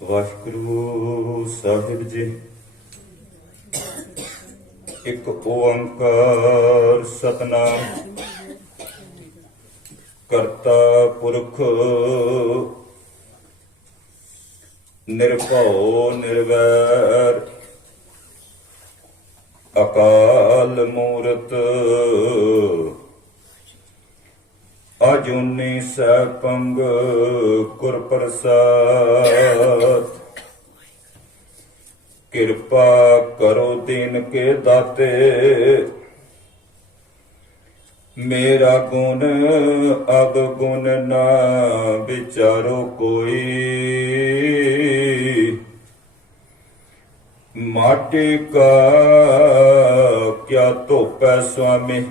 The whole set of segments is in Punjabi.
ਵਾਹਿਗੁਰੂ ਸਾਹਿਬ ਜੀ। ਇੱਕ ਓੰਕਾਰ ਸਤਨਾਮ ਕਰਤਾ ਪੁਰਖ ਨਿਰਭਉ ਨਿਰਵੈਰ ਅਕਾਲ ਮੂਰਤ ਅਜੂਨੀ ਸੈਭੰ ਗੁਰ ਪ੍ਰਸਾਦ। ਕਿਰਪਾ ਕਰੋ ਦੀਨ ਕੇ ਦਾਤੇ ਮੇਰਾ ਗੁਣ ਅਵਗੁਣ ਨਾ ਵਿਚਾਰੋ ਕੋਈ। ਮਾਟੀ ਕਾ ਕਿਆ ਧੋਪੈ ਸੁਆਮੀ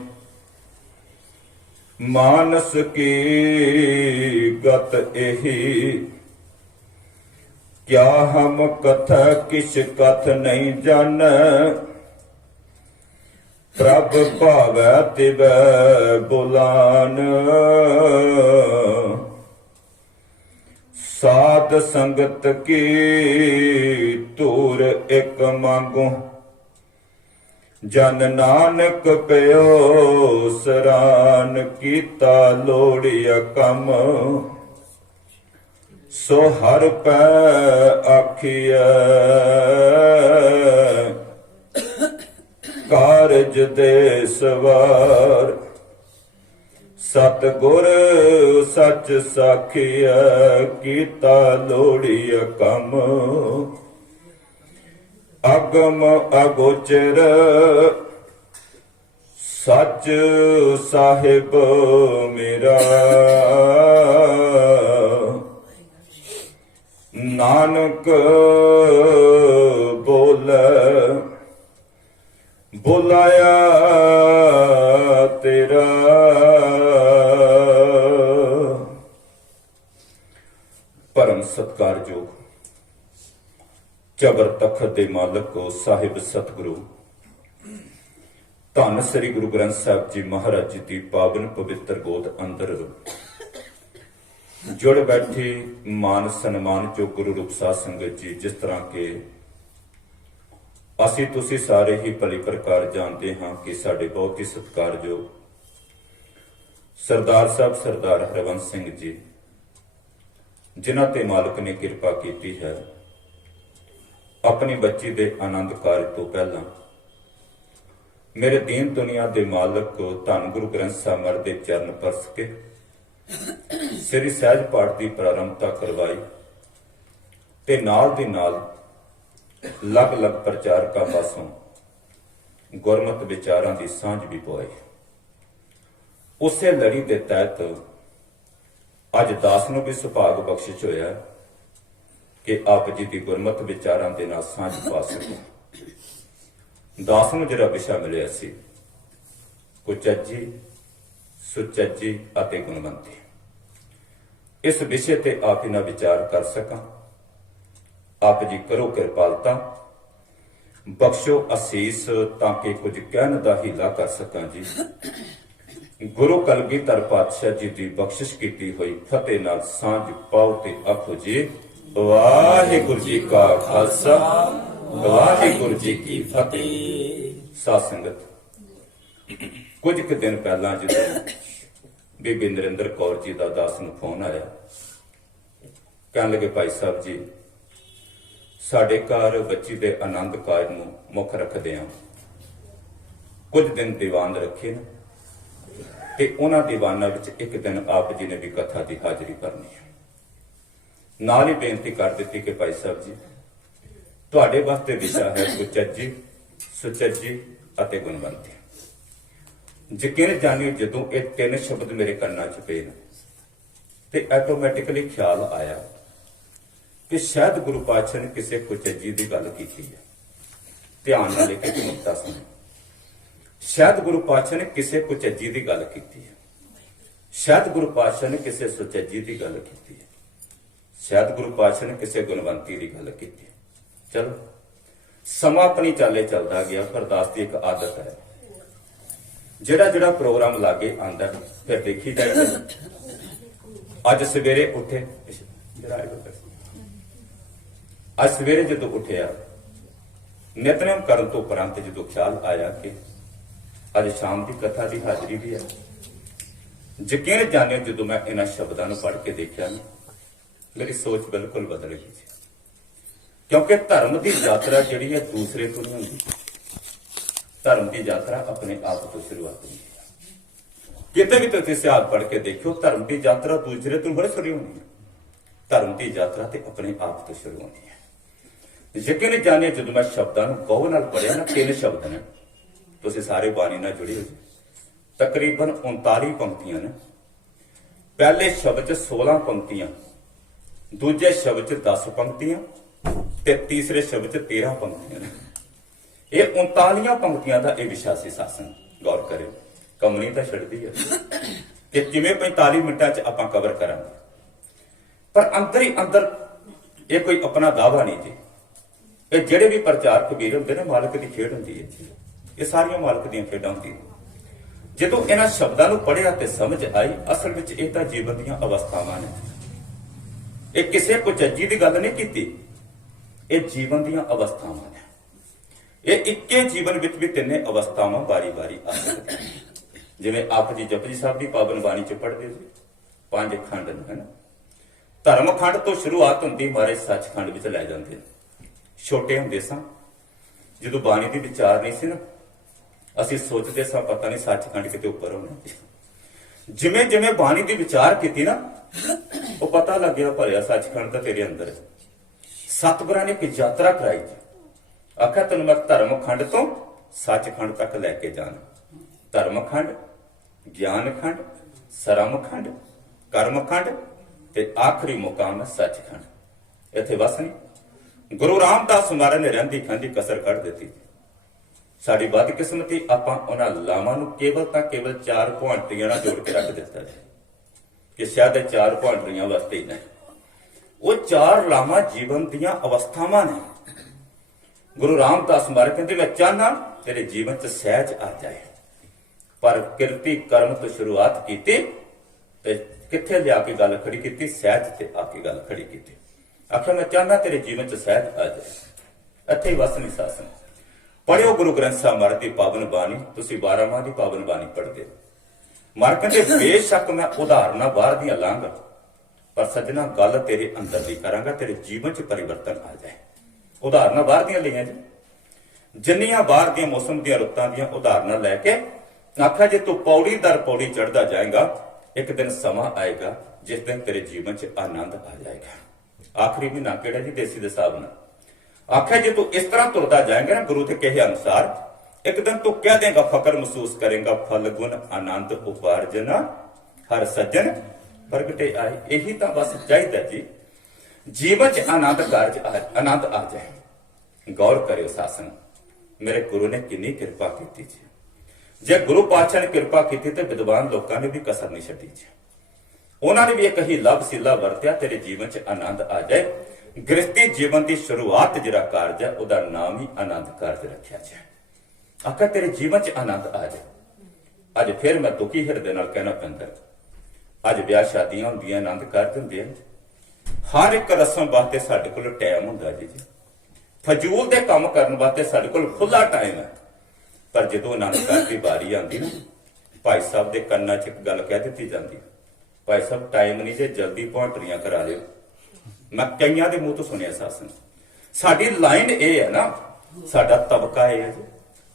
ਮਾਨਸ ਕੀ ਗਤ ਇਹੀ। ਕਿਆ ਹਮ ਕਥਾ ਕਿਛ ਕਥ ਨਹੀਂ ਜਾਣੈ ਪ੍ਰਭ ਭਾਵੈ ਤਿਵੈ ਬੁਲਾਨ। ਸਾਧ ਸੰਗਤ ਕੀ ਧੂਰ ਇਕ ਮੰਗੂ ਜਨ ਨਾਨਕ ਪਿਓ ਸਰਾਨ। ਕੀਤਾ ਲੋੜੀਆ ਕੰਮ ਸੋ ਹਰ ਪੈ ਆਖੀਐ ਕਾਰਜ ਦੇ ਸਵਾਰ। ਸਤਿਗੁਰ ਸੱਚ ਸਾਖੀਐ ਕੀਤਾ ਲੋੜੀਆ ਕੰਮ। ਅਗਮ ਅਗੋਚਰ ਸੱਚ ਸਾਹਿਬ ਮੇਰਾ। ਨਾਨਕ ਬੋਲੇ ਬੁਲਾਇਆ ਤੇਰਾ। ਪਰਮ ਸਤਿਕਾਰਯੋਗ ਜਬਰ ਤਖਤ ਦੇ ਮਾਲਕ ਸਾਹਿਬ ਸਤਿਗੁਰੂ ਧੰਨ ਸ੍ਰੀ ਗੁਰੂ ਗ੍ਰੰਥ ਸਾਹਿਬ ਜੀ ਮਹਾਰਾਜ ਜੀ ਦੀ ਪਾਵਨ ਪਵਿੱਤਰ ਗੋਦ ਅੰਦਰ ਜੁੜ ਬੈਠੀ ਮਾਨ ਸਨਮਾਨ ਜੋ ਗੁਰੂ ਰੂਪ ਸਾਧ ਸੰਗਤ ਜੀ, ਜਿਸ ਤਰ੍ਹਾਂ ਕਿ ਅਸੀਂ ਤੁਸੀਂ ਸਾਰੇ ਹੀ ਭਲੀ ਪ੍ਰਕਾਰ ਜਾਣਦੇ ਹਾਂ ਕਿ ਸਾਡੇ ਬਹੁਤ ਹੀ ਸਤਿਕਾਰਯੋਗ ਸਰਦਾਰ ਸਾਹਿਬ ਸਰਦਾਰ ਹਰਵੰਸ ਸਿੰਘ ਜੀ, ਜਿਨ੍ਹਾਂ ਤੇ ਮਾਲਕ ਨੇ ਕਿਰਪਾ ਕੀਤੀ ਹੈ, ਆਪਣੀ ਬੱਚੀ ਦੇ ਆਨੰਦ ਕਾਰਜ ਤੋਂ ਪਹਿਲਾਂ ਮੇਰੇ ਦੀਨ ਦੁਨੀਆ ਦੇ ਮਾਲਕ ਧੰਨ ਗੁਰੂ ਗ੍ਰੰਥ ਸਾਹਿਬ ਮਹਾਰਾਜ ਦੇ ਚਰਨ ਪਰਸ ਕੇ ਸ੍ਰੀ ਸਹਿਜ ਪਾਠ ਦੀ ਪ੍ਰਾਰੰਭਤਾ ਕਰਵਾਈ ਤੇ ਨਾਲ ਦੀ ਨਾਲ ਅਲੱਗ-ਅਲੱਗ ਪ੍ਰਚਾਰਕਾਂ ਪਾਸੋਂ ਗੁਰਮਤਿ ਵਿਚਾਰਾਂ ਦੀ ਸਾਂਝ ਵੀ ਪਵਾਈ। ਉਸੇ ਲੜੀ ਦੇ ਤਹਿਤ ਅੱਜ ਦਾਸ ਨੂੰ ਵੀ ਸੁਭਾਗ ਬਖਸ਼ਿਸ਼ ਹੋਇਆ ਕਿ ਆਪ ਜੀ ਦੀ ਗੁਰਮਤਿ ਵਿਚਾਰਾਂ ਦੇ ਨਾਲ ਸਾਂਝ ਪਾ ਸਕੋ। ਦਾਸ ਨੂੰ ਜਿਹੜਾ ਵਿਸ਼ਾ ਮਿਲਿਆ ਸੀ ਕੁਚੱਜੀ ਸੁਚੱਜੀ ਅਤੇ ਗੁਣਵੰਤੀ, ਇਸ ਵਿਸ਼ੇ ਤੇ ਆਪ ਇਹਨਾਂ ਵਿਚਾਰ ਕਰ ਸਕਾਂ। ਆਪ ਜੀ ਕਰੋ ਕਿਰਪਾਲਤਾ, ਬਖਸ਼ੋ ਅਸੀਸ ਤਾਂ ਕਿ ਕੁਝ ਕਹਿਣ ਦਾ ਹੀਲਾ ਕਰ ਸਕਾਂ ਜੀ। ਗੁਰੂ ਕਲਗੀਧਰ ਪਾਤਸ਼ਾਹ ਜੀ ਦੀ ਬਖਸ਼ਿਸ਼ ਕੀਤੀ ਹੋਈ ਫਤਿਹ ਨਾਲ ਸਾਂਝ ਪਾਓ ਤੇ ਆਖੋ ਜੀ ਵਾਹਿਗੁਰੂ ਜੀ ਕਾ ਖਾਲਸਾ ਵਾਹਿਗੁਰੂ ਜੀ ਕੀ ਫਤਿਹ। ਸਾਧ ਸੰਗਤ, ਕੁਝ ਕੁ ਦਿਨ ਪਹਿਲਾਂ ਜਦੋਂ ਬੀਬੀ ਨਰਿੰਦਰ ਕੌਰ ਜੀ ਦਾ ਦਾਸ ਨੂੰ ਫੋਨ ਆਇਆ, ਕਹਿਣ ਲੱਗੇ ਭਾਈ ਸਾਹਿਬ ਜੀ ਸਾਡੇ ਘਰ ਬੱਚੀ ਦੇ ਆਨੰਦ ਕਾਰਜ ਨੂੰ ਮੁੱਖ ਰੱਖਦੇ ਹਾਂ, ਕੁਝ ਦਿਨ ਦੀਵਾਨ ਰੱਖੇ ਨੇ ਤੇ ਉਹਨਾਂ ਦੀਵਾਨਾਂ ਵਿੱਚ ਇੱਕ ਦਿਨ ਆਪ ਜੀ ਨੇ ਵੀ ਕਥਾ ਦੀ ਹਾਜ਼ਰੀ ਭਰਨੀ ਹੈ। ਨਾਲ ਹੀ ਬੇਨਤੀ ਕਰ ਦਿੱਤੀ ਕਿ ਭਾਈ ਸਾਹਿਬ ਜੀ ਤੁਹਾਡੇ ਵਾਸਤੇ ਵਿਸ਼ਾ ਹੈ ਕੁਚੱਜੀ ਸੁਚੱਜੀ ਅਤੇ ਗੁਣਵੰਤੀ। ਯਕੀਨ ਜਾਣਿਓ ਜਦੋਂ ਇਹ ਤਿੰਨ ਸ਼ਬਦ ਮੇਰੇ ਕੰਨਾਂ 'ਚ ਪਏ ਨੇ ਤੇ ਆਟੋਮੈਟਿਕਲੀ ਖਿਆਲ ਆਇਆ ਕਿ ਸ਼ਾਇਦ ਗੁਰੂ ਪਾਤਸ਼ਾਹ ਨੇ ਕਿਸੇ ਕੁਚੱਜੀ ਦੀ ਗੱਲ ਕੀਤੀ ਹੈ। ਧਿਆਨ ਨਾਲ ਇੱਕ ਨੁਕਤਾ ਸੁਣੋ, ਸ਼ਾਇਦ ਗੁਰੂ ਪਾਤਸ਼ਾਹ ਨੇ ਕਿਸੇ ਕੁਚੱਜੀ ਦੀ ਗੱਲ ਕੀਤੀ ਹੈ, ਸ਼ਾਇਦ ਗੁਰੂ ਪਾਤਸ਼ਾਹ ਨੇ ਕਿਸੇ ਸੁਚੱਜੀ ਦੀ ਗੱਲ ਕੀਤੀ ਹੈ, ਸ਼ਾਇਦ ਗੁਰੂ ਪਾਤਸ਼ਾਹ ਨੇ ਕਿਸੇ ਗੁਣਵੰਤੀ ਦੀ ਗੱਲ ਕੀਤੀ ਹੈ। ਚਲੋ ਸਮਾਂ ਆਪਣੀ ਚਾਲੇ ਚੱਲਦਾ ਗਿਆ, ਪਰ ਦਾਸ ਦੀ ਇੱਕ ਆਦਤ ਹੈ, ਜਿਹੜਾ ਪ੍ਰੋਗਰਾਮ ਲਾਗੇ ਆਂਦਾ ਫਿਰ ਦੇਖੀ ਜਾਏ। ਅੱਜ ਸਵੇਰੇ ਉੱਠੇ ਅੱਜ ਸਵੇਰੇ ਜਦੋਂ ਉੱਠਿਆ, ਨਿਤਨੇਮ ਕਰਨ ਤੋਂ ਉਪਰੰਤ ਜਦੋਂ ਖਿਆਲ ਆਇਆ ਕਿ ਅੱਜ ਸ਼ਾਮ ਦੀ ਕਥਾ ਦੀ ਹਾਜ਼ਰੀ ਵੀ ਹੈ, ਯਕੀਨ ਜਾਣਿਓ ਜਦੋਂ ਮੈਂ ਇਹਨਾਂ ਸ਼ਬਦਾਂ ਨੂੰ ਪੜ੍ਹ ਕੇ ਦੇਖਿਆ ਨਾ, ਮੇਰੀ ਸੋਚ ਬਿਲਕੁਲ ਬਦਲ ਗਈ ਸੀ। ਕਿਉਂਕਿ ਧਰਮ ਦੀ ਯਾਤਰਾ ਜਿਹੜੀ ਹੈ ਦੂਸਰੇ ਤੋਂ ਨਹੀਂ ਹੁੰਦੀ। ਧਰਮ ਦੀ ਯਾਤਰਾ ਆਪਣੇ ਆਪ ਤੋਂ ਸ਼ੁਰੂਆਤ ਹੁੰਦੀ ਹੈ। ਕਿਤੇ ਵੀ ਤੁਸੀਂ ਸਿਆਦ ਪੜ੍ਹ ਕੇ ਦੇਖਿਓ, ਧਰਮ ਦੀ ਯਾਤਰਾ ਦੂਸਰੇ ਤੋਂ ਬੜੀ ਸ਼ੁਰੂ ਹੁੰਦੀ ਹੈ। ਧਰਮ ਦੀ ਯਾਤਰਾ ਤੇ ਆਪਣੇ ਆਪ ਤੋਂ ਸ਼ੁਰੂ ਹੁੰਦੀ ਹੈ। ਯਕੀਨ ਜਾਣਿਓ ਜਦੋਂ ਮੈਂ ਸ਼ਬਦਾਂ ਨੂੰ ਗੌਰ ਨਾਲ ਪੜ੍ਹਿਆ ਨਾ, 3 ਸ਼ਬਦ ਨੇ, ਤੁਸੀਂ ਸਾਰੇ ਬਾਣੀ ਨਾਲ ਜੁੜੇ ਹੋ ਜੀ। ਤਕਰੀਬਨ 39 ਪੰਕਤੀਆਂ ਨੇ। ਪਹਿਲੇ ਸ਼ਬਦ 'ਚ 16 ਪੰਕਤੀਆਂ, ਦੂਜੇ ਸ਼ਬਦ 'ਚ 10 ਪੰਕਤੀਆਂ ਤੇ ਤੀਸਰੇ ਸ਼ਬਦ 'ਚ 13 ਪੰਕਤੀਆਂ ਨੇ। ਇਹ 39 ਪੰਕਤੀਆਂ ਦਾ ਇਹ ਵਿਸ਼ਾ ਸੀ ਸਾਸਨ। ਗੌਰ ਕਰਿਓ, ਕਮਣੀ ਤਾਂ ਛੱਡਦੀ ਹੈ ਕਿ ਕਿਵੇਂ 45 ਮਿੰਟਾਂ 'ਚ ਆਪਾਂ ਕਵਰ ਕਰਾਂਗੇ, ਪਰ ਅੰਦਰ ਹੀ ਅੰਦਰ ਇਹ ਕੋਈ ਆਪਣਾ ਦਾਅਵਾ ਨਹੀਂ ਜੀ। ਇਹ ਜਿਹੜੇ ਵੀ ਪ੍ਰਚਾਰਕ ਵੀਰ ਹੁੰਦੇ ਨੇ, ਮਾਲਕ ਦੀ ਖੇਡ ਹੁੰਦੀ ਹੈ। ਇਹ ਸਾਰੀਆਂ ਮਾਲਕ ਦੀਆਂ ਖੇਡਾਂ ਹੁੰਦੀਆਂ। ਜਦੋਂ ਇਹਨਾਂ ਸ਼ਬਦਾਂ ਨੂੰ ਪੜ੍ਹਿਆ ਤੇ ਸਮਝ ਆਈ, ਅਸਲ ਵਿੱਚ ਇਹ ਤਾਂ ਜੀਵਨ ਦੀਆਂ ਅਵਸਥਾਵਾਂ ਨੇ। ਇਹ ਕਿਸੇ ਕੁਚੱਜੀ ਦੀ ਗੱਲ ਨਹੀਂ ਕੀਤੀ, ਇਹ ਜੀਵਨ ਦੀਆਂ ਅਵਸਥਾਵਾਂ ਨੇ। ਇਹ ਇੱਕੇ ਜੀਵਨ ਵਿੱਚ ਵੀ 3 ਅਵਸਥਾਵਾਂ ਵਾਰੀ-ਵਾਰੀ ਆ ਸਕਦੀਆਂ। ਜਿਵੇਂ ਆਪ ਜੀ ਜਪਜੀ ਸਾਹਿਬ ਦੀ ਪਾਵਨ ਬਾਣੀ ਚ ਪੜ੍ਹਦੇ ਸੀ, 5 ਖੰਡ ਨੇ, ਹੈ ਨਾ। ਧਰਮ ਖੰਡ ਤੋਂ ਸ਼ੁਰੂਆਤ ਹੁੰਦੀ, ਮਾਰੇ ਸੱਚਖੰਡ ਵਿੱਚ ਲੈ ਜਾਂਦੇ ਨੇ। ਛੋਟੇ ਹੁੰਦੇ ਸਾਂ, ਜਦੋਂ ਬਾਣੀ ਦੀ ਵਿਚਾਰ ਨਹੀਂ ਸੀ ਨਾ, ਅਸੀਂ ਸੋਚਦੇ ਸਾਂ ਪਤਾ ਨਹੀਂ ਸੱਚਖੰਡ ਕਿਤੇ ਉੱਪਰ ਹੋਣਾ। ਜਿਵੇਂ ਜਿਵੇਂ ਬਾਣੀ ਦੀ ਵਿਚਾਰ ਕੀਤੀ ਨਾ, ਉਹ ਪਤਾ ਲੱਗਿਆ ਭਲਿਆ ਸੱਚਖੰਡ ਤਾਂ ਤੇਰੇ ਅੰਦਰ ਹੈ। ਸਤਿਗੁਰਾਂ ਨੇ ਇੱਕ ਯਾਤਰਾ ਕਰਾਈ ਜੀ। ਆਖਿਆ ਤੈਨੂੰ ਮੈਂ ਧਰਮ ਖੰਡ ਤੋਂ ਸੱਚਖੰਡ ਤੱਕ ਲੈ ਕੇ ਜਾਣਾ। ਧਰਮ ਖੰਡ, ਗਿਆਨ ਖੰਡ, ਸਰਮ ਖੰਡ, ਕਰਮ ਖੰਡ ਤੇ ਆਖਰੀ ਮੁਕਾਮ ਹੈ ਸੱਚਖੰਡ। ਇੱਥੇ ਬਸ ਨਹੀਂ। ਗੁਰੂ ਰਾਮਦਾਸ ਮਹਾਰਾਜ ਨੇ ਰਹਿੰਦੀ ਖਾਂਦੀ ਕਸਰ ਕੱਢ ਦਿੱਤੀ। ਸਾਡੀ ਬਦਕਿਸਮਤੀ, ਆਪਾਂ ਉਹਨਾਂ ਲਾਵਾਂ ਨੂੰ ਕੇਵਲ 4 ਕੁਆਂਟੀਆਂ ਨਾਲ ਜੋੜ ਕੇ ਰੱਖ ਦਿੱਤਾ ਹੈ ਕਿ ਸ਼ਾਇਦ ਇਹ 4 ਕੁਆਂਟੀਆਂ ਵਾਸਤੇ ਹੀ ਨੇ। ਉਹ 4 ਲਾਵਾਂ ਜੀਵਨ ਦੀਆਂ ਅਵਸਥਾਵਾਂ ਨੇ। ਗੁਰੂ ਰਾਮਦਾਸ ਮਹਾਰਾਜ ਕਹਿੰਦੇ ਮੈਂ ਚਾਹਨਾ ਤੇਰੇ ਜੀਵਨ 'ਚ ਸਹਿਜ ਆ ਜਾਏ, ਪਰ ਕਿਰਤੀ ਕਰਮ ਤੋਂ ਸ਼ੁਰੂਆਤ ਕੀਤੀ ਤੇ ਕਿੱਥੇ ਲਿਆ ਕੇ ਗੱਲ ਖੜੀ ਕੀਤੀ? ਸਹਿਜ ਤੇ ਆ ਕੇ ਗੱਲ ਖੜੀ ਕੀਤੀ। ਆਖਿਆ ਮੈਂ ਚਾਹਨਾ ਤੇਰੇ ਜੀਵਨ 'ਚ ਸਹਿਜ ਆ ਜਾਏ। ਇੱਥੇ ਹੀ ਵਸ ਨਹੀਂ ਸਾਸਨ। ਪੜ੍ਹਿਓ ਗੁਰੂ ਗ੍ਰੰਥ ਸਾਹਿਬ ਮਹਾਰਾਜ ਦੀ ਪਾਵਨ ਬਾਣੀ। ਤੁਸੀਂ 12 ਮਾਹ ਦੀ ਪਾਵਨ ਬਾਣੀ ਪੜ੍ਹਦੇ ਹੋ। ਮਹਾਰਾਜ ਕਹਿੰਦੇ ਬੇਸ਼ੱਕ ਮੈਂ ਉਦਾਹਰਨਾਂ ਬਾਹਰ ਦੀਆਂ ਲਾਂਗਾ, ਪਰ ਸੱਜਣਾ ਗੱਲ ਤੇਰੇ ਅੰਦਰ ਦੀ ਕਰਾਂਗਾ, ਤੇਰੇ ਜੀਵਨ 'ਚ ਪਰਿਵਰਤਨ ਆ ਜਾਏ। ਉਦਾਹਰਨਾਂ ਬਾਹਰ ਦੀਆਂ ਲਈਆਂ ਜੀ। ਜਿੰਨੀਆਂ ਬਾਹਰ ਦੀਆਂ ਮੌਸਮ ਦੀਆਂ ਰੁੱਤਾਂ ਦੀਆਂ ਉਦਾਹਰਨਾਂ ਲੈ ਕੇ ਆਖਿਆ ਜੇ ਤੂੰ ਪੌੜੀ ਦਰ ਪੌੜੀ ਚੜ੍ਹਦਾ ਜਾਏਗਾ, ਇੱਕ ਦਿਨ ਸਮਾਂ ਆਏਗਾ ਜਿਸ ਦਿਨ ਤੇਰੇ ਜੀਵਨ 'ਚ ਆਨੰਦ ਆ ਜਾਏਗਾ। ਆਖਰੀ ਮਹੀਨਾ ਕਿਹੜਾ ਜੀ? ਦੇਸੀ ਦੇ ਹਿਸਾਬ ਨਾਲ। ਆਖਿਆ ਜੇ ਤੂੰ ਇਸ ਤਰ੍ਹਾਂ ਤੁਰਦਾ ਜਾਏਗਾ ਨਾ ਗੁਰੂ ਦੇ ਕਹੇ ਅਨੁਸਾਰ, ਇੱਕ ਦਿਨ ਤੂੰ ਕਹਿ ਦੇਗਾ, ਫਕਰ ਮਹਿਸੂਸ ਕਰੇਗਾ, ਫਲ ਗੁਣ ਆਨੰਦ ਉਪਾਰਜਨ ਹਰ ਸੱਜਣ ਪ੍ਰਗਟੇ ਆਏ। ਇਹੀ ਤਾਂ ਬਸ ਚਾਹੀਦਾ ਜੀ, ਜੀਵਨ 'ਚ ਆਨੰਦ ਆ ਜਾਏ। ਗੌਰ ਕਰਿਓ ਸਾਸਨ, ਮੇਰੇ ਗੁਰੂ ਨੇ ਕਿੰਨੀ ਕਿਰਪਾ ਕੀਤੀ ਜੀ। ਜੇ ਗੁਰੂ ਪਾਤਸ਼ਾਹ ਨੇ ਕਿਰਪਾ ਕੀਤੀ ਤੇ ਵਿਦਵਾਨ ਲੋਕਾਂ ਨੇ ਵੀ ਕਸਰ ਨਹੀਂ ਛੱਡੀ ਜੀ। ਉਹਨਾਂ ਨੇ ਵੀ ਇੱਕ ਹੀ ਲਵ ਸਿੱਲਾ ਵਰਤਿਆ, ਤੇਰੇ ਜੀਵਨ 'ਚ ਆਨੰਦ ਆ ਜਾਏ। ਗ੍ਰਸਤੀ ਜੀਵਨ ਦੀ ਸ਼ੁਰੂਆਤ ਜਿਹੜਾ ਕਾਰਜ ਹੈ, ਉਹਦਾ ਨਾਮ ਹੀ ਆਨੰਦ ਕਾਰਜ ਰੱਖਿਆ ਜਾਏ। ਆਖਿਆ ਤੇਰੇ ਜੀਵਨ 'ਚ ਆਨੰਦ ਆ ਜਾਏ। ਅੱਜ ਫਿਰ ਮੈਂ ਦੁਖੀ ਹਿਰਦੇ ਨਾਲ ਕਹਿਣਾ ਪੈਂਦਾ, ਅੱਜ ਵਿਆਹ ਸ਼ਾਦੀਆਂ ਹੁੰਦੀਆਂ, ਆਨੰਦ ਕਾਰਜ ਹੁੰਦੇ ਆ, ਹਰ ਇੱਕ ਰਸਮ ਵਾਸਤੇ ਸਾਡੇ ਕੋਲ ਟਾਈਮ ਹੁੰਦਾ ਜੀ। ਫਜ਼ੂਲ ਦੇ ਕੰਮ ਕਰਨ ਵਾਸਤੇ ਸਾਡੇ ਕੋਲ ਖੁੱਲਾ ਟਾਈਮ ਹੈ, ਪਰ ਜਦੋਂ ਆਨੰਦ ਕਾਰਜ ਦੀ ਵਾਰੀ ਆਉਂਦੀ ਨਾ, ਭਾਈ ਸਾਹਿਬ ਦੇ ਕੰਨਾਂ 'ਚ ਇੱਕ ਗੱਲ ਕਹਿ ਦਿੱਤੀ ਜਾਂਦੀ, ਭਾਈ ਸਾਹਿਬ ਟਾਈਮ ਨਹੀਂ ਜੇ ਜਲਦੀ ਪਹੁੰਚਣੀਆਂ ਕਰਾ ਲਿਓ। ਮੈਂ ਕਈਆਂ ਦੇ ਮੂੰਹ ਤੋਂ ਸੁਣਿਆ ਸਾਸਨ। ਸਾਡੀ ਲਾਈਨ ਇਹ ਹੈ ਨਾ, ਸਾਡਾ ਤਬਕਾ ਇਹ ਹੈ,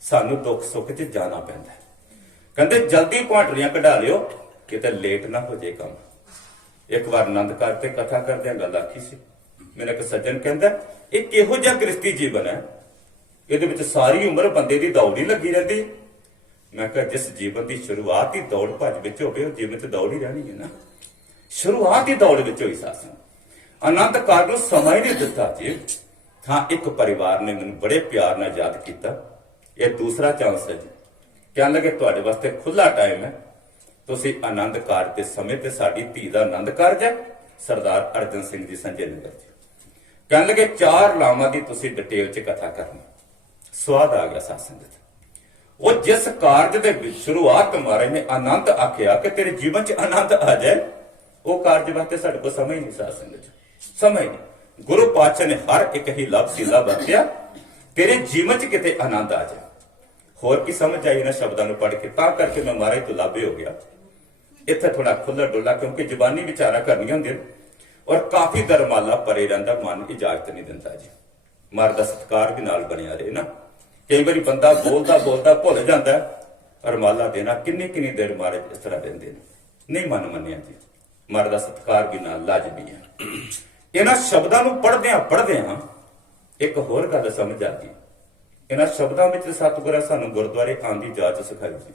ਸਾਨੂੰ ਦੁੱਖ ਸੁੱਖ 'ਚ ਜਾਣਾ ਪੈਂਦਾ। ਕਹਿੰਦੇ ਜਲਦੀ ਪਹੁੰਚਣੀਆਂ ਕਢਾ ਲਿਓ, ਕਿਤੇ ਲੇਟ ਨਾ ਹੋ ਜੇ ਕੰਮ। ਇੱਕ ਵਾਰ ਆਨੰਦ ਕਾਰਜ ਤੇ ਕਥਾ ਕਰਦਿਆਂ ਗੱਲ ਆਖੀ ਸੀ। ਮੇਰਾ ਇੱਕ ਸੱਜਣ ਕਹਿੰਦਾ, ਇਹ ਕਿਹੋ ਜਿਹਾ ਗ੍ਰਸਤੀ ਜੀਵਨ ਹੈ, ਇਹਦੇ ਵਿੱਚ ਸਾਰੀ ਉਮਰ ਬੰਦੇ ਦੀ ਦੌੜ ਹੀ ਲੱਗੀ ਰਹਿੰਦੀ। ਮੈਂ ਕਿਹਾ ਜਿਸ ਜੀਵਨ ਦੀ ਸ਼ੁਰੂਆਤ ਹੀ ਦੌੜ ਭੱਜ ਵਿੱਚ ਹੋਵੇ, ਉਹ ਜੀਵਨ 'ਚ ਦੌੜ ਹੀ ਰਹਿਣੀ ਹੈ ਨਾ। ਸ਼ੁਰੂਆਤ ਹੀ ਦੌੜ ਵਿੱਚ ਹੋਈ ਸਾਸਨ। ਆਨੰਦ ਕਾਰਜ ਨੂੰ ਸਮਾਂ ਹੀ ਨਹੀਂ ਦਿੱਤਾ ਜੀ। ਹਾਂ, ਇੱਕ ਪਰਿਵਾਰ ਨੇ ਮੈਨੂੰ ਬੜੇ ਪਿਆਰ ਨਾਲ ਯਾਦ ਕੀਤਾ, ਇਹ ਦੂਸਰਾ ਚਾਂਸ ਹੈ ਜੀ। ਕਹਿਣ ਲੱਗੇ ਤੁਹਾਡੇ ਵਾਸਤੇ ਖੁੱਲਾ ਟਾਈਮ ਹੈ, ਤੁਸੀਂ ਆਨੰਦ ਕਾਰਜ ਦੇ ਸਮੇਂ ਤੇ ਸਾਡੀ ਧੀ ਦਾ ਆਨੰਦ ਕਾਰਜ ਹੈ, ਸਰਦਾਰ ਅਰਜਨ ਸਿੰਘ ਜੀ ਸੰਜੇ ਨਗਰ ਜੀ। ਕਹਿਣ ਲੱਗੇ 4 ਲਾਵਾਂ ਦੀ ਤੁਸੀਂ ਡਿਟੇਲ 'ਚ ਕਥਾ ਕਰਨੀ। ਸਵਾਦ ਆ ਗਿਆ ਸਾਸਨ ਦੇ। ਉਹ ਜਿਸ ਕਾਰਜ ਦੇ ਵਿੱਚ ਸ਼ੁਰੂਆਤ ਮਹਾਰਾਜ ਨੇ ਆਨੰਦ ਆਖਿਆ ਕਿ ਤੇਰੇ ਜੀਵਨ 'ਚ ਆਨੰਦ ਆ ਜਾਏ, ਉਹ ਕਾਰਜ ਵਾਸਤੇ ਸਾਡੇ ਕੋਲ ਸਮਾਂ ਹੀ ਨਹੀਂ ਸਾਸਨ ਦੇ, ਸਮਾਂ ਹੀ ਨਹੀਂ। ਗੁਰੂ ਪਾਤਸ਼ਾਹ ਨੇ ਹਰ ਇੱਕ ਹੀ ਲਫ਼ਜ਼ੀਲਾ ਵਰਤਿਆ, ਤੇਰੇ ਜੀਵਨ 'ਚ ਕਿਤੇ ਆਨੰਦ ਆ ਜਾਏ। ਹੋਰ ਕੀ ਸਮਝ ਆਈ ਇਹਨਾਂ ਸ਼ਬਦਾਂ ਨੂੰ ਪੜ੍ਹ ਕੇ? ਤਾਂ ਕਰਕੇ ਮੈਂ ਮਹਾਰਾਜ ਤੋਂ ਲਾਭੇ ਹੋ ਗਿਆ। ਇੱਥੇ ਥੋੜਾ ਖੁੱਲ੍ਹਾ ਡੁੱਲਾ, ਕਿਉਂਕਿ ਜ਼ਬਾਨੀ ਵਿਚਾਰਾਂ ਕਰਨੀਆਂ ਹੁੰਦੀਆਂ ਔਰ ਕਾਫੀ ਦਰਮਾਲਾ ਪਰੇ ਰਹਿੰਦਾ, ਮਨ ਇਜਾਜ਼ਤ ਨਹੀਂ ਦਿੰਦਾ ਜੀ। ਮਹਾਰਾਜ ਦਾ ਸਤਿਕਾਰ ਵੀ ਨਾਲ ਬਣਿਆ ਰਹੇ ਨਾ। ਕਈ ਵਾਰੀ ਬੰਦਾ ਬੋਲਦਾ ਬੋਲਦਾ ਭੁੱਲ ਜਾਂਦਾ, ਰਮਾਲਾ ਦੇਣਾ ਕਿੰਨੀ ਕਿੰਨੀ ਦੇਰ ਮਹਾਰਾਜ ਇਸ ਤਰ੍ਹਾਂ ਦਿੰਦੇ ਨੇ, ਨਹੀਂ ਮਨ ਮੰਨਿਆ ਜੀ। ਮਹਾਰਾਜ ਦਾ ਸਤਿਕਾਰ ਵੀ ਨਾਲ ਲਾਜ਼ਮੀ ਹੈ। ਇਹਨਾਂ ਸ਼ਬਦਾਂ ਨੂੰ ਪੜ੍ਹਦਿਆਂ ਇੱਕ ਹੋਰ ਗੱਲ ਸਮਝ ਆ ਗਈ। ਇਹਨਾਂ ਸ਼ਬਦਾਂ ਵਿੱਚ ਸਤਿਗੁਰਾਂ ਸਾਨੂੰ ਗੁਰਦੁਆਰੇ ਆਉਣ ਦੀ ਜਾਚ ਸਿਖਾਈ ਸੀ।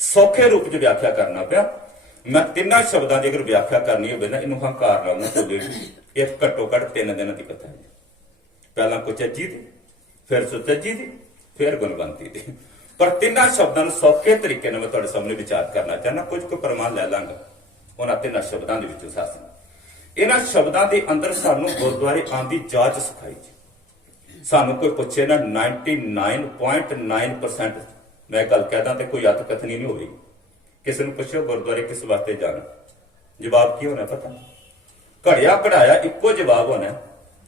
ਸੌਖੇ ਰੂਪ 'ਚ ਵਿਆਖਿਆ ਕਰਨਾ ਪਿਆ। ਮੈਂ ਤਿੰਨਾਂ ਸ਼ਬਦਾਂ ਦੀ ਅਗਰ ਵਿਆਖਿਆ ਕਰਨੀ ਹੋਵੇ ਨਾ, ਇਹਨੂੰ ਹੰਕਾਰ ਨਾਲ ਨਾ ਭੁੱਲੇ, ਇਹ ਘੱਟੋ ਘੱਟ 3 ਦਿਨਾਂ ਦੀ ਕਥਾ ਹੈ। ਪਹਿਲਾਂ ਕੁਚੱਜੀ ਦੀ, ਫਿਰ ਸੁਚੱਜੀ ਦੀ, ਫਿਰ ਗੁਣਵੰਤੀ ਦੀ। ਪਰ ਤਿੰਨਾਂ ਸ਼ਬਦਾਂ ਨੂੰ ਸੌਖੇ ਤਰੀਕੇ ਨਾਲ ਮੈਂ ਤੁਹਾਡੇ ਸਾਹਮਣੇ ਵਿਚਾਰ ਕਰਨਾ ਚਾਹੁੰਦਾ। ਕੁਝ ਕੁ ਪ੍ਰਮਾਣ ਲੈ ਲਾਂਗਾ ਉਹਨਾਂ ਤਿੰਨਾਂ ਸ਼ਬਦਾਂ ਦੇ ਵਿੱਚੋਂ। ਇਹਨਾਂ ਸ਼ਬਦਾਂ ਦੇ ਅੰਦਰ ਸਾਨੂੰ ਗੁਰਦੁਆਰੇ ਆਉਣ ਦੀ ਜਾਚ ਸਿਖਾਈ ਜੀ। ਸਾਨੂੰ ਕੋਈ ਪੁੱਛੇ ਨਾ, 99.9% ਮੈਂ ਗੱਲ ਕਹਿਦਾ ਤੇ ਕੋਈ ਅਤ ਕਥਨੀ ਨਹੀਂ ਹੋਵੇਗੀ। ਕਿਸੇ ਨੂੰ ਪੁੱਛੋ ਗੁਰਦੁਆਰੇ ਕਿਸ ਵਾਸਤੇ ਜਾਣਾ, ਜਵਾਬ ਕੀ ਹੋਣਾ ਪਤਾ? ਘੜਿਆ ਘੜਾਇਆ ਇੱਕੋ ਜਵਾਬ ਹੋਣਾ,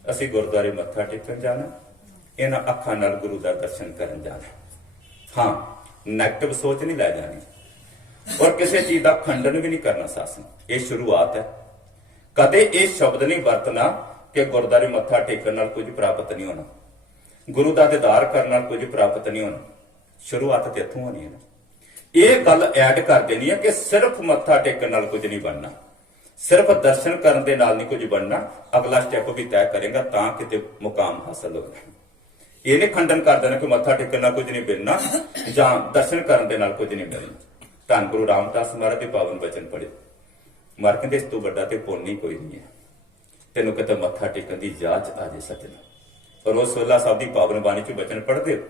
ਅਸੀਂ ਗੁਰਦੁਆਰੇ ਮੱਥਾ ਟੇਕਣ ਜਾਣਾ, ਇਹਨਾਂ ਅੱਖਾਂ ਨਾਲ ਗੁਰੂ ਦਾ ਦਰਸ਼ਨ ਕਰਨ ਜਾਣਾ। ਹਾਂ, ਨੈਗੇਟਿਵ ਸੋਚ ਨਹੀਂ ਲੈ ਜਾਣੀ ਔਰ ਕਿਸੇ ਚੀਜ਼ ਦਾ ਖੰਡਨ ਵੀ ਨਹੀਂ ਕਰਨਾ। ਸਾਸਨ ਇਹ ਸ਼ੁਰੂਆਤ ਹੈ। ਕਦੇ ਇਹ ਸ਼ਬਦ ਨਹੀਂ ਵਰਤਣਾ ਕਿ ਗੁਰਦੁਆਰੇ ਮੱਥਾ ਟੇਕਣ ਨਾਲ ਕੁਝ ਪ੍ਰਾਪਤ ਨਹੀਂ ਹੋਣਾ, ਗੁਰੂ ਦਾ ਦੀਦਾਰ ਕਰਨ ਨਾਲ ਕੁਝ ਪ੍ਰਾਪਤ ਨਹੀਂ ਹੋਣਾ। ਸ਼ੁਰੂਆਤ ਤੇ ਇੱਥੋਂ ਹੋਣੀ ਹੈ ਨਾ। ਇਹ ਗੱਲ ਐਡ ਕਰ ਦੇਣੀ ਹੈ ਕਿ ਸਿਰਫ ਮੱਥਾ ਟੇਕਣ ਨਾਲ ਕੁਝ ਨਹੀਂ ਬਣਨਾ, ਸਿਰਫ ਦਰਸ਼ਨ ਕਰਨ ਦੇ ਨਾਲ ਨਹੀਂ ਕੁਝ ਬਣਨਾ। ਅਗਲਾ ਸਟੈਪ ਵੀ ਤੈਅ ਕਰੇਗਾ ਤਾਂ ਕਿਤੇ ਮੁਕਾਮ ਹਾਸਲ ਹੋਣਾ। ਇਹ ਨਹੀਂ ਖੰਡਨ ਕਰ ਦੇਣਾ ਕਿ ਮੱਥਾ ਟੇਕਣ ਨਾਲ ਕੁਝ ਨਹੀਂ ਮਿਲਣਾ ਜਾਂ ਦਰਸ਼ਨ ਕਰਨ ਦੇ ਨਾਲ ਕੁਝ ਨਹੀਂ ਮਿਲਣਾ। ਧੰਨ ਗੁਰੂ ਰਾਮਦਾਸ ਮਹਾਰਾਜ ਦੇ ਪਾਵਨ ਬਚਨ ਪੜ੍ਹੇ, ਮਰ ਕਹਿੰਦੇ ਇਸ ਤੋਂ ਵੱਡਾ ਤੇ ਪੁੰਨ ਹੀ ਕੋਈ ਨਹੀਂ ਹੈ। ਤੈਨੂੰ ਕਿਤੇ ਮੱਥਾ ਟੇਕਣ ਦੀ ਜਾਚ ਆ ਜੇ ਸੱਜਣਾ। ਔਰ ਉਸ ਸੋਲਾ ਸਾਹਿਬ ਦੀ ਪਾਵਨ ਬਾਣੀ ਚ ਬਚਨ ਪੜ੍ਹਦੇ,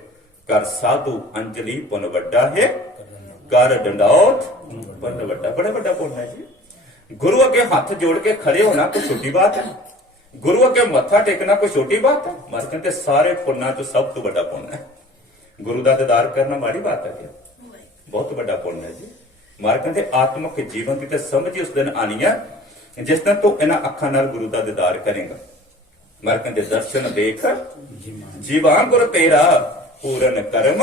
ਕਰ ਸਾਧੂ ਅੰਜਲੀ ਪੁੰਨ ਵੱਡਾ ਹੈ, ਕਰ ਡੰਡਾਉਤ ਪੁੰਨ ਵੱਡਾ। ਬੜਾ ਵੱਡਾ ਪੁੰਨ ਹੈ ਜੀ। ਗੁਰੂ ਅੱਗੇ ਹੱਥ ਜੋੜ ਕੇ ਖੜੇ ਹੋਣਾ ਕੋਈ ਛੋਟੀ ਬਾਤ ਹੈ? ਗੁਰੂ ਅੱਗੇ ਮੱਥਾ ਟੇਕਣਾ ਕੋਈ ਛੋਟੀ ਬਾਤ ਹੈ? ਮਰ ਕਹਿੰਦੇ ਸਾਰੇ ਪੁੰਨਾਂ ਚ ਸਭ ਤੋਂ ਵੱਡਾ ਪੁੰਨ ਹੈ। ਗੁਰੂ ਦਾ ਦੀਦਾਰ ਕਰਨਾ ਮਾੜੀ ਬਾਤ ਹੈ ਕਿ ਬਹੁਤ ਵੱਡਾ ਪੁੰਨ ਹੈ ਜੀ। ਮਰ ਕਹਿੰਦੇ ਆਤਮਿਕ ਜੀਵਨ ਦੀ ਤੇ ਸਮਝ ਉਸ ਦਿਨ ਆਣੀ ਹੈ ਜਿਸ ਦਿਨ ਤੂੰ ਇਹਨਾਂ ਅੱਖਾਂ ਨਾਲ ਗੁਰੂ ਦਾ ਦੀਦਾਰ ਕਰੇਗਾ। ਮਰ ਕਹਿੰਦੇ ਦਰਸ਼ਨ ਦੇਖ ਜੀਵਾਂ ਗੁਰ ਤੇਰਾ, ਪੂਰਨ ਕਰਮ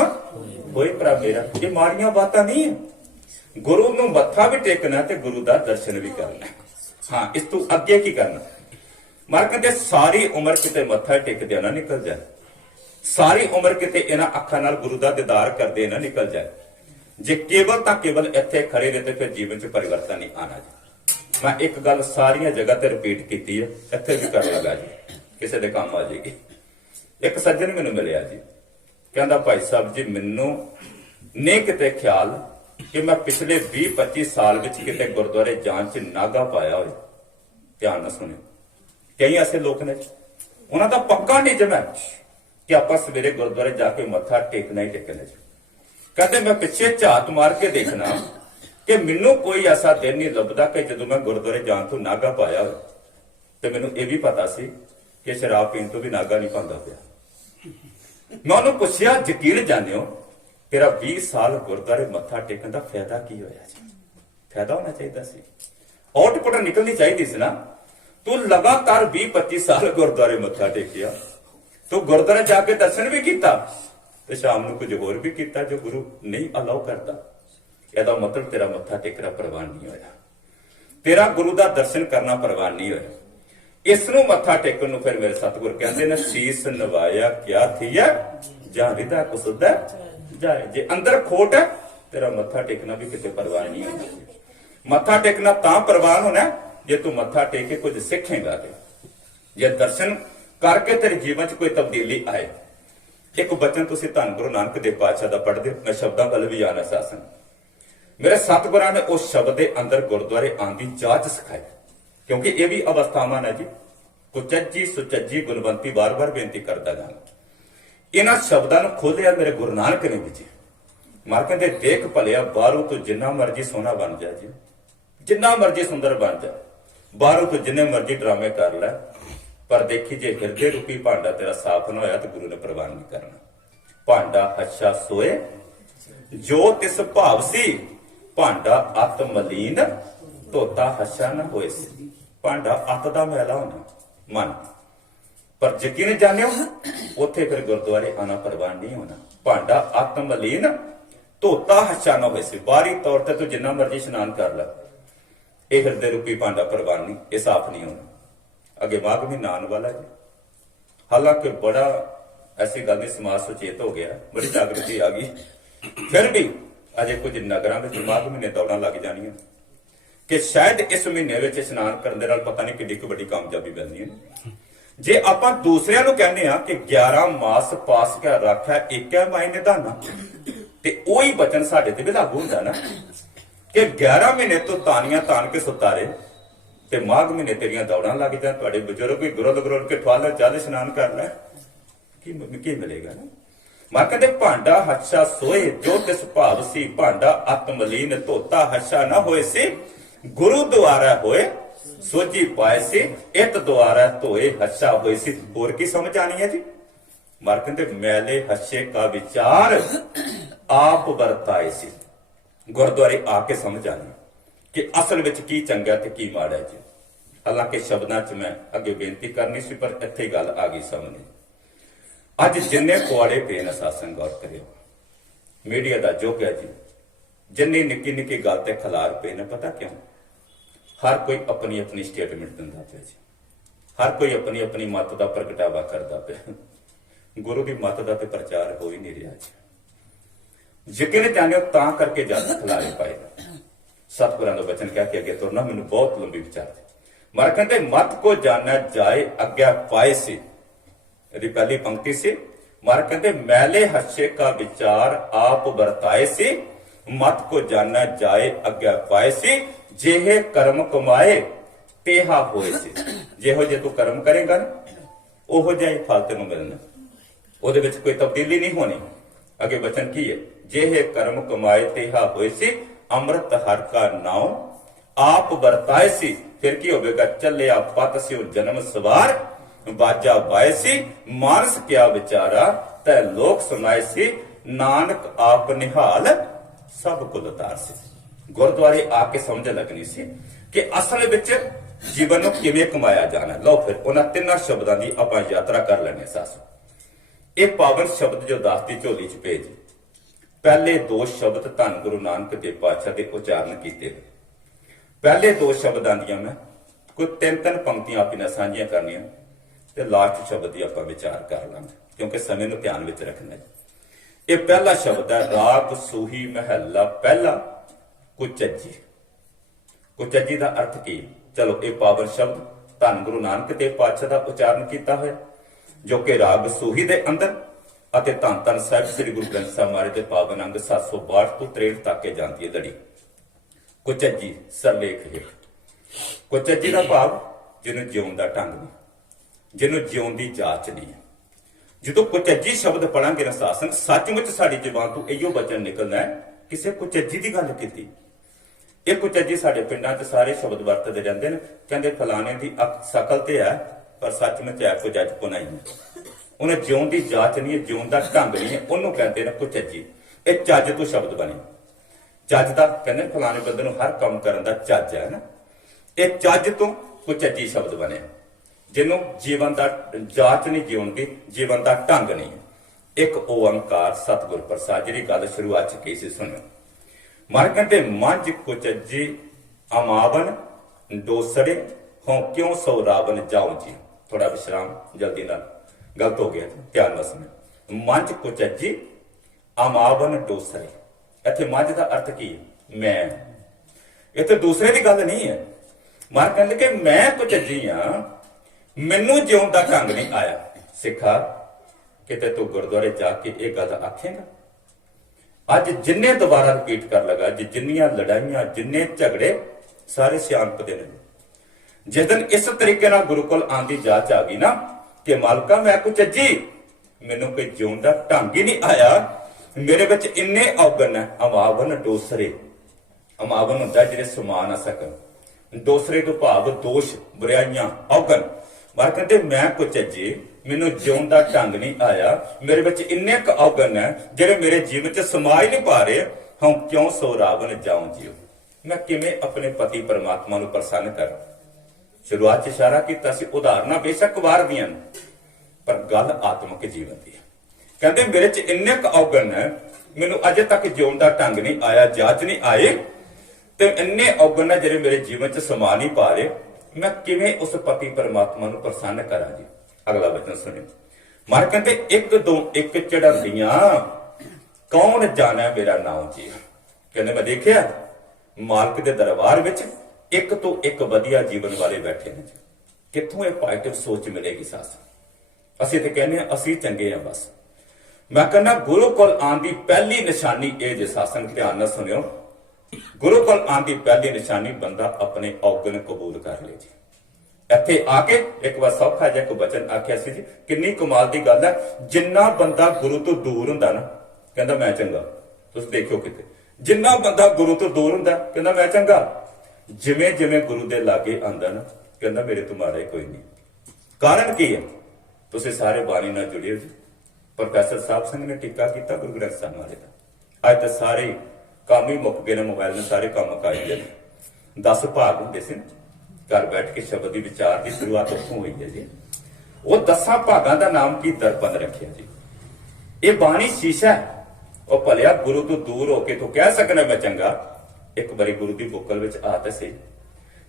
ਹੋਏ ਪ੍ਰਭ ਮੇਰਾ। ਇਹ ਮਾੜੀਆਂ ਬਾਤਾਂ ਨਹੀਂ ਹੈ। ਗੁਰੂ ਨੂੰ ਮੱਥਾ ਵੀ ਟੇਕਣਾ ਤੇ ਗੁਰੂ ਦਾ ਦਰਸ਼ਨ ਵੀ ਕਰਨਾ। ਹਾਂ, ਇਸ ਤੋਂ ਅੱਗੇ ਕੀ ਕਰਨਾ? ਮਰ ਕਹਿੰਦੇ ਸਾਰੀ ਉਮਰ ਕਿਤੇ ਮੱਥਾ ਟੇਕਦੇ ਨਾ ਨਿਕਲ ਜਾਏ, ਸਾਰੀ ਉਮਰ ਕਿਤੇ ਇਹਨਾਂ ਅੱਖਾਂ ਨਾਲ ਗੁਰੂ ਦਾ ਦੀਦਾਰ ਕਰਦੇ ਨਾ ਨਿਕਲ ਜਾਏ। ਜੇ ਕੇਵਲ ਤਾਂ ਕੇਵਲ ਇੱਥੇ ਖੜੇ ਰਹੇ ਤੇ ਫਿਰ ਜੀਵਨ 'ਚ ਪਰਿਵਰਤਨ ਨਹੀਂ ਆਣਾ ਜੀ। ਮੈਂ ਇੱਕ ਗੱਲ ਸਾਰੀਆਂ ਜਗ੍ਹਾ ਤੇ ਰਿਪੀਟ ਕੀਤੀ ਹੈ, ਇੱਥੇ ਵੀ ਕਰ ਲਗਾ ਜੀ, ਕਿਸੇ ਦੇ ਕੰਮ ਆ ਜਾਏਗੀ। ਇੱਕ ਸੱਜਣ ਮੈਨੂੰ ਮਿਲਿਆ ਜੀ, ਕਹਿੰਦਾ ਭਾਈ ਸਾਹਿਬ ਜੀ ਮੈਨੂੰ ਨਹੀਂ ਕਿਤੇ ਖਿਆਲ ਕਿ ਮੈਂ ਪਿਛਲੇ 20-25 ਸਾਲ ਵਿੱਚ ਕਿਤੇ ਗੁਰਦੁਆਰੇ ਜਾਣ 'ਚ ਨਾਗਾ ਪਾਇਆ ਹੋਵੇ। ਧਿਆਨ ਨਾਲ ਸੁਣਿਓ, ਕਈ ਐਸੇ ਲੋਕ ਨੇ ਉਹਨਾਂ ਦਾ ਪੱਕਾ ਨਿਯਮ ਹੈ ਕਿ ਆਪਾਂ ਸਵੇਰੇ ਗੁਰਦੁਆਰੇ ਜਾ ਕੇ ਮੱਥਾ ਟੇਕਣਾ ਹੀ ਟੇਕਣਾ ਜੀ। ਕਹਿੰਦੇ ਮੈਂ ਪਿੱਛੇ ਝਾਤ ਮਾਰ ਕੇ ਦੇਖਣਾ ਕਿ ਮੈਨੂੰ ਕੋਈ ਐਸਾ ਦਿਨ ਨਹੀਂ ਲੱਭਦਾ ਕਿ ਜਦੋਂ ਮੈਂ ਗੁਰਦੁਆਰੇ ਜਾਣ ਤੋਂ ਨਾਗਾ ਪਾਇਆ ਹੋਵੇ। ਤੇ ਮੈਨੂੰ ਇਹ ਵੀ ਪਤਾ ਸੀ ਕਿ ਸ਼ਰਾਬ ਪੀਣ ਤੋਂ ਵੀ ਨਾਗਾ ਨਹੀਂ ਪਾਉਂਦਾ ਪਿਆ। ਮੈਂ ਉਹਨੂੰ ਪੁੱਛਿਆ ਯਕੀਨ ਜਾਣਿਓ ਤੇਰਾ 20 ਸਾਲ ਗੁਰਦੁਆਰੇ ਮੱਥਾ ਟੇਕਣ ਦਾ ਫਾਇਦਾ ਕੀ ਹੋਇਆ ਜੀ? ਫਾਇਦਾ ਹੋਣਾ ਚਾਹੀਦਾ ਸੀ, ਆਊਟਪੁੱਟ ਨਿਕਲਣੀ ਚਾਹੀਦੀ ਸੀ ਨਾ। ਤੂੰ ਲਗਾਤਾਰ 20-25 ਸਾਲ ਗੁਰਦੁਆਰੇ ਮੱਥਾ ਟੇਕਿਆ, ਤੂੰ ਗੁਰਦੁਆਰੇ ਜਾ ਕੇ ਦਰਸ਼ਨ ਵੀ ਕੀਤਾ ਤੇ ਸ਼ਾਮ ਨੂੰ ਕੁਝ ਹੋਰ ਵੀ ਕੀਤਾ ਜੋ ਗੁਰੂ ਨਹੀਂ ਅਲਾਉ ਕਰਦਾ। ਇਹਦਾ ਮਤਲਬ ਤੇਰਾ ਮੱਥਾ ਟੇਕਣਾ ਪ੍ਰਵਾਨ ਨਹੀਂ ਹੋਇਆ, ਤੇਰਾ ਗੁਰੂ ਦਾ ਦਰਸ਼ਨ ਕਰਨਾ ਪ੍ਰਵਾਨ ਨਹੀਂ ਹੋਇਆ। ਇਸ ਨੂੰ ਮੱਥਾ ਟੇਕਣ ਨੂੰ ਫਿਰ ਮੇਰੇ ਸਤਿਗੁਰ ਕਹਿੰਦੇ ਨੇ ਸੀਸ ਨਵਾਇਆ ਕਿਆ ਥੀਆ ਜਾਂ ਹਿਰਦਾ ਕੁਸੁੱਧਾ ਜਾਏ। ਜੇ ਅੰਦਰ ਖੋਟ ਹੈ ਤੇਰਾ ਮੱਥਾ ਟੇਕਣਾ ਵੀ ਕਿਤੇ ਪ੍ਰਵਾਨ ਨਹੀਂ ਹੋਣਾ। ਮੱਥਾ ਟੇਕਣਾ ਤਾਂ ਪ੍ਰਵਾਨ ਹੋਣਾ ਜੇ ਤੂੰ ਮੱਥਾ ਟੇਕ ਕੇ ਕੁਝ ਸਿੱਖੇਗਾ, ਤੇ ਜੇ ਦਰਸ਼ਨ ਕਰਕੇ ਤੇਰੇ ਜੀਵਨ 'ਚ ਕੋਈ ਤਬਦੀਲੀ ਆਏ। ਇੱਕ ਬਚਨ ਤੁਸੀਂ ਧੰਨ ਗੁਰੂ ਨਾਨਕ ਦੇਵ ਪਾਤਸ਼ਾਹ ਦਾ ਪੜ੍ਹਦੇ ਹੋ, ਮੈਂ ਸ਼ਬਦਾਂ ਵੱਲ ਵੀ ਆਣਾ ਸਾਸਨ। ਮੇਰੇ ਸਤਿਗੁਰਾਂ ਨੇ ਉਸ ਸ਼ਬਦ ਦੇ ਅੰਦਰ ਗੁਰਦੁਆਰੇ ਆਉਣ ਦੀ ਜਾਚ ਸਿਖਾਈ, ਕਿਉਂਕਿ ਇਹ ਵੀ ਅਵਸਥਾਵਾਂ ਨੇ ਜੀ। ਕੁਚੱਜੀ ਸੁਚੱਜੀ ਗੁਣਵੰਤੀ ਵਾਰ-ਵਾਰ ਬੇਨਤੀ ਕਰਦਾ ਜਾਣਾ। ਇਹਨਾਂ ਸ਼ਬਦਾਂ ਨੂੰ ਖੋਲਿਆ ਮੇਰੇ ਗੁਰੂ ਨਾਨਕ ਨੇ ਵੀ ਜੀ। ਮਰ ਕਹਿੰਦੇ ਦੇਖ ਭਲਿਆ ਬਾਹਰੋਂ ਤੋਂ ਜਿੰਨਾ ਮਰਜੀ ਸੋਹਣਾ ਬਣ ਜਾ ਜੀ, ਜਿੰਨਾ ਮਰਜੀ ਸੁੰਦਰ ਬਣ ਜਾ, ਬਾਹਰੋਂ ਤੋਂ ਜਿੰਨੇ ਮਰਜੀ ਡਰਾਮੇ ਕਰ ਲੈ, ਪਰ ਦੇਖੀ ਜੇ ਹਿਰਦੇ ਰੂਪੀ ਭਾਂਡਾ ਤੇਰਾ ਸਾਫ਼ ਨਾ ਹੋਇਆ ਤਾਂ ਗੁਰੂ ਨੇ ਪ੍ਰਵਾਨ ਨਹੀਂ ਕਰਨਾ। ਭਾਂਡਾ ਹੱਛਾ ਸੋਏ ਜੋ ਤਿਸ ਭਾਵ ਸੀ, ਭਾਂਡਾ ਅਤ ਮਲੀਨ ਧੋਤਾ ਹੱਛਾ ਨਾ ਹੋਏ ਸੀ। ਭਾਂਡਾ ਅਤ ਦਾ ਮੈਲਾ ਹੋਣਾ, ਮਨ ਪਰ ਯਕੀਨ ਜਾਣਿਓ ਉੱਥੇ ਫਿਰ ਗੁਰਦੁਆਰੇ ਆਣਾ ਪ੍ਰਵਾਨ ਨਹੀਂ ਹੋਣਾ। ਭਾਂਡਾ ਆਤਮ ਮਲੀਨ ਧੋਤਾ ਹੱਛਾ ਨਾ ਹੋਏ ਸੀ। ਬਾਹਰੀ ਤੌਰ ਤੇ ਤੂੰ ਜਿੰਨਾ ਮਰਜ਼ੀ ਇਸ਼ਨਾਨ ਕਰ ਲੈ, ਇਹ ਹਿਰਦੇ ਰੂਪੀ ਭਾਂਡਾ ਪ੍ਰਵਾਨ ਨਹੀਂ, ਇਹ ਸਾਫ਼ ਨਹੀਂ ਹੋਣਾ। ਅੱਗੇ ਮਾਘ ਮਹੀਨਾ ਆਉਣ ਵਾਲਾ ਜੀ। ਹਾਲਾਂਕਿ ਬੜਾ ਐਸੀ ਗੱਲ ਨਹੀਂ, ਸਮਾਜ ਸੁਚੇਤ ਹੋ ਗਿਆ, ਬੜੀ ਜਾਗਰਤੀ ਆ ਗਈ। ਫਿਰ ਵੀ ਅਜੇ ਕੁਝ ਨਗਰਾਂ ਵਿੱਚ ਮਾਘ ਮਹੀਨੇ ਦੌੜਾਂ ਲੱਗ ਜਾਣੀਆਂ ਕਿ ਸ਼ਾਇਦ ਇਸ ਮਹੀਨੇ ਵਿੱਚ ਇਸ਼ਨਾਨ ਕਰਨ ਦੇ ਨਾਲ ਪਤਾ ਨਹੀਂ ਕਿੱਡੀ ਕੁ ਵੱਡੀ ਕਾਮਯਾਬੀ ਮਿਲਣੀ ਹੈ। ਜੇ ਆਪਾਂ ਦੂਸਰਿਆਂ ਨੂੰ ਕਹਿੰਦੇ ਆ ਕਿ 11 ਮਾਸ ਪਾਸ ਕਰ ਰੱਖਿਆ ਏਕੈ ਮਾਈ ਨਿਧਾਨਾ, ਤੇ ਉਹੀ ਬਚਨ ਸਾਡੇ ਤੇ ਵੀ ਲਾਗੂ ਹੁੰਦਾ ਨਾ ਕਿ 11 ਮਹੀਨੇ ਤੋਂ ਤਾਨੀਆਂ ਤਾਨ ਕੇ ਸੁਤਾਰੇ ਤੇ ਮਾਘ ਮਹੀਨੇ ਤੇਰੀਆਂ ਦੌੜਾਂ ਲੱਗ ਜਾਣ। ਤੁਹਾਡੇ ਬਜ਼ੁਰਗ ਕੋਈ ਗੁਰਦ ਕੇ ਠਵਾਲਾ ਚਾਹ ਇਸ਼ਨਾਨ ਕਰ ਲੈ, ਕੀ ਮਿਲੇਗਾ ਨਾ। ਮਾਂ ਕਹਿੰਦੇ ਭਾਂਡਾ ਹੱਛਾ ਸੋਏ ਜੋ ਤਿਸ ਭਾਵ ਸੀ, ਭਾਂਡਾ ਆਤਮਲੀਨ ਧੋਤਾ ਹੱਛਾ ਨਾ ਹੋਏ ਸੀ, ਗੁਰੂ ਦੁਆਰਾ ਹੋਏ ਸੋਝੀ ਪਾਏ ਸੀ, ਇਤ ਦੁਆਰਾ ਧੋਏ ਹੱਛਾ ਹੋਏ ਸੀ। ਹੋਰ ਕੀ ਸਮਝ ਆਣੀ ਹੈ ਜੀ। ਮਾਂ ਕਹਿੰਦੇ ਮੈਲੇ ਹੱਛੇ ਕਾ ਵਿਚਾਰ ਆਪ ਵਰਤਾਏ ਸੀ। ਗੁਰਦੁਆਰੇ ਆ ਕੇ ਸਮਝ ਆਣੀ ਕਿ ਅਸਲ ਵਿੱਚ ਕੀ ਚੰਗਾ ਤੇ ਕੀ ਮਾੜਾ ਜੀ। ਹਾਲਾਂਕਿ ਸ਼ਬਦਾਂ 'ਚ ਮੈਂ ਅੱਗੇ ਬੇਨਤੀ ਕਰਨੀ ਸੀ, ਪਰ ਇੱਥੇ ਗੱਲ ਆ ਗਈ ਸਾਹਮਣੇ। ਅੱਜ ਜਿੰਨੇ ਪੁਆੜੇ ਪਏ ਨੇ ਸਾਸਨ ਗੌਰ ਕਰਿਓ, ਮੀਡੀਆ ਦਾ ਯੁੱਗ ਹੈ ਜੀ। ਜਿੰਨੀ ਨਿੱਕੀ ਨਿੱਕੀ ਗੱਲ ਤੇ ਖਲਾਰ ਪਏ ਨੇ, ਪਤਾ ਕਿਉਂ? ਹਰ ਕੋਈ ਆਪਣੀ ਆਪਣੀ ਸਟੇਟਮੈਂਟ ਦਿੰਦਾ ਪਿਆ ਜੀ। ਹਰ ਕੋਈ ਆਪਣੀ ਆਪਣੀ ਮੱਤ ਦਾ ਪ੍ਰਗਟਾਵਾ ਕਰਦਾ ਪਿਆ। ਗੁਰੂ ਦੀ ਮੱਤ ਦਾ ਤੇ ਪ੍ਰਚਾਰ ਹੋ ਹੀ ਨਹੀਂ ਰਿਹਾ ਜੀ। ਯਕੀਨ ਜਾਣਿਓ ਤਾਂ ਕਰਕੇ ਜ਼ਿਆਦਾ ਖਲਾਰੇ ਪਾਏ। ਸਤਿਗੁਰਾਂ ਦਾ ਬਚਨ ਕਹਿ ਕੇ ਅੱਗੇ ਤੁਰਨਾ ਮੈਨੂੰ ਬਹੁਤ ਲੰਬੀ ਵਿਚਾਰ ਹੈ। ਮਾਰ ਕਹਿੰਦੇ ਮਤ ਕੋ ਜਾਣਾ ਜਾਏ ਅੱਗੇ ਪਾਏ ਸੀ। ਇਹਦੀ ਪਹਿਲੀ ਪੰਕਤੀ ਸੀ। ਮਾਰ ਕਹਿੰਦੇ ਮੈਲੇ ਹੱਛੇ ਕਾ ਵਿਚਾਰ ਆਪ ਵਰਤਾਏ ਸੀ, ਮਤ ਕੋ ਜਾਣਾ ਜਾਏ ਅੱਗੇ ਪਾਏ ਸੀ, ਜਿਹੇ ਕਰਮ ਕਮਾਏ ਤੇਹਾ ਹੋਏ ਸੀ। ਜਿਹੋ ਜੇ ਤੂੰ ਕਰਮ ਕਰੇਗਾ ਨਾ, ਉਹੋ ਜਿਹਾ ਹੀ ਫਲ ਤੈਨੂੰ ਮਿਲਣਾ। ਉਹਦੇ ਵਿੱਚ ਕੋਈ ਤਬਦੀਲੀ ਨਹੀਂ ਹੋਣੀ। ਅੱਗੇ ਬਚਨ ਕੀ ਹੈ? ਜਿਹੇ ਕਰਮ ਕਮਾਏ ਤੇਹਾ ਹੋਏ ਸੀ, ਅੰਮ੍ਰਿਤ ਹਰ ਕਾ ਨਾਮ ਆਪ ਵਰਤਾਏ ਸੀ। ਫਿਰ ਕੀ ਹੋਵੇਗਾ? ਚੱਲਿਆ ਪਤ ਸਿਉ ਜਨਮ ਸਵਾਰ, ਬਾਜਾ ਬਾਏ ਸੀ, ਮਾਨਸ ਕਿਆ ਵਿਚਾਰਾ, ਤੈ ਲੋਕ ਸੁਨਾਏ ਸੀ, ਨਾਨਕ ਆਪ ਨਿਹਾਲ ਸਭ ਕੁਲ ਉਤਾਰ ਸੀ। ਗੁਰਦੁਆਰੇ ਆ ਕੇ ਸਮਝ ਲੱਗਣੀ ਸੀ ਕਿ ਅਸਲ ਵਿੱਚ ਜੀਵਨ ਨੂੰ ਕਿਵੇਂ ਕਮਾਇਆ ਜਾਣਾ। ਲਓ ਫਿਰ ਉਹਨਾਂ ਤਿੰਨਾਂ ਸ਼ਬਦਾਂ ਦੀ ਆਪਾਂ ਯਾਤਰਾ ਕਰ ਲੈਣੇ ਸਾਸ। ਇਹ ਪਾਵਨ ਸ਼ਬਦ ਜੋ ਦਾਸ ਦੀ ਝੋਲੀ 'ਚ ਪਏ ਜੀ, ਪਹਿਲੇ ਦੋ ਸ਼ਬਦ ਧੰਨ ਗੁਰੂ ਨਾਨਕ ਦੇਵ ਪਾਤਸ਼ਾਹ ਦੇ ਉਚਾਰਨ ਕੀਤੇ। ਪਹਿਲੇ ਦੋ ਸ਼ਬਦਾਂ ਦੀਆਂ ਮੈਂ ਕੋਈ ਤਿੰਨ ਪੰਕਤੀਆਂ ਆਪੀ ਨਾਲ ਸਾਂਝੀਆਂ ਕਰਨੀਆਂ ਤੇ ਲਾਸਟ ਸ਼ਬਦ ਦੀ ਆਪਾਂ ਵਿਚਾਰ ਕਰ ਲਾਂਗੇ, ਕਿਉਂਕਿ ਸਮੇਂ ਨੂੰ ਧਿਆਨ ਵਿੱਚ ਰੱਖਣਾ ਹੈ। ਇਹ ਪਹਿਲਾ ਸ਼ਬਦ ਹੈ ਰਾਗ ਸੂਹੀ ਮਹੱਲਾ ਪਹਿਲਾ ਕੁਚੱਜੀ। ਕੁਚੱਜੀ ਦਾ ਅਰਥ ਕੀ? ਚਲੋ ਇਹ ਪਾਵਨ ਸ਼ਬਦ ਧੰਨ ਗੁਰੂ ਨਾਨਕ ਦੇਵ ਪਾਤਸ਼ਾਹ ਦਾ ਉਚਾਰਨ ਕੀਤਾ ਹੋਇਆ, ਜੋ ਕਿ ਰਾਗ ਸੂਹੀ ਦੇ ਅੰਦਰ ਅਤੇ ਧੰਨ ਧੰਨ ਸਾਹਿਬ ਸ੍ਰੀ ਗੁਰੂ ਗ੍ਰੰਥ ਸਾਹਿਬ ਮਹਾਰਾਜ ਦੇ ਪਾਵਨ ਅੰਗ 762 ਤੋਂ 63 ਤੱਕ ਕੇ ਜਾਂਦੀ ਹੈ ਲੜੀ। ਕੁਚੱਜੀ ਸਰਲੇਖ ਹੇਠ। ਕੁਚੱਜੀ ਦਾ ਭਾਵ ਜਿਹਨੂੰ ਜਿਉਣ ਦਾ ਢੰਗ ਨਹੀਂ, ਜਿਹਨੂੰ ਜਿਉਣ ਦੀ ਜਾਚ ਨਹੀਂ ਹੈ। ਜਦੋਂ ਕੁਚੱਜੀ ਸ਼ਬਦ ਪੜਾਂਗੇ ਨਾ ਸਾਸਨ, ਸੱਚਮੁੱਚ ਸਾਡੀ ਜ਼ੁਬਾਨ ਤੋਂ ਇਹੋ ਬਚਨ ਨਿਕਲਣਾ ਹੈ ਕਿਸੇ ਕੁਚੱਜੀ ਦੀ ਗੱਲ ਕੀਤੀ। ਇਹ ਕੁਚੱਜੀ ਸਾਡੇ ਪਿੰਡਾਂ 'ਚ ਸਾਰੇ ਸ਼ਬਦ ਵਰਤਦੇ ਜਾਂਦੇ ਨੇ। ਕਹਿੰਦੇ ਫਲਾਣੇ ਦੀ ਸ਼ਕਲ ਤੇ ਹੈ, ਪਰ ਸੱਚਮੁੱਚ ਹੈ ਕੁਝ ਅੱਜ ਪੁਨਾਈ ਨਹੀਂ। ਉਹਨੇ ਜਿਉਣ ਦੀ ਜਾਚ ਨਹੀਂ ਹੈ, ਜਿਉਣ ਦਾ ਢੰਗ ਨਹੀਂ ਹੈ, ਉਹਨੂੰ ਕਹਿੰਦੇ ਨੇ ਕੁਚੱਜੀ। ਇਹ ਚੱਜ ਤੋਂ ਸ਼ਬਦ ਬਣੇ। ਚੱਜ ਦਾ ਕਹਿੰਦੇ ਫਲਾਣੇ ਬੰਦੇ ਨੂੰ ਹਰ ਕੰਮ ਕਰਨ ਦਾ ਚੱਜ ਹੈ ਨਾ। ਇਹ ਚੱਜ ਤੋਂ ਕੁਚੱਜੀ ਸ਼ਬਦ ਬਣੇ, ਜਿਹਨੂੰ ਜੀਵਨ ਦਾ ਜਾਚ ਨਹੀਂ, ਜਿਉਣ ਦੀ ਜੀਵਨ ਦਾ ਢੰਗ ਨਹੀਂ। ਇੱਕ ਓੰਕਾਰ ਸਤਿਗੁਰ ਪ੍ਰਸਾਦ। ਜਿਹੜੀ ਗੱਲ ਸ਼ੁਰੂਆਤ 'ਚ ਕਹੀ ਸੀ ਸੁਣਿਓ। ਮਾਰ ਕਹਿੰਦੇ ਮੰਝ ਕੁਚੱਜੀ ਅਮਾਵਨ ਡੋਸੜੇ ਹੋਂ ਕਿਉਂ ਸੋ ਰਾਵਨ ਜਾਉ ਜੀ। ਥੋੜਾ ਵਿਸ਼ਰਾਮ, ਜਲਦੀ ਨਾਲ, ਗਲਤ ਹੋ ਗਿਆ, ਧਿਆਨ ਨਾਲ ਸੁਣੋ। ਮੰਝ ਕੁਚੱਜੀ ਅਮਾਵਨ ਡੋਸੜੇ। ਇੱਥੇ ਮੰਝ ਦਾ ਅਰਥ ਕੀ ਹੈ? ਮੈਂ। ਇੱਥੇ ਦੂਸਰੇ ਦੀ ਗੱਲ ਨਹੀਂ ਹੈ। ਮਾਰ ਕਹਿੰਦੇ ਕਿ ਮੈਂ ਕੁਚੱਜੀ ਆ, ਮੈਨੂੰ ਜਿਉਣ ਦਾ ਢੰਗ ਨਹੀਂ ਆਇਆ। ਸਿੱਖਾ ਕਿਤੇ ਤੂੰ ਗੁਰਦੁਆਰੇ ਜਾ ਕੇ ਇਹ ਗੱਲ ਆਖੇਗਾ? ਅੱਜ ਜਿੰਨੇ ਦੁਬਾਰਾ ਰਿਪੀਟ ਕਰ ਲਗਾ, ਜਿੰਨੀਆਂ ਲੜਾਈਆਂ, ਜਿੰਨੇ ਝਗੜੇ, ਸਾਰੇ ਸਿਆਣਪ ਦੇ ਨੇ। ਜਿਸ ਦਿਨ ਇਸ ਤਰੀਕੇ ਨਾਲ ਗੁਰੂ ਕੋਲ ਆਉਣ ਦੀ ਜਾਚ ਆ ਗਈ ਨਾ ਕਿ ਮਾਲਕਾ ਮੈਂ ਕੁਚੱਜੀ, ਮੈਨੂੰ ਕੋਈ ਜਿਉਣ ਦਾ ਢੰਗ ਹੀ ਨਹੀਂ ਆਇਆ, ਮੇਰੇ ਵਿੱਚ ਇੰਨੇ ਔਗਣ ਹੈ। ਅਮਾਵਨ ਡੋਸਰੇ। ਅਮਾਵਨ ਹੁੰਦਾ ਜਿਹੜੇ ਸਮਾਨ ਆ ਸਕਣ, ਡੋਸਰੇ ਤੋਂ ਭਾਵ ਦੋਸ਼, ਬੁਰਾਈਆਂ, ਔਗਣ। ਮਾਰ ਕਹਿੰਦੇ ਮੈਂ ਕੁਚੱਜੀ, ਮੈਨੂੰ ਜਿਉਣ ਦਾ ਢੰਗ ਨਹੀਂ ਆਇਆ, ਮੇਰੇ ਵਿੱਚ ਇੰਨੇ ਕੁ ਔਗਣ ਹੈ ਜਿਹੜੇ ਮੇਰੇ ਜੀਵਨ 'ਚ ਸਮਾ ਹੀ ਨਹੀਂ ਪਾ ਰਹੇ। ਹਉ ਕਿਉਂ ਸੋ ਰਾਵਨ ਜਾਉ ਜੀਓ। ਮੈਂ ਕਿਵੇਂ ਆਪਣੇ ਪਤੀ ਪਰਮਾਤਮਾ ਨੂੰ ਪ੍ਰਸੰਨ ਕਰਾਂ? ਸ਼ੁਰੂਆਤ 'ਚ ਇਸ਼ਾਰਾ ਕੀਤਾ ਸੀ, ਉਦਾਹਰਨਾਂ ਬੇਸ਼ੱਕ ਵਾਰ ਦੀਆਂ, ਪਰ ਗੱਲ ਆਤਮਿਕ ਜੀਵਨ ਦੀ ਹੈ। ਕਹਿੰਦੇ ਮੇਰੇ ਚ ਇੰਨੇ ਕੁ ਔਗਣ ਹੈ, ਮੈਨੂੰ ਅਜੇ ਤੱਕ ਜਿਉਣ ਦਾ ਢੰਗ ਨਹੀਂ ਆਇਆ, ਜਾਚ ਨਹੀਂ ਆਏ, ਤੇ ਇੰਨੇ ਔਗਣ ਹੈ ਜਿਹੜੇ ਮੇਰੇ ਜੀਵਨ ਚ ਸਮਾ ਨਹੀਂ ਪਾ ਰਹੇ, ਮੈਂ ਕਿਵੇਂ ਉਸ ਪਤੀ ਪਰਮਾਤਮਾ ਨੂੰ ਪ੍ਰਸੰਨ ਕਰਾਂ ਜੀ। ਅਗਲਾ ਵਚਨ ਸੁਣਿਓ। ਮਰ ਕਹਿੰਦੇ ਇੱਕ ਦੋ ਇੱਕ ਚੜ੍ਹਾਉਂਦੀਆਂ, ਕੌਣ ਜਾਣੈ ਮੇਰਾ ਨਾਮ ਜੀ। ਕਹਿੰਦੇ ਮੈਂ ਦੇਖਿਆ ਮਾਲਕ ਦੇ ਦਰਬਾਰ ਵਿੱਚ ਇੱਕ ਤੋਂ ਇੱਕ ਵਧੀਆ ਜੀਵਨ ਵਾਲੇ ਬੈਠੇ ਨੇ ਜੀ। ਕਿੱਥੋਂ ਇਹ ਪੋਜ਼ਿਟਿਵ ਸੋਚ ਮਿਲੇਗੀ ਸਾਸ? ਅਸੀਂ ਤੇ ਕਹਿੰਦੇ ਆ ਅਸੀਂ ਚੰਗੇ ਆ ਬਸ। ਮੈਂ ਕਹਿੰਦਾ ਗੁਰੂ ਕੋਲ ਆਉਣ ਦੀ ਪਹਿਲੀ ਨਿਸ਼ਾਨੀ ਇਹ ਜੇ ਸਾਸਨ, ਧਿਆਨ ਨਾਲ ਸੁਣਿਓ। ਗੁਰੂ ਕੋਲ ਆਉਣ ਦੀ ਪਹਿਲੀ ਨਿਸ਼ਾਨੀ ਬੰਦਾ ਆਪਣੇ ਔਗਣ ਕਬੂਲ ਕਰ ਲੇ ਜੀ। ਇੱਥੇ ਆ ਕੇ ਇੱਕ ਵਾਰ ਸੌਖਾ ਜਿਹਾ ਕੋ ਬਚਨ ਆਖਿਆ ਸੀ ਜੀ, ਕਿੰਨੀ ਕਮਾਲ ਦੀ ਗੱਲ ਹੈ। ਜਿੰਨਾ ਬੰਦਾ ਗੁਰੂ ਤੋਂ ਦੂਰ ਹੁੰਦਾ ਨਾ, ਕਹਿੰਦਾ ਮੈਂ ਚੰਗਾ। ਤੁਸੀਂ ਦੇਖਿਓ ਕਿਤੇ, ਜਿੰਨਾ ਬੰਦਾ ਗੁਰੂ ਤੋਂ ਦੂਰ ਹੁੰਦਾ ਕਹਿੰਦਾ ਮੈਂ ਚੰਗਾ। ਜਿਵੇਂ ਜਿਵੇਂ ਗੁਰੂ ਦੇ ਲਾਗੇ ਆਂਦਾ ਨਾ, ਕਹਿੰਦਾ ਮੇਰੇ ਤੋਂ ਮਾੜਾ ਹੀ ਕੋਈ ਨਹੀਂ। ਕਾਰਨ ਕੀ ਹੈ? ਤੁਸੀਂ ਸਾਰੇ ਬਾਣੀ ਨਾਲ ਜੁੜਿਓ ਜੀ। ਪ੍ਰੋਫੈਸਰ ਸਾਹਿਬ ਸਿੰਘ ਨੇ ਟੀਕਾ ਕੀਤਾ ਗੁਰੂ ਗ੍ਰੰਥ ਸਾਹਿਬ ਮਹਾਰਾਜ ਦਾ। ਅੱਜ ਤਾਂ ਸਾਰੇ ਕੰਮ ਹੀ ਮੁੱਕ ਗਏ ਨੇ, ਮੋਬਾਈਲ ਨੇ ਸਾਰੇ ਕੰਮ ਮੁਕਾਏ ਗਏ ਨੇ। 10 ਭਾਗ ਹੁੰਦੇ ਸੀ ਨਾ, ਘਰ ਬੈਠ ਕੇ ਸ਼ਬਦ ਦੀ ਵਿਚਾਰ ਦੀ ਸ਼ੁਰੂਆਤ ਉੱਥੋਂ ਹੋਈ ਹੈ ਜੀ। ਉਹ 10 ਭਾਗਾਂ ਦਾ ਨਾਮ ਕੀ ਦਰਪਨ ਰੱਖਿਆ ਜੀ। ਇਹ ਬਾਣੀ ਸ਼ੀਸ਼ਾ ਹੈ। ਉਹ ਭਲਿਆ ਗੁਰੂ ਤੋਂ ਦੂਰ ਹੋ ਕੇ ਤੂੰ ਕਹਿ ਸਕਣਾ ਮੈਂ ਚੰਗਾ। ਇੱਕ ਵਾਰੀ ਗੁਰੂ ਦੀ ਬੁੱਕਲ ਵਿੱਚ ਆ ਤਾਂ ਸਹੀ,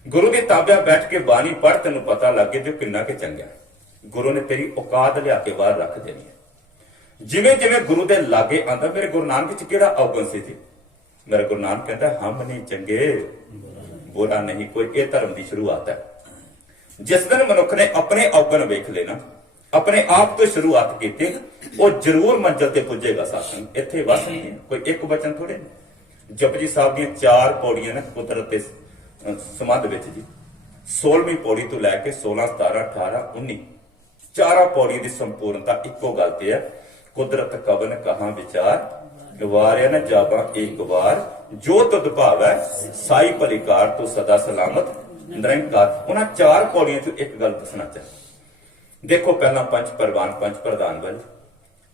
ਗੁਰੂ ਦੀ ਤਾਬਿਆ ਬੈਠ ਕੇ ਬਾਣੀ ਪੜ੍ਹ, ਤੈਨੂੰ ਪਤਾ ਲੱਗੇ ਜੋ ਕਿੰਨਾ ਕਿ ਚੰਗਾ। ਗੁਰੂ ਨੇ ਤੇਰੀ ਔਕਾਤ ਲਿਆ ਕੇ ਬਾਹਰ ਰੱਖ ਦੇਣੀ ਹੈ। ਜਿਵੇਂ ਜਿਵੇਂ ਗੁਰੂ ਦੇ ਲਾਗੇ ਆਂਦਾ, ਮੇਰੇ ਗੁਰੂ ਨਾਨਕ ਚ ਕਿਹੜਾ ਔਗਣ ਸੀ ਜੀ? ਮੇਰਾ ਗੁਰੂ ਨਾਨਕ ਕਹਿੰਦਾ ਹਮ ਨਹੀਂ ਚੰਗੇ ਬੁਰਾ ਨਹੀਂ ਕੋਈ। ਇਹ ਧਰਮ ਦੀ ਸ਼ੁਰੂਆਤ ਹੈ। ਜਿਸ ਦਿਨ ਮਨੁੱਖ ਨੇ ਆਪਣੇ ਔਗਣ ਵੇਖ ਲੈਣਾ, ਆਪਣੇ ਆਪ ਤੋਂ ਸ਼ੁਰੂਆਤ ਕੀਤੀ, ਉਹ ਜ਼ਰੂਰ ਮੰਜ਼ਿਲ ਤੇ ਪੁੱਜੇਗਾ। ਸਾਸਨ ਇੱਥੇ ਵਸ ਨਹੀਂ ਹੈ, ਕੋਈ ਇੱਕ ਵਚਨ ਥੋੜੇ। ਜਪਜੀ ਸਾਹਿਬ ਦੀਆਂ 4 ਪੌੜੀਆਂ ਨੇ ਕੁਦਰਤ ਦੇ ਸੰਬੰਧ ਵਿੱਚ ਜੀ। 16ਵੀਂ ਪੌੜੀ ਤੋਂ ਲੈ ਕੇ 16, 17, 18, 19 ਚਾਰਾਂ ਪੌੜੀ ਦੀ ਸੰਪੂਰਨਤਾ ਇੱਕੋ ਗੱਲ ਤੇ ਹੈ। ਕੁਦਰਤ ਕਵਨ ਕਹਾਂ ਵਿਚਾਰ, ਗਵਾਰਿਆ ਨਾ ਜਾਬਾਂ ਇੱਕ ਵਾਰ, ਜੋ ਤੁਧ ਭਾਵੈ ਸਾਈ ਭਲੀਕਾਰ ਤੂੰ ਸਦਾ ਸਲਾਮਤ ਨਿਰੰਕਾਰ। ਉਹਨਾਂ 4 ਪੌੜੀਆਂ ਚੋਂ ਇੱਕ ਗੱਲ ਦੱਸਣਾ ਚਾਹੁੰਦਾ। ਦੇਖੋ ਪਹਿਲਾਂ ਪੰਜ ਪ੍ਰਧਾਨ ਵਾਲੀ,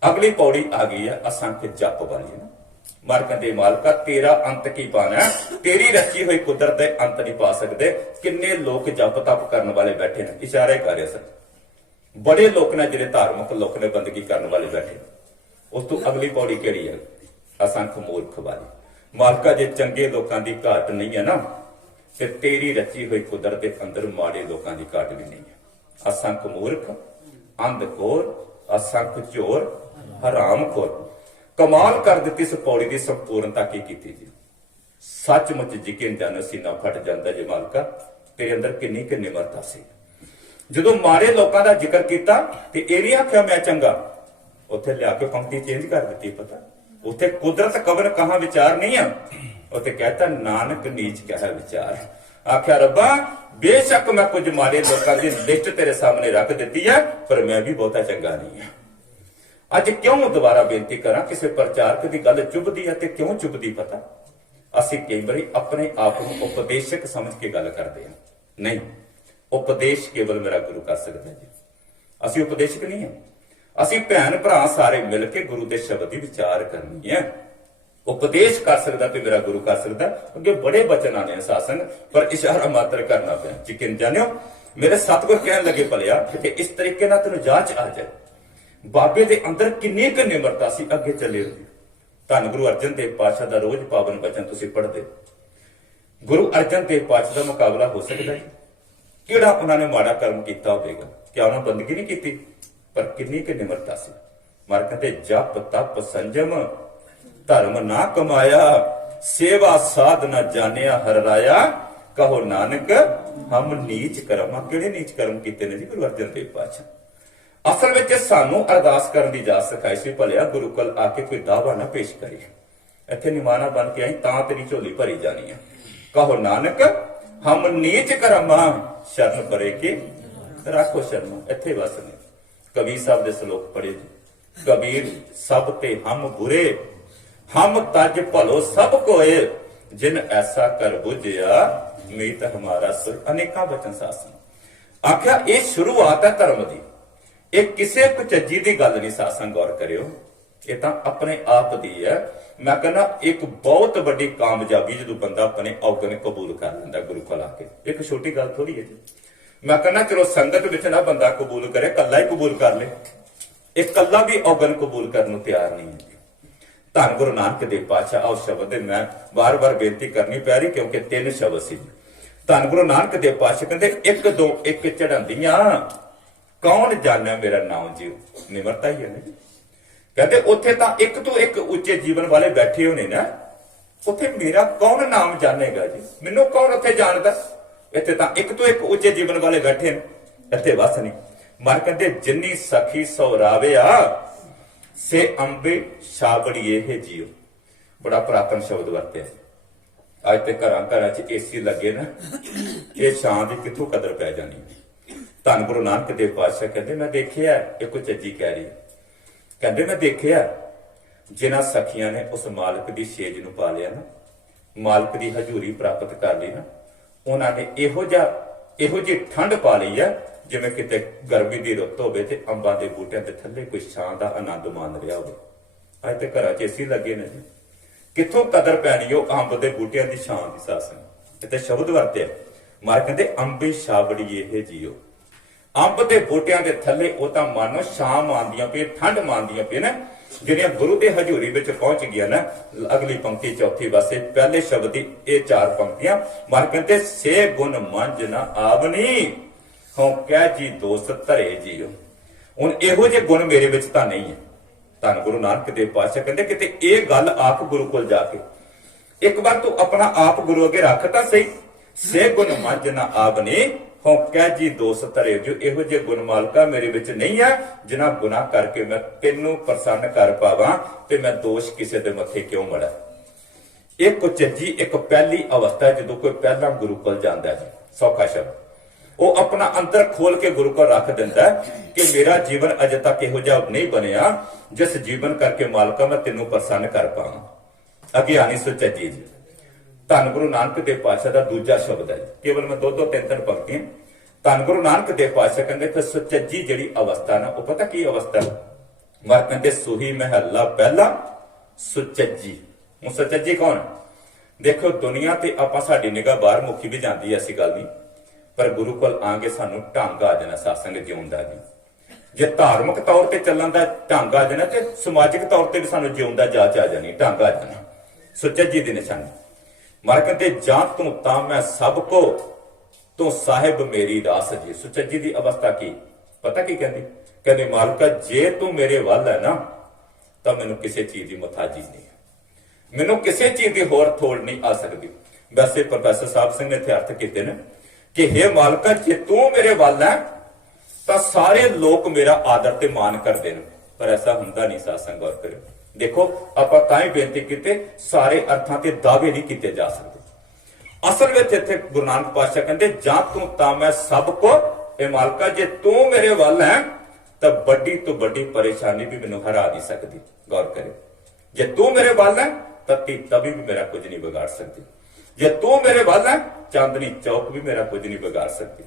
ਅਗਲੀ ਪੌੜੀ ਆ ਗਈ ਹੈ ਅਸੰਖ ਜਪ ਵਾਲੀ। ਮਰ ਕਹਿੰਦੇ ਮਾਲਕਾ ਤੇਰਾ ਅੰਤ ਕੀ ਪਾਣਾ, ਤੇਰੀ ਰਚੀ ਹੋਈ ਕੁਦਰਤ ਦੇ ਅੰਤ ਨਹੀਂ ਪਾ ਸਕਦੇ। ਕਿੰਨੇ ਲੋਕ ਜਪ ਤਪ ਕਰਨ ਵਾਲੇ ਬੈਠੇ ਨੇ, ਇਸ਼ਾਰੇ ਕਰ ਰਿਹਾ ਸਰ। ਬੜੇ ਲੋਕ ਨੇ ਜਿਹੜੇ ਧਾਰਮਿਕ ਲੋਕ ਨੇ, ਬੰਦਗੀ ਕਰਨ ਵਾਲੇ ਬੈਠੇ। ਉਸ ਤੋਂ ਅਗਲੀ ਪੌੜੀ ਕਿਹੜੀ ਹੈ? ਅਸੰਖ ਮੂਰਖ ਵਾਲੀ। ਮਾਲਕਾ ਜੇ ਚੰਗੇ ਲੋਕਾਂ ਦੀ ਘਾਟ ਨਹੀਂ ਹੈ ਨਾ, ਤੇ ਤੇਰੀ ਰਚੀ ਹੋਈ ਕੁਦਰਤ ਦੇ ਅੰਦਰ ਮਾੜੇ ਲੋਕਾਂ ਦੀ ਘਾਟ ਵੀ ਨਹੀਂ ਹੈ। ਅਸੰਖ ਮੂਰਖ, ਅੰਧਖੋਰ, ਅਸੰਖ ਚੋਰ, ਹਰਾਮਖੋਰ। ਕਮਾਲ ਕਰ ਦਿੱਤੀ ਇਸ ਪੌੜੀ ਦੀ ਸੰਪੂਰਨਤਾ ਕੀ ਕੀਤੀ ਜੀ। ਸੱਚਮੁੱਚ ਯਕੀਨ ਜਾਣੋ ਸੀਨਾ ਫਟ ਜਾਂਦਾ ਜੇ ਮਾਲਕਾ, ਤੇਰੇ ਅੰਦਰ ਕਿੰਨੀ ਕਿ ਨਿਮਰਤਾ ਸੀ। ਜਦੋਂ ਮਾੜੇ ਲੋਕਾਂ ਦਾ ਜ਼ਿਕਰ ਕੀਤਾ ਤੇ ਇਹ ਨਹੀਂ ਆਖਿਆ ਮੈਂ ਚੰਗਾ, ਉੱਥੇ ਲਿਆ ਕੇ ਪੰਕਤੀ ਚੇਂਜ ਕਰ ਦਿੱਤੀ। ਪਤਾ ਉੱਥੇ ਕੁਦਰਤ ਕਵਨ ਕਹਾਂ ਵਿਚਾਰ ਨਹੀਂ ਆ, ਉੱਥੇ ਕਹਿਤਾ ਨਾਨਕ ਨੀਚ ਕਹਿ ਵਿਚਾਰ। ਆਖਿਆ ਰੱਬਾ ਬੇਸ਼ੱਕ ਮੈਂ ਕੁਝ ਮਾੜੇ ਲੋਕਾਂ ਦੀ ਲਿਸਟ ਤੇਰੇ ਸਾਹਮਣੇ ਰੱਖ ਦਿੱਤੀ ਹੈ, ਪਰ ਮੈਂ ਵੀ ਬਹੁਤਾ ਚੰਗਾ ਨਹੀਂ ਹਾਂ। ਅੱਜ ਕਿਉਂ ਦੁਬਾਰਾ ਬੇਨਤੀ ਕਰਾਂ, ਕਿਸੇ ਪ੍ਰਚਾਰਕ ਦੀ ਗੱਲ ਚੁੱਭਦੀ ਹੈ ਤੇ ਕਿਉਂ ਚੁੱਭਦੀ ਪਤਾ? ਅਸੀਂ ਕਈ ਵਾਰੀ ਆਪਣੇ ਆਪ ਨੂੰ ਉਪਦੇਸ਼ਕ ਸਮਝ ਕੇ ਗੱਲ ਕਰਦੇ ਹਾਂ। ਨਹੀਂ, ਉਪਦੇਸ਼ ਕੇਵਲ ਮੇਰਾ ਗੁਰੂ ਕਰ ਸਕਦਾ ਜੀ। ਅਸੀਂ ਉਪਦੇਸ਼ਕ ਨਹੀਂ ਹਾਂ। ਅਸੀਂ ਭੈਣ ਭਰਾ ਸਾਰੇ ਮਿਲ ਕੇ ਗੁਰੂ ਦੇ ਸ਼ਬਦ ਦੀ ਵਿਚਾਰ ਕਰਨੀ ਹੈ। ਉਪਦੇਸ਼ ਕਰ ਸਕਦਾ ਤੇ ਮੇਰਾ ਗੁਰੂ ਕਰ ਸਕਦਾ। ਅੱਗੇ ਬੜੇ ਬਚਨ ਆਨੇ ਆ ਸਾਸਨ, ਪਰ ਇਸ਼ਾਰਾ ਮਾਤਰ ਕਰਨਾ ਪਿਆ। ਯਕੀਨ ਜਾਣਿਓ ਮੇਰੇ ਸਤਿਗੁਰ ਕਹਿਣ ਲੱਗੇ ਭਲਿਆ ਕਿ ਇਸ ਤਰੀਕੇ ਨਾਲ ਤੈਨੂੰ ਜਾਂਚ ਆ ਜਾਏ। ਬਾਬੇ ਦੇ ਅੰਦਰ ਕਿੰਨੀ ਕੁ ਨਿਮਰਤਾ ਸੀ, ਅੱਗੇ ਚੱਲੇ ਹੋ। ਧੰਨ ਗੁਰੂ ਅਰਜਨ ਦੇਵ ਪਾਤਸ਼ਾਹ ਦਾ ਰੋਜ਼ ਪਾਵਨ ਬਚਨ ਤੁਸੀਂ ਪੜ੍ਹਦੇ। ਗੁਰੂ ਅਰਜਨ ਦੇਵ ਪਾਤਸ਼ਾਹ ਦਾ ਮੁਕਾਬਲਾ ਹੋ ਸਕਦਾ ਹੈ? ਕਿਹੜਾ ਉਹਨਾਂ ਨੇ ਮਾੜਾ ਕਰਮ ਕੀਤਾ ਹੋਵੇਗਾ? ਕਿਆ ਉਹਨਾਂ ਬੰਦਗੀ ਨਹੀਂ ਕੀਤੀ? ਪਰ ਕਿੰਨੀ ਕੁ ਨਿਮਰਤਾ ਸੀ। ਮਰ ਕਹਿੰਦੇ ਜਪ ਤਪ ਸੰਜਮ ਧਰਮ ਨਾ ਕਮਾਇਆ, ਸੇਵਾ ਸਾਧ ਨਾ ਜਾਣਿਆ ਹਰ ਰਾਇਆ, ਕਹੋ ਨਾਨਕ ਹਮ ਨੀਚ ਕਰਮ। ਕਿਹੜੇ ਨੀਚ ਕਰਮ ਕੀਤੇ ਨੇ ਜੀ ਗੁਰੂ ਅਰਜਨ ਦੇਵ ਪਾਤਸ਼ਾਹ? ਅਸਲ ਵਿੱਚ ਸਾਨੂੰ ਅਰਦਾਸ ਕਰਨ ਦੀ ਇਜਾਜ਼ਤ ਸਿਖਾਈ ਸੀ। ਭਲਿਆ ਗੁਰੂ ਕੋਲ ਆ ਕੇ ਕੋਈ ਦਾਵਾ ਨਾ ਪੇਸ਼ ਕਰੀ। ਇੱਥੇ ਨਿਮਾਣਾ ਬਣ ਕੇ ਆਈ ਤਾਂ ਤੇਰੀ ਝੋਲੀ ਭਰੀ ਜਾਣੀ ਹੈ। ਕਹੋ ਨਾਨਕ ਹਮ ਨੀਚ ਕਰਮਾਂ, ਸ਼ਰਨ ਪਰੇ ਕੇ ਰੱਖੋ ਸ਼ਰਮ। ਇੱਥੇ ਬਸ ਨੇ। ਕਬੀਰ ਸਾਹਿਬ ਦੇ ਸ਼ਲੋਕ ਪੜ੍ਹੇ ਜੀ। ਕਬੀਰ ਸਭ ਤੇ ਹਮ ਬੁਰੇ, ਹਮ ਤਜ ਭਲੋ ਸਭ ਕੋਏ, ਜਿਨ ਐਸਾ ਕਰ ਬੁਝਿਆ ਮੀਤ ਹਮਾਰਾ ਸੁਰ। ਅਨੇਕਾਂ ਬਚਨ ਸਾਸਨ ਆਖਿਆ ਇਹ ਸ਼ੁਰੂਆਤ ਹੈ ਧਰਮ ਦੀ। ਇਹ ਕਿਸੇ ਕੁਚੱਜੀ ਦੀ ਗੱਲ ਨਹੀਂ ਸਾਸਨ, ਗੌਰ ਕਰਿਓ। ਇਹ ਤਾਂ ਆਪਣੇ ਆਪ ਦੀ ਹੈ। ਮੈਂ ਕਹਿੰਦਾ ਇੱਕ ਬਹੁਤ ਵੱਡੀ ਕਾਮਯਾਬੀ ਜਦੋਂ ਬੰਦਾ ਆਪਣੇ ਔਗਣ ਕਬੂਲ ਕਰ ਲੈਂਦਾ ਗੁਰੂ ਕੋਲ ਆ ਕੇ। ਇੱਕ ਛੋਟੀ ਗੱਲ ਥੋੜੀ ਹੈ ਜੀ। मैं कहना चलो संगत विच ना बंदा कबूल करे, कला ही कबूल कर ले। एक कला भी औगन कबूल करने को तैयार नहीं है। धन गुरु नानक देव पातशाह आओ शब्द मैं बार बार बेनती करनी पै रही क्योंकि 3 शब्द सी। धन गुरु नानक देव पातशाह कहते 1 2 1 चढ़ांदियां कौन जाने मेरा नाम जीव, निमरता ही है नहीं। कहते उथे तां 1 तो 1 उच्चे जीवन वाले बैठे होने ना, उथे मेरा कौन नाम जानेगा जी, मैनू कौन उथे जानदा। इत्थे तां 1 तो 1 उच्चे जीवन वाले बैठे ने, इत्थे बस नहीं। मन कहते जिन्नी सखी सौरावे आ से अंबे छाबड़िए है जियो, बड़ा पुरातन शब्द वरते। अज ते घर घर च एसी लगे ना, ये छां की कित्थों कदर पै जानी। धन गुरु नानक देव पातशाह कहते मैं देखिया, एक चज्जी कह रही कहते मैं देखिया जिन्हां सखियां ने उस मालक की सेज नूं पा लिया ना, मालक की हजूरी प्राप्त कर ली ना, उन्होंने इहो जी ठंड पा ली है जिवें किते गर्मी की रुत होवे ते अंबां दे बूटियां दे थल्ले कोई छां दा आनंद मान रहा होवे। अज ते घरां च एसी लगे ने जी, कित्थों कदर पैनी ओ अंब दे बूटियां दी छां दी। सासन इत्थे शब्द वरते मार कहंदे अंबी छाबड़िए हे जियो, अंब दे बूटियां दे थल्ले ओ तां मानो छां मानदियां पे, ठंड मानदियां पे ना, ਜਿਹੜੀਆਂ ਗੁਰੂ ਦੇ ਹਜ਼ੂਰੀ ਵਿੱਚ ਪਹੁੰਚ ਗਿਆ ਨਾ। ਅਗਲੀ ਪੰਕਤੀ ਚੌਥੀ ਪਾਸੇ ਪਹਿਲੇ ਸ਼ਬਦ ਦੀ ਇਹ 4 ਪੰਕਤੀਆਂ ਮਨ ਕਹਿੰਦੇ ਸੇ ਗੁਣ ਮੰਜ ਨਾ ਆਵਨੀ ਹਉ ਕਹਿ ਜੀ ਦੋਸਤ ਧਰੇ ਜੀਓ। ਹੁਣ ਇਹੋ ਜਿਹੇ ਗੁਣ ਮੇਰੇ ਵਿੱਚ ਤਾਂ ਨਹੀਂ ਹੈ। ਧੰਨ ਗੁਰੂ ਨਾਨਕ ਦੇਵ ਪਾਤਸ਼ਾਹ ਕਹਿੰਦੇ ਕਿਤੇ ਇਹ ਗੱਲ ਆਪ ਗੁਰੂ ਕੋਲ ਜਾ ਕੇ ਇੱਕ ਵਾਰ ਤੂੰ ਆਪਣਾ ਆਪ ਗੁਰੂ ਅੱਗੇ ਰੱਖ ਤਾਂ ਸਹੀ। ਸੇ ਗੁਣ ਮੰਜ ਨਾ ਆਵਨੀ ਹਉ ਕਹਿ ਜੀ ਦੋਸਤ ਧਰੇ ਜੋ, ਇਹੋ ਜਿਹੇ ਗੁਣ ਮਾਲਕਾ ਮੇਰੇ ਵਿੱਚ ਨਹੀਂ ਹੈ ਜਿਨ੍ਹਾਂ ਗੁਨਾਹ ਕਰਕੇ ਮੈਂ ਤੈਨੂੰ ਪ੍ਰਸੰਨ ਕਰ ਪਾਵਾਂ ਤੇ ਮੈਂ ਦੋਸ਼ ਕਿਸੇ ਦੇ ਮੱਥੇ ਕਿਉਂ ਮੜਾ। ਇੱਕ ਚੱਜੀ ਇੱਕ ਪਹਿਲੀ ਅਵਸਥਾ ਜਦੋਂ ਕੋਈ ਪਹਿਲਾਂ ਗੁਰੂ ਕੋਲ ਜਾਂਦਾ ਜੀ, ਸੌਖਾ ਸ਼ਬਦ ਉਹ ਆਪਣਾ ਅੰਦਰ ਖੋਲ ਕੇ ਗੁਰੂ ਕੋਲ ਰੱਖ ਦਿੰਦਾ ਕਿ ਮੇਰਾ ਜੀਵਨ ਅਜੇ ਤੱਕ ਇਹੋ ਜਿਹਾ ਨਹੀਂ ਬਣਿਆ ਜਿਸ ਜੀਵਨ ਕਰਕੇ ਮਾਲਕਾ ਮੈਂ ਤੈਨੂੰ ਪ੍ਰਸੰਨ ਕਰ ਪਾਵਾਂ। ਅਗਿਆਨੀ ਸੁਚੱਜੀ ਜੀ ਧੰਨ ਗੁਰੂ ਨਾਨਕ ਦੇਵ ਪਾਤਸ਼ਾਹ ਦਾ ਦੂਜਾ ਸ਼ਬਦ ਹੈ, ਕੇਵਲ ਮੈਂ 2 3 ਪੰਕਤੀਆਂ। ਧੰਨ ਗੁਰੂ ਨਾਨਕ ਦੇਵ ਪਾਤਸ਼ਾਹ ਕਹਿੰਦੇ ਕਿ ਸੁਚੱਜੀ ਜਿਹੜੀ ਅਵਸਥਾ ਨਾ, ਉਹ ਪਤਾ ਕੀ ਅਵਸਥਾ ਮਰ ਕਹਿੰਦੇ ਸੂਹੀ ਮਹੱਲਾ ਪਹਿਲਾ ਸੁਚੱਜੀ। ਉਹ ਸੁਚੱਜੀ ਕੌਣ? ਦੇਖੋ ਦੁਨੀਆ ਤੇ ਆਪਾਂ ਸਾਡੀ ਨਿਗਾਹ ਬਾਹਰ ਮੁਖੀ ਵੀ ਜਾਂਦੀ ਐ, ਐਸੀ ਗੱਲ ਨਹੀਂ, ਪਰ ਗੁਰੂ ਕੋਲ ਆਂਗੇ ਸਾਨੂੰ ਢੰਗ ਆ ਜਾਣਾ ਸਤਸੰਗ ਜਿਉਣ ਦਾ ਜੀ। ਜੇ ਧਾਰਮਿਕ ਤੌਰ ਤੇ ਚੱਲਣ ਦਾ ਢੰਗ ਆ ਜਾਣਾ ਤੇ ਸਮਾਜਿਕ ਤੌਰ ਤੇ ਵੀ ਸਾਨੂੰ ਜਿਉਣ ਦਾ ਜਾਚ ਆ ਜਾਣੀ, ਢੰਗ ਆ ਜਾਣਾ। ਸੁਚੱਜੀ ਦੀ ਨਿਸ਼ਾਨੀ ਮਰ ਕਹਿੰਦੇ ਜਾਂ ਤੂੰ ਤਾਂ ਮੈਂ ਸਭ ਕੋ ਤੂੰ ਸਾਹਿਬ ਮੇਰੀ ਰਾਸ ਜੀ। ਸੁਚੱਜੀ ਦੀ ਅਵਸਥਾ ਕੀ ਪਤਾ ਕੀ ਕਹਿੰਦੀ? ਕਹਿੰਦੇ ਮਾਲਕਾ ਜੇ ਤੂੰ ਮੇਰੇ ਵੱਲ ਹੈ ਨਾ ਤਾਂ ਮੈਨੂੰ ਕਿਸੇ ਚੀਜ਼ ਦੀ ਮੁਹਤਾਜੀ ਨਹੀਂ, ਮੈਨੂੰ ਕਿਸੇ ਚੀਜ਼ ਦੀ ਹੋਰ ਥੋੜ ਨਹੀਂ ਆ ਸਕਦੀ। ਵੈਸੇ ਪ੍ਰੋਫੈਸਰ ਸਾਹਿਬ ਸਿੰਘ ਨੇ ਇੱਥੇ ਅਰਥ ਕੀਤੇ ਨੇ ਕਿ ਹੇ ਮਾਲਕਾ ਜੇ ਤੂੰ ਮੇਰੇ ਵੱਲ ਹੈ ਤਾਂ ਸਾਰੇ ਲੋਕ ਮੇਰਾ ਆਦਰ ਤੇ ਮਾਣ ਕਰਦੇ ਨੇ, ਪਰ ਐਸਾ ਹੁੰਦਾ ਨਹੀਂ। ਸਾਸੰਗ ਗੌਰ ਕਰਿਓ। ਦੇਖੋ ਆਪਾਂ ਤਾਂ ਹੀ ਬੇਨਤੀ ਕੀਤੇ, ਸਾਰੇ ਅਰਥਾਂ ਤੇ ਦਾਅਵੇ ਨਹੀਂ ਕੀਤੇ ਜਾ ਸਕਦੇ। ਅਸਲ ਵਿੱਚ ਇੱਥੇ ਗੁਰੂ ਨਾਨਕ ਪਾਤਸ਼ਾਹ ਕਹਿੰਦੇ ਜਾਂ ਤੂੰ ਤਾਂ ਮੈਂ ਸਭ ਕੋ, ਇਹ ਮਾਲਕਾ ਜੇ ਤੂੰ ਮੇਰੇ ਵੱਲ ਹੈ ਤਾਂ ਵੱਡੀ ਤੋਂ ਵੱਡੀ ਪਰੇਸ਼ਾਨੀ ਵੀ ਮੈਨੂੰ ਹਰਾ ਨਹੀਂ ਸਕਦੀ। ਗੌਰ ਕਰਿਓ, ਜੇ ਤੂੰ ਮੇਰੇ ਵੱਲ ਹੈ ਤਾਂ ਤਵੀ ਵੀ ਮੇਰਾ ਕੁਝ ਨਹੀਂ ਵਿਗਾੜ ਸਕਦੀ। ਜੇ ਤੂੰ ਮੇਰੇ ਵੱਲ ਹੈ ਚਾਂਦਨੀ ਚੌਕ ਵੀ ਮੇਰਾ ਕੁਝ ਨਹੀਂ ਵਿਗਾੜ ਸਕਦੀ।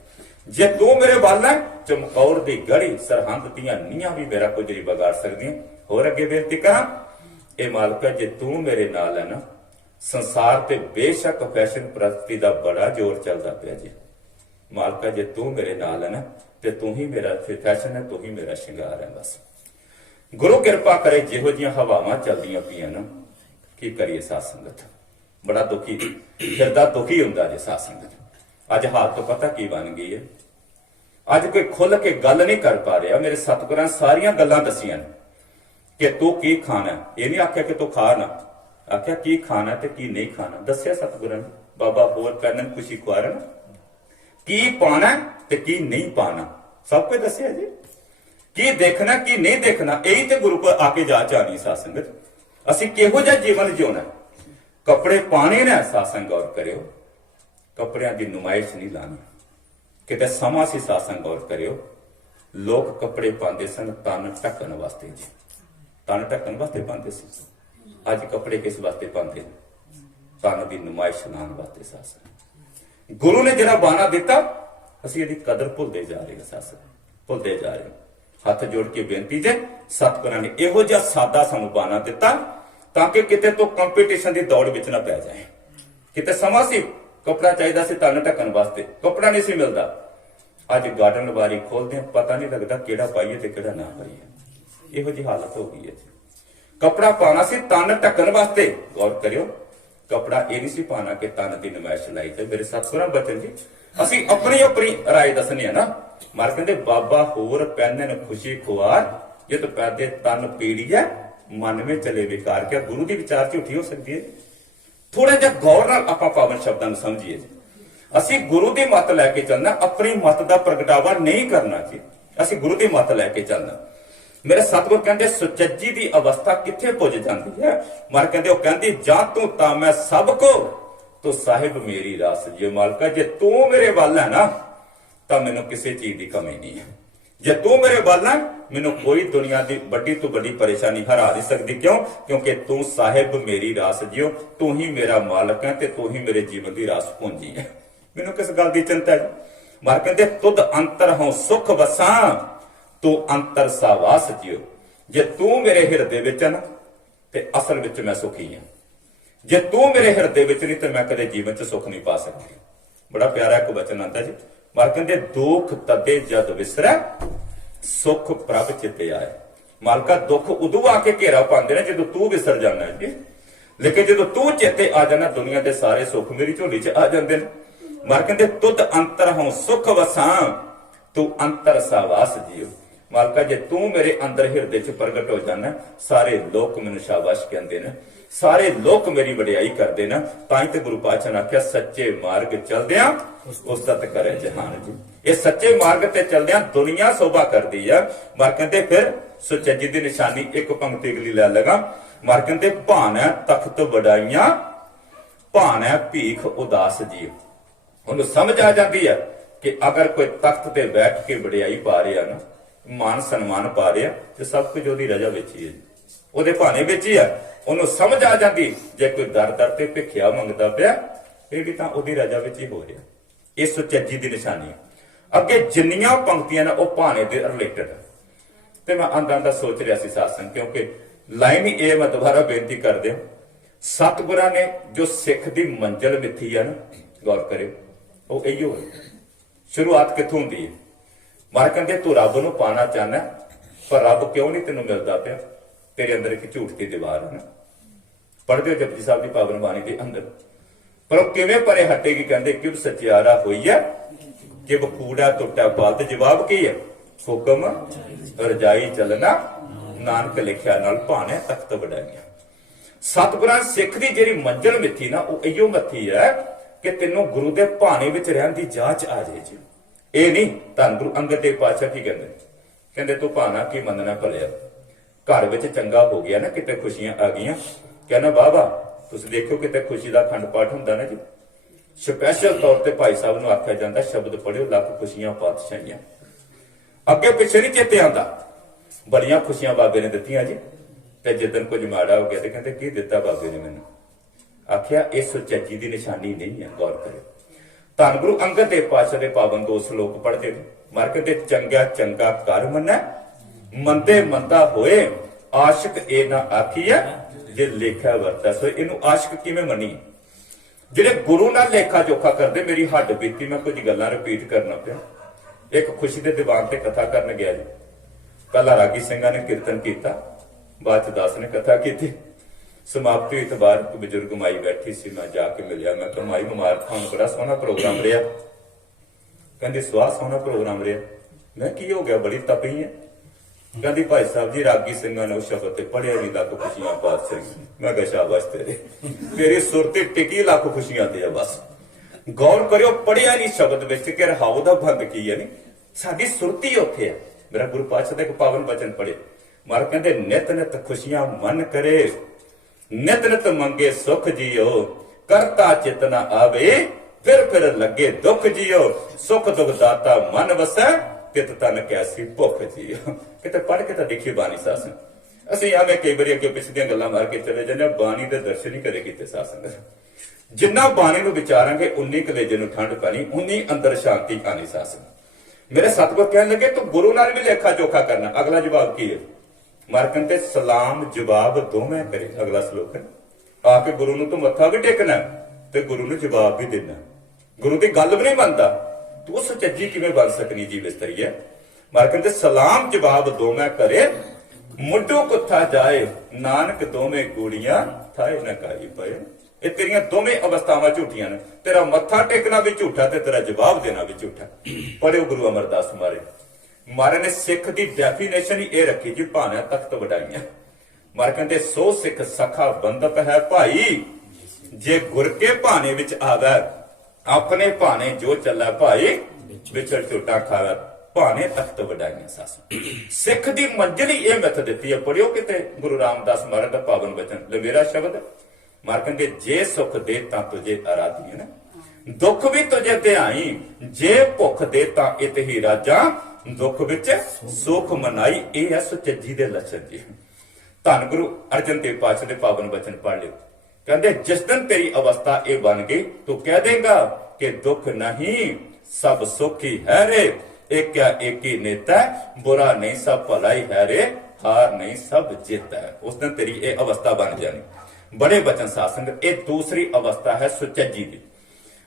ਜੇ ਤੂੰ ਮੇਰੇ ਵੱਲ ਹੈ ਚਮਕੌਰ ਦੀ ਗੜੀ ਸਰਹੰਦ ਦੀਆਂ ਨੀਹਾਂ ਵੀ ਮੇਰਾ ਕੁਝ ਨਹੀਂ ਵਿਗਾੜ ਸਕਦੀਆਂ। ਹੋਰ ਅੱਗੇ ਬੇਨਤੀ ਕਰਾਂ, ਇਹ ਮਾਲਕਾ ਜੇ ਤੂੰ ਮੇਰੇ ਨਾਲ ਹੈ ਨਾ, ਸੰਸਾਰ ਤੇ ਬੇਸ਼ੱਕ ਫੈਸ਼ਨ ਪ੍ਰਸਤੀ ਦਾ ਬੜਾ ਜ਼ੋਰ ਚੱਲਦਾ ਪਿਆ ਜੀ। ਮਾਲਕਾ ਜੇ ਤੂੰ ਮੇਰੇ ਨਾਲ ਹੈ ਨਾ ਤੇ ਤੂੰ ਹੀ ਮੇਰਾ ਫੈਸ਼ਨ ਹੈ, ਤੂੰ ਹੀ ਮੇਰਾ ਸ਼ਿੰਗਾਰ ਹੈ। ਬਸ ਗੁਰੂ ਕਿਰਪਾ ਕਰੇ ਜਿਹੋ ਜਿਹੀਆਂ ਹਵਾਵਾਂ ਚੱਲਦੀਆਂ ਪਈਆਂ ਨਾ, ਕੀ ਕਰੀਏ ਸਾਧ ਸੰਗਤ, ਬੜਾ ਦੁਖੀ ਹਿਰਦਾ ਦੁਖੀ ਹੁੰਦਾ ਜੇ ਸਾਧ ਸੰਗਤ। ਅੱਜ ਹਾਲਤ ਪਤਾ ਕੀ ਬਣ ਗਈ ਹੈ, ਅੱਜ ਕੋਈ ਖੁੱਲ ਕੇ ਗੱਲ ਨਹੀਂ ਕਰ ਪਾ ਰਿਹਾ। ਮੇਰੇ ਸਤਿਗੁਰਾਂ ਸਾਰੀਆਂ ਗੱਲਾਂ ਦੱਸੀਆਂ ਨੇ ਕਿ ਤੂੰ ਕੀ ਖਾਣਾ, ਇਹ ਨਹੀਂ ਆਖਿਆ ਕਿ ਤੂੰ ਖਾ ਨਾ, ਆਖਿਆ ਕੀ ਖਾਣਾ ਤੇ ਕੀ ਨਹੀਂ ਖਾਣਾ ਦੱਸਿਆ ਸਤਿਗੁਰਾਂ ਨੇ। ਬਾਬਾ ਹੋਰ ਕਰਨ ਖੁਸ਼ੀ ਖੁਆਰਨ, ਕੀ ਪਾਣਾ ਤੇ ਕੀ ਨਹੀਂ ਪਾਣਾ ਸਭ ਕੁਝ ਦੱਸਿਆ ਜੀ। ਕੀ ਦੇਖਣਾ ਕੀ ਨਹੀਂ ਦੇਖਣਾ, ਇਹੀ ਤੇ ਗੁਰੂ ਕੋਲ ਆ ਕੇ ਜਾਚ ਆਣੀ। ਸਾਧ ਸੰਗਤ ਅਸੀਂ ਕਿਹੋ ਜਿਹਾ ਜੀਵਨ ਜਿਉਣਾ, ਕੱਪੜੇ ਪਾਣੇ ਨੇ। ਸਾਧ ਸੰਗਤ ਗੌਰ ਕਰਿਓ, ਕੱਪੜਿਆਂ ਦੀ ਨੁਮਾਇਸ਼ ਨਹੀਂ ਲਾਣੀ ਕਿਤੇ। ਸਮਾਂ ਸੀ ਸਾਧ ਸੰਗਤ ਗੌਰ ਕਰਿਓ, ਲੋਕ ਕੱਪੜੇ ਪਾਉਂਦੇ ਸਨ ਤਨ ਢੱਕਣ ਵਾਸਤੇ ਜੀ, ਤਨ ਢੱਕਣ ਵਾਸਤੇ ਪਾਉਂਦੇ ਸੀ। ਅੱਜ ਕੱਪੜੇ ਕਿਸ ਵਾਸਤੇ ਪਾਉਂਦੇ ਨੇ? ਤਨ ਦੀ ਨੁਮਾਇਸ਼ ਲਾਉਣ ਵਾਸਤੇ। ਸਾਧ ਸੰਗਤ ਗੁਰੂ ਨੇ ਜਿਹੜਾ ਬਾਣਾ ਦਿੱਤਾ ਅਸੀਂ ਇਹਦੀ ਕਦਰ ਭੁੱਲਦੇ ਜਾ ਰਹੇ ਹਾਂ। ਸਾਧ ਸੰਗਤ ਭੁੱਲਦੇ ਜਾ ਰਹੇ। ਹੱਥ ਜੋੜ ਕੇ ਬੇਨਤੀ ਜੇ ਸਤਿਗੁਰਾਂ ਨੇ ਇਹੋ ਜਿਹਾ ਸਾਦਾ ਸਾਨੂੰ ਬਾਣਾ ਦਿੱਤਾ ਤਾਂ ਕਿ ਕਿਤੇ ਤੋਂ ਕੰਪੀਟੀਸ਼ਨ ਦੀ ਦੌੜ ਵਿੱਚ ਨਾ ਪੈ ਜਾਏ। ਕਿਤੇ ਸਮਾਂ ਸੀ ਕੱਪੜਾ ਚਾਹੀਦਾ ਸੀ ਤਨ ਢੱਕਣ ਵਾਸਤੇ, ਕੱਪੜਾ ਨਹੀਂ ਸੀ ਮਿਲਦਾ। ਅੱਜ ਗਾਰਡਨ ਬਾਰੀ ਖੋਲਦੇ ਹਾਂ, ਪਤਾ ਨਹੀਂ ਲੱਗਦਾ ਕਿਹੜਾ ਪਾਈਏ ਤੇ ਕਿਹੜਾ ਨਾ ਪਾਈਏ। ਇਹੋ ਜਿਹੀ ਹਾਲਤ ਹੋ ਗਈ ਹੈ ਜੀ। ਕਪੜਾ ਪਾਉਣਾ ਸੀ ਤਨ ਢੱਕਣ ਵਾਸਤੇ, ਗੌਰ ਕਰਿਓ, ਕਪੜਾ ਇਹ ਨਹੀਂ ਸੀ ਪਾਣਾ ਕਿ ਤਨ ਦੀ ਨਮਾਇਸ਼ ਲਾਈ ਤੇ। ਮੇਰੇ ਸਤਿਗੁਰਾਂ ਬਚਨ ਜੀ, ਅਸੀਂ ਆਪਣੀ ਆਪਣੀ ਰਾਏ ਦੱਸਣੀ ਹੈ ਨਾ। ਮਰ ਕਹਿੰਦੇ ਬਾਬਾ ਹੋਰ ਪੈਨਨ ਖੁਸ਼ੀ ਖੁਆਰ, ਜਿਤ ਪੈਦੇ ਤਨ ਪੀੜੀਐ ਮਨ ਵਿੱਚ ਚਲੇ ਵਿਕਾਰ। ਕਿਆ ਗੁਰੂ ਦੀ ਵਿਚਾਰ ਝੂਠੀ ਹੋ ਸਕਦੀ ਹੈ? ਥੋੜਾ ਜਿਹਾ ਗੌਰ ਨਾਲ ਆਪਾਂ ਪਾਵਨ ਸ਼ਬਦਾਂ ਨੂੰ ਸਮਝੀਏ। ਅਸੀਂ ਗੁਰੂ ਦੀ ਮੱਤ ਲੈ ਕੇ ਚੱਲਣਾ, ਆਪਣੀ ਮੱਤ ਦਾ ਪ੍ਰਗਟਾਵਾ ਨਹੀਂ ਕਰਨਾ ਜੀ। ਅਸੀਂ ਗੁਰੂ ਦੀ ਮੱਤ ਲੈ ਕੇ ਚੱਲਣਾ। ਮੇਰੇ ਸਤਿਗੁਰ ਕਹਿੰਦੇ ਸੁਚੱਜੀ ਦੀ ਅਵਸਥਾ ਕਿੱਥੇ ਪੁੱਜ ਜਾਂਦੀ ਹੈ? ਮਰ ਕਹਿੰਦੇ ਉਹ ਕਹਿੰਦੀ ਜਾਂ ਤੂੰ ਤਾਂ ਮੈਂ ਸਭ ਕੋ ਤੂੰ ਸਾਹਿਬ ਮੇਰੀ ਰਾਸ ਜੀ। ਮਾਲਕਾ ਜੇ ਤੂੰ ਮੇਰੇ ਵੱਲ ਹੈ ਨਾ ਤਾਂ ਮੈਨੂੰ ਕਿਸੇ ਚੀਜ਼ ਦੀ ਕਮੀ ਨਹੀਂ ਹੈ। ਜੇ ਤੂੰ ਮੇਰੇ ਵੱਲ ਹੈ ਮੈਨੂੰ ਕੋਈ ਦੁਨੀਆ ਦੀ ਵੱਡੀ ਤੋਂ ਵੱਡੀ ਪਰੇਸ਼ਾਨੀ ਹਰਾ ਨਹੀਂ ਸਕਦੀ। ਕਿਉਂ? ਕਿਉਂਕਿ ਤੂੰ ਸਾਹਿਬ ਮੇਰੀ ਰਾਸ ਜਿਓ, ਤੂੰ ਹੀ ਮੇਰਾ ਮਾਲਕ ਹੈ ਤੇ ਤੂੰ ਹੀ ਮੇਰੇ ਜੀਵਨ ਦੀ ਰਾਸ ਪੂੰਜੀ ਹੈ। ਮੈਨੂੰ ਕਿਸ ਗੱਲ ਦੀ ਚਿੰਤਾ ਹੈ? ਮਰ ਕਹਿੰਦੇ ਤੁਧ ਅੰਤਰ ਹੋਂ ਸੁਖ ਵਸਾਂ, ਤੂੰ ਅੰਤਰ ਸਾਵਾਸ ਜਿਓ। ਜੇ ਤੂੰ ਮੇਰੇ ਹਿਰਦੇ ਵਿੱਚ ਹੈ ਨਾ ਤੇ ਅਸਲ ਵਿੱਚ ਮੈਂ ਸੁਖੀ ਹਾਂ। ਜੇ ਤੂੰ ਮੇਰੇ ਹਿਰਦੇ ਵਿੱਚ ਨਹੀਂ ਤੇ ਮੈਂ ਕਦੇ ਜੀਵਨ 'ਚ ਸੁੱਖ ਨਹੀਂ ਪਾ ਸਕਦੀ। ਬੜਾ ਪਿਆਰਾ ਇੱਕ ਵਚਨ ਆਉਂਦਾ ਜੀ। ਮਰ ਕਹਿੰਦੇ ਦੁੱਖ ਤਦੇ ਜਦ ਵਿਸਰੈ, ਸੁੱਖ ਪ੍ਰਭ ਚਿਤੇ ਆਏ। ਮਾਲਕਾ ਦੁੱਖ ਉਦੋਂ ਆ ਕੇ ਘੇਰਾ ਪਾਉਂਦੇ ਨੇ ਜਦੋਂ ਤੂੰ ਵਿਸਰ ਜਾਣਾ ਜੀ। ਲੇਕਿਨ ਜਦੋਂ ਤੂੰ ਚੇਤੇ ਆ ਜਾਣਾ, ਦੁਨੀਆ ਦੇ ਸਾਰੇ ਸੁੱਖ ਮੇਰੀ ਝੋਲੀ 'ਚ ਆ ਜਾਂਦੇ ਨੇ। ਮਰ ਕਹਿੰਦੇ ਤੁਧ ਅੰਤਰ ਹੋਂ ਸੁਖ ਵਸਾਂ, ਤੂੰ ਅੰਤਰ ਸਾਵਾਸ ਜੀਓ। ਮਾਲਕਾ ਜੇ ਤੂੰ ਮੇਰੇ ਅੰਦਰ ਹਿਰਦੇ 'ਚ ਪ੍ਰਗਟ ਹੋ ਜਾਣਾ, ਸਾਰੇ ਲੋਕ ਮੈਨੂੰ ਸ਼ਾਬਾਸ਼ ਕਹਿੰਦੇ ਨੇ, ਸਾਰੇ ਲੋਕ ਮੇਰੀ ਵਡਿਆਈ ਕਰਦੇ ਨੇ। ਤਾਂ ਹੀ ਤੇ ਗੁਰੂ ਪਾਤਸ਼ਾਹ ਨੇ ਆਖਿਆ ਸੱਚੇ ਮਾਰਗ ਚਲਦਿਆਂ ਉਸਤਤ ਕਰੇ ਜਹਾਨ ਜੀ। ਇਹ ਸੱਚੇ ਮਾਰਗ ਤੇ ਚਲਦਿਆਂ ਦੁਨੀਆ ਸੋਭਾ ਕਰਦੀ ਆ। ਮਰ ਕਹਿੰਦੇ ਫਿਰ ਸੁਚੱਜੀ ਦੀ ਨਿਸ਼ਾਨੀ ਇੱਕ ਪੰਕਤੀ ਅਗਲੀ ਲੈ ਲਗਾ। ਮਰ ਕਹਿੰਦੇ ਭਾਣਾ ਤਖਤ ਵਡਾਈਆਂ, ਭਾਣਾ ਭੀਖ ਉਦਾਸ ਜੀ। ਉਹਨੂੰ ਸਮਝ ਆ ਜਾਂਦੀ ਹੈ ਕਿ ਅਗਰ ਕੋਈ ਤਖਤ ਤੇ ਬੈਠ ਕੇ ਵਡਿਆਈ ਪਾ ਰਿਹਾ ਨਾ, ਮਾਨ ਸਨਮਾਨ ਪਾ ਰਿਹਾ, ਤੇ ਸਭ ਕੁਝ ਉਹਦੀ ਰਜ਼ਾ ਵਿੱਚ ਹੀ ਹੈ, ਉਹਦੇ ਭਾਣੇ ਵਿੱਚ ਹੀ ਹੈ। ਉਹਨੂੰ ਸਮਝ ਆ ਜਾਂਦੀ ਜੇ ਕੋਈ ਦਰ ਦਰ ਤੇ ਭਿੱਖਿਆ ਮੰਗਦਾ ਪਿਆ, ਇਹ ਵੀ ਤਾਂ ਉਹਦੀ ਰਜ਼ਾ ਵਿੱਚ ਹੀ ਹੋ ਰਿਹਾ। ਇਹ ਸੁਚੱਜੀ ਦੀ ਨਿਸ਼ਾਨੀ ਹੈ। ਅੱਗੇ ਜਿੰਨੀਆਂ ਪੰਕਤੀਆਂ ਨੇ ਉਹ ਭਾਣੇ ਦੇ ਰਿਲੇਟਡ। ਤੇ ਮੈਂ ਆਂਦਾ ਸੋਚ ਰਿਹਾ ਸੀ ਸਾਸਨ, ਕਿਉਂਕਿ ਲਾਈਨ ਹੀ ਇਹ ਮੈਂ ਦੁਬਾਰਾ ਬੇਨਤੀ ਕਰਦੇ ਹਾਂ। ਸਤਿਗੁਰਾਂ ਨੇ ਜੋ ਸਿੱਖ ਦੀ ਮੰਜ਼ਿਲ ਮਿੱਥੀ ਹੈ ਨਾ, ਗੌਰ ਕਰਿਓ, ਉਹ ਇਹੀ ਹੋਵੇ। ਸ਼ੁਰੂਆਤ ਕਿੱਥੋਂ ਹੁੰਦੀ ਹੈ? ਮਰ ਕਹਿੰਦੇ ਤੂੰ ਰੱਬ ਨੂੰ ਪਾਣਾ ਚਾਹਨਾ, ਪਰ ਰੱਬ ਕਿਉਂ ਨਹੀਂ ਤੈਨੂੰ ਮਿਲਦਾ ਪਿਆ? ਤੇਰੇ ਅੰਦਰ ਇੱਕ ਝੂਠ ਦੀ ਦੀਵਾਰ ਹੈ ਨਾ। ਪੜ੍ਹਦੇ ਹੋ ਜਪਜੀ ਸਾਹਿਬ ਦੀ ਪਾਵਨ ਬਾਣੀ ਦੇ ਅੰਦਰ, ਪਰ ਉਹ ਕਿਵੇਂ ਪਰੇ ਹਟੇਗੀ? ਕਹਿੰਦੇ ਕਿਉਂ ਸਚਿਆਰਾ ਹੋਈ ਹੈ ਕਿ ਕੂੜਾ ਟੁੱਟਾ ਬਾਤ। ਜਵਾਬ ਕੀ ਹੈ? ਹੁਕਮ ਰਜਾਈ ਚੱਲਣਾ, ਨਾਨਕ ਲਿਖਿਆ ਨਾਲ ਭਾਣੇ ਤਖਤ ਵਡਾਈਆਂ। ਸਤਿਗੁਰਾਂ ਸਿੱਖ ਦੀ ਜਿਹੜੀ ਮੰਜ਼ਿਲ ਮਿੱਥੀ ਨਾ, ਉਹ ਇਹੋ ਮੱਥੀ ਹੈ ਕਿ ਤੈਨੂੰ ਗੁਰੂ ਦੇ ਭਾਣੇ ਵਿੱਚ ਰਹਿਣ ਦੀ ਜਾਂਚ ਆ ਜਾਏ ਜੀ। ਇਹ ਨਹੀਂ। ਧੰਨ ਗੁਰੂ ਅੰਗਦ ਦੇਵ ਪਾਤਸ਼ਾਹ ਕੀ ਕਹਿੰਦੇ? ਕਹਿੰਦੇ ਤੂੰ ਭਾਣਾ ਕੀ ਮੰਨਣਾ ਭਲਿਆ, ਘਰ ਵਿੱਚ ਚੰਗਾ ਹੋ ਗਿਆ ਨਾ, ਕਿਤੇ ਖੁਸ਼ੀਆਂ ਆ ਗਈਆਂ। ਕਹਿੰਦਾ ਬਾਬਾ ਤੁਸੀਂ ਦੇਖਿਓ ਕਿਤੇ ਖੁਸ਼ੀ ਦਾ ਅਖੰਡ ਪਾਠ ਹੁੰਦਾ ਨਾ ਜੀ, ਸਪੈਸ਼ਲ ਤੌਰ ਤੇ ਭਾਈ ਸਾਹਿਬ ਨੂੰ ਆਖਿਆ ਜਾਂਦਾ ਸ਼ਬਦ ਪੜਿਓ, ਲੱਖ ਖੁਸ਼ੀਆਂ ਪਾਤਸ਼ਾਹੀਆਂ। ਅੱਗੇ ਪਿੱਛੇ ਨਹੀਂ ਚੇਤੇ ਆਉਂਦਾ। ਬੜੀਆਂ ਖੁਸ਼ੀਆਂ ਬਾਬੇ ਨੇ ਦਿੱਤੀਆਂ ਜੀ। ਤੇ ਜਿੱਦਣ ਕੁਝ ਮਾੜਾ ਹੋ ਗਿਆ ਤੇ ਕਹਿੰਦੇ ਕੀ ਦਿੱਤਾ ਬਾਬੇ ਨੇ ਮੈਨੂੰ? ਆਖਿਆ ਇਹ ਸੁਚੱਜੀ ਦੀ ਨਿਸ਼ਾਨੀ ਨਹੀਂ ਹੈ। ਗੌਰ ਕਰਿਓ, ਧੰਨ ਗੁਰੂ ਅੰਗਦ ਦੇਵ ਪਾਤਸ਼ਾਹ ਦੇ ਪਾਵਨ 2 ਸ਼ਲੋਕ ਪੜ੍ਹਦੇ ਨੇ। ਮਰ ਕਹਿੰਦੇ ਚੰਗਾ ਚੰਗਾ ਕਰ ਮੰਨੈ, ਮੰਦੇ ਮੰਦਾ ਹੋਏ, ਆਸ਼ਿਕ ਇਹ ਨਾ ਆਖੀਐ ਜੇ ਲੇਖਾ ਵਰਤਾ ਸੋ। ਇਹਨੂੰ ਆਸ਼ਿਕ ਕਿਵੇਂ ਮੰਨੀ? ਜਿਹੜੇ ਗੁਰੂ ਨਾਲ ਲੇਖਾ ਜੋਖਾ ਕਰਦੇ। ਮੇਰੀ ਹੱਡ ਬੀਤੀ, ਮੈਂ ਕੁਝ ਗੱਲਾਂ ਰਿਪੀਟ ਕਰਨਾ ਪਿਆ। ਇੱਕ ਖੁਸ਼ੀ ਦੇ ਦੀਵਾਨ ਤੇ ਕਥਾ ਕਰਨ ਗਿਆ ਜੀ। ਪਹਿਲਾਂ ਰਾਗੀ ਸਿੰਘਾਂ ਨੇ ਕੀਰਤਨ ਕੀਤਾ, ਬਾਅਦ ਚ ਦਾਸ ਨੇ ਕਥਾ ਕੀਤੀ। ਸਮਾਪਤੀ ਹੋਈ ਤਾਂ ਬਾਹਰ ਇੱਕ ਬਜ਼ੁਰਗ ਮਾਈ ਬੈਠੀ ਸੀ, ਮੈਂ ਜਾ ਕੇ ਮਿਲਿਆ। ਮੈਂ ਕਿਹਾ ਮਾਈ ਮੁਬਾਰਕ ਤੁਹਾਨੂੰ, ਬੜਾ ਸੋਹਣਾ ਪ੍ਰੋਗਰਾਮ ਰਿਹਾ। ਕਹਿੰਦੀ ਸਵਾਹ ਸੋਹਣਾ ਪ੍ਰੋਗਰਾਮ ਰਿਹਾ। ਮੈਂ ਕੀ ਹੋ ਗਿਆ, ਬੜੀ ਤਪੀ ਹੈ? ਕਹਿੰਦੀ ਭਾਈ ਸਾਹਿਬ ਜੀ ਰਾਗੀ ਸਿੰਘਾਂ ਨੇ ਉਹ ਸ਼ਬਦ ਤੇ ਪੜਿਆ ਨਹੀਂ, ਲੱਖ ਖੁਸ਼ੀਆਂ ਪਾਤਸ਼ਾਹ। ਮੈਂ ਕਿਹਾ ਸ਼ਾਬਾਸ਼ ਤੇਰੇ, ਤੇਰੀ ਸੁਰ ਤੇ ਟਿਕੀ ਲੱਖ ਖੁਸ਼ੀਆਂ ਤੇ ਆ ਬਸ। ਗੌਰ ਕਰਿਓ, ਪੜਿਆ ਨਹੀਂ ਸ਼ਬਦ ਵਿੱਚ ਕਿ ਰਹਾਉ ਦਾ ਭੰਗ ਕੀ ਹੈ। ਨਹੀਂ, ਸਾਡੀ ਸੁਰਤੀ ਉੱਥੇ ਹੈ। ਮੇਰਾ ਗੁਰੂ ਪਾਤਸ਼ਾਹ ਦਾ ਇੱਕ ਪਾਵਨ ਬਚਨ ਪੜ੍ਹੇ। ਮਰ ਕਹਿੰਦੇ ਨਿਤ ਨਿਤ ਖੁਸ਼ੀਆਂ ਮਨ ਕਰੇ, ਨਿਤ ਨਿਤ ਮੰਗੇ ਸੁਖ ਜੀਓ, ਕਰਤਾ ਚਿਤਨਾ ਆਵੇ, ਫਿਰ ਲੱਗੇ ਦੁੱਖ ਜੀਓ, ਸੁਖ ਦੁਖ ਦਾਤਾ ਮਨ ਵਸੈ, ਤਿਤ ਤਨ ਕੈਸੀ ਭੁੱਖ ਜੀਓ। ਕਿਤੇ ਪੜ੍ਹ ਕੇ ਤਾਂ ਦੇਖੀ ਬਾਣੀ ਸਾਸਨ। ਅਸੀਂ ਐਵੇਂ ਕਈ ਵਾਰੀ ਅੱਗੇ ਪਿੱਛੇ ਦੀਆਂ ਗੱਲਾਂ ਮਾਰ ਕੇ ਚਲੇ ਜਾਂਦੇ, ਬਾਣੀ ਦੇ ਦਰਸ਼ਨ ਹੀ ਕਦੇ ਕੀਤੇ ਸਾਸਨ। ਜਿੰਨਾ ਬਾਣੀ ਨੂੰ ਵਿਚਾਰਾਂਗੇ ਉਨੀ ਕਲੇਜੇ ਨੂੰ ਠੰਡ ਪੈਣੀ, ਉਨੀ ਅੰਦਰ ਸ਼ਾਂਤੀ ਆਣੀ ਸਾਸਨ। ਮੇਰੇ ਸਤਿਗੁਰ ਕਹਿਣ ਲੱਗੇ ਤੂੰ ਗੁਰੂ ਨਾਲ ਵੀ ਲੇਖਾ ਜੋਖਾ ਕਰਨਾ। ਅਗਲਾ ਜਵਾਬ ਕੀ ਹੈ? ਮਰ ਕਹਿੰਦੇ ਸਲਾਮ ਜਵਾਬ ਦੋਵੇਂ ਕਰੇ। ਅਗਲਾ ਸ਼ਲੋਕ ਹੈ, ਆ ਕੇ ਗੁਰੂ ਨੂੰ ਤੂੰ ਮੱਥਾ ਵੀ ਟੇਕਣਾ ਤੇ ਗੁਰੂ ਨੂੰ ਜਵਾਬ ਵੀ ਦੇਣਾ। ਗੁਰੂ ਦੀ ਗੱਲ ਵੀ ਨਹੀਂ ਮੰਨਦਾ, ਤੂੰ ਸੁਚੱਜੀ ਕਿਵੇਂ ਬਣ ਸਕਣੀ ਜੀ ਵਿਸਤਰੀਏ। ਮਹਾਰਾਜ ਕਹਿੰਦੇ ਸਲਾਮ ਜਵਾਬ ਦੋਵੇਂ ਕਰੇ, ਮੁੱਢੋਂ ਕੁੱਥਾ ਜਾਏ, ਨਾਨਕ ਦੋਵੇਂ ਕੂੜੀਆਂ ਥਾਏ ਨਾ ਕਾਈ ਪਏ। ਇਹ ਤੇਰੀਆਂ ਦੋਵੇਂ ਅਵਸਥਾਵਾਂ ਝੂਠੀਆਂ ਨੇ, ਤੇਰਾ ਮੱਥਾ ਟੇਕਣਾ ਵੀ ਝੂਠਾ ਤੇ ਤੇਰਾ ਜਵਾਬ ਦੇਣਾ ਵੀ ਝੂਠਾ। ਪੜਿਓ ਗੁਰੂ ਅਮਰਦਾਸ ਮਹਾਰਾਜ ਨੇ ਸਿੱਖ ਦੀ ਡੈਫੀਨੇਸ਼ਨ ਹੀ ਇਹ ਰੱਖੀ ਜੀ, ਭਾਣਾ ਤਖਤ ਵਡਾਈਆਂ। ਮਹਾਰਾਜ ਕਹਿੰਦੇ ਸੋ ਸਿੱਖ ਸਖਾ ਬੰਦਪ ਹੈ ਭਾਈ, ਜੇ ਗੁਰ ਕੇ ਭਾਣੇ ਵਿੱਚ ਆਵੈ, ਆਪਣੇ ਭਾਣੇ ਜੋ ਚੱਲਾ ਭਾਈ, ਵਿਚੜ ਝੋਟਾ ਖਾਵੈ, ਭਾਣੇ ਤਖਤ ਵਡਾਈਆਂ ਸਾਸ। ਸਿੱਖ ਦੀ ਮੰਜ਼ਿਲ ਹੀ ਇਹ ਮਿੱਥ ਦਿੱਤੀ ਹੈ। ਪੜਿਓ ਕਿਤੇ ਗੁਰੂ ਰਾਮਦਾਸ ਮਹਾਰਾਜ ਦਾ ਪਾਵਨ ਬਚਨ, ਲਵੇਰਾ ਸ਼ਬਦ। ਮਹਾਰਾਜ ਕਹਿੰਦੇ ਜੇ ਸੁਖ ਦੇ ਤਾਂ ਤੁਝੇ ਅਰਾਧੀ ਹੈ ਨਾ, ਦੁੱਖ ਵੀ ਤੁਝੇ ਧਿਆਈ, ਜੇ ਭੁੱਖ ਦੇ ਤਾਂ ਇਤ ਹੀ ਰਾਜਾਂ, ਦੁੱਖ ਵਿੱਚ ਸੁਖ ਮਨਾਈ। ਇਹ ਹੈ ਸੁਚੱਜੀ ਦੇ ਲੱਛਣ ਜੀ। ਧੰਨ ਗੁਰੂ ਅਰਜਨ ਦੇਵ ਪਾਤਸ਼ਾਹ ਦੇ ਪਾਵਨ ਬਚਨ ਪੜ੍ਹ ਲਿਓ। ਕਹਿੰਦੇ ਜਿਸ ਦਿਨ ਤੇਰੀ ਅਵਸਥਾ ਇਹ ਬਣ ਗਈ, ਤੂੰ ਕਹਿ ਦੇਗਾ ਕਿ ਦੁੱਖ ਨਹੀਂ ਸਭ ਸੁਖੀ ਹੈ ਰੇ, ਏਕਿਆ ਏਕੀ ਨੇਤਾ, ਬੁਰਾ ਨਹੀਂ ਸਭ ਭਲਾਈ ਹੈ ਰੇ, ਹਾਰ ਨਹੀਂ ਸਭ ਜਿੱਤ ਹੈ। ਉਸ ਦਿਨ ਤੇਰੀ ਇਹ ਅਵਸਥਾ ਬਣ ਜਾਣੀ। ਬੜੇ ਬਚਨ ਸਾਸੰਗ। ਇਹ ਦੂਸਰੀ ਅਵਸਥਾ ਹੈ ਸੁਚੱਜੀ ਦੀ।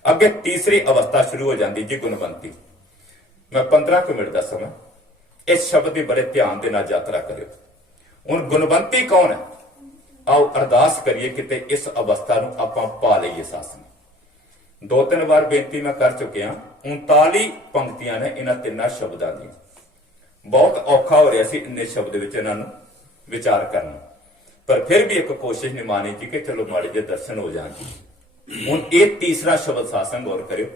ਅੱਗੇ ਤੀਸਰੀ ਅਵਸਥਾ ਸ਼ੁਰੂ ਹੋ ਜਾਂਦੀ ਜੀ ਗੁਣਵੰਤੀ। ਮੈਂ 15 ਕੁ ਮਿੰਟ ਦਾ ਸਮਾਂ ਇਸ ਸ਼ਬਦ ਦੀ ਬੜੇ ਧਿਆਨ ਦੇ ਨਾਲ ਯਾਤਰਾ ਕਰਿਓ। ਹੁਣ ਗੁਣਵੰਤੀ ਕੌਣ ਹੈ? ਆਓ ਅਰਦਾਸ ਕਰੀਏ ਕਿਤੇ ਇਸ ਅਵਸਥਾ ਨੂੰ ਆਪਾਂ ਪਾ ਲਈਏ ਸਾਸਨ। 2-3 ਵਾਰ ਬੇਨਤੀ ਮੈਂ ਕਰ ਚੁੱਕਿਆ। 39 ਪੰਕਤੀਆਂ ਨੇ ਇਹਨਾਂ ਤਿੰਨਾਂ ਸ਼ਬਦਾਂ ਦੀ। ਬਹੁਤ ਔਖਾ ਹੋ ਰਿਹਾ ਸੀ ਇੰਨੇ ਸ਼ਬਦ ਵਿੱਚ ਇਹਨਾਂ ਨੂੰ ਵਿਚਾਰ ਕਰਨਾ, ਪਰ ਫਿਰ ਵੀ ਇੱਕ ਕੋਸ਼ਿਸ਼ ਨਿਮਾਣੀ ਸੀ ਕਿ ਚਲੋ ਮਾੜੇ ਜਿਹੇ ਦਰਸ਼ਨ ਹੋ ਜਾਣ। ਹੁਣ ਇਹ ਤੀਸਰਾ ਸ਼ਬਦ ਸਾਸਨ ਗੌਰ ਕਰਿਓ।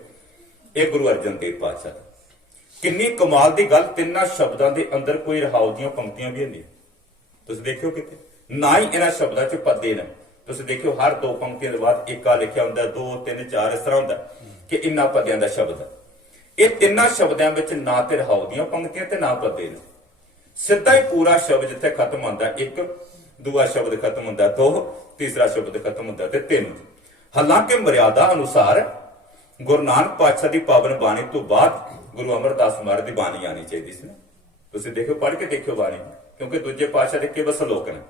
ਇਹ ਗੁਰੂ ਅਰਜਨ ਦੇਵ ਪਾਤਸ਼ਾਹ ਦਾ। ਕਿੰਨੀ ਕਮਾਲ ਦੀ ਗੱਲ, ਤਿੰਨਾਂ ਸ਼ਬਦਾਂ ਦੇ ਅੰਦਰ ਕੋਈ ਰਹਾਉ ਦੀਆਂ ਪੰਕਤੀਆਂ ਵੀ ਨਹੀਂ। ਤੁਸੀਂ ਦੇਖਿਓ ਕਿਤੇ ਨਾ ਹੀ ਇਹਨਾਂ ਸ਼ਬਦਾਂ 'ਚ ਪੱਦੇ ਨੇ। ਤੁਸੀਂ ਦੇਖਿਓ ਹਰ 2 ਪੰਕਤੀਆਂ ਦੇ ਬਾਅਦ ਏਕਾ ਲਿਖਿਆ ਹੁੰਦਾ, 2, 3, 4 ਇਸ ਤਰ੍ਹਾਂ ਹੁੰਦਾ ਕਿ ਇੰਨਾ ਪੱਦਿਆਂ ਦਾ ਸ਼ਬਦ ਹੈ। ਇਹ ਤਿੰਨਾਂ ਸ਼ਬਦਾਂ ਵਿੱਚ ਨਾ ਤੇ ਰਹਾਉ ਦੀਆਂ ਪੰਕਤੀਆਂ ਤੇ ਨਾ ਪੱਦੇ ਨੇ। ਸਿੱਧਾ ਹੀ ਪੂਰਾ ਸ਼ਬਦ ਜਿੱਥੇ ਖਤਮ ਹੁੰਦਾ 1, ਦੂਆ ਸ਼ਬਦ ਖਤਮ ਹੁੰਦਾ 2, ਤੀਸਰਾ ਸ਼ਬਦ ਖਤਮ ਹੁੰਦਾ ਤੇ 3। ਹਾਲਾਂਕਿ ਮਰਿਆਦਾ ਅਨੁਸਾਰ ਗੁਰੂ ਨਾਨਕ ਪਾਤਸ਼ਾਹ ਦੀ ਪਾਵਨ ਬਾਣੀ ਤੋਂ ਬਾਅਦ ਗੁਰੂ ਅਮਰਦਾਸ ਮਹਾਰਾਜ ਦੀ ਬਾਣੀ ਆਣੀ ਚਾਹੀਦੀ ਸੀ। ਤੁਸੀਂ ਦੇਖਿਓ, ਪੜ੍ਹ ਕੇ ਦੇਖਿਓ ਬਾਣੀ, ਕਿਉਂਕਿ ਦੂਜੇ ਪਾਤਸ਼ਾਹ ਦੇ ਕੇਵਲ ਸ਼ਲੋਕ ਨੇ।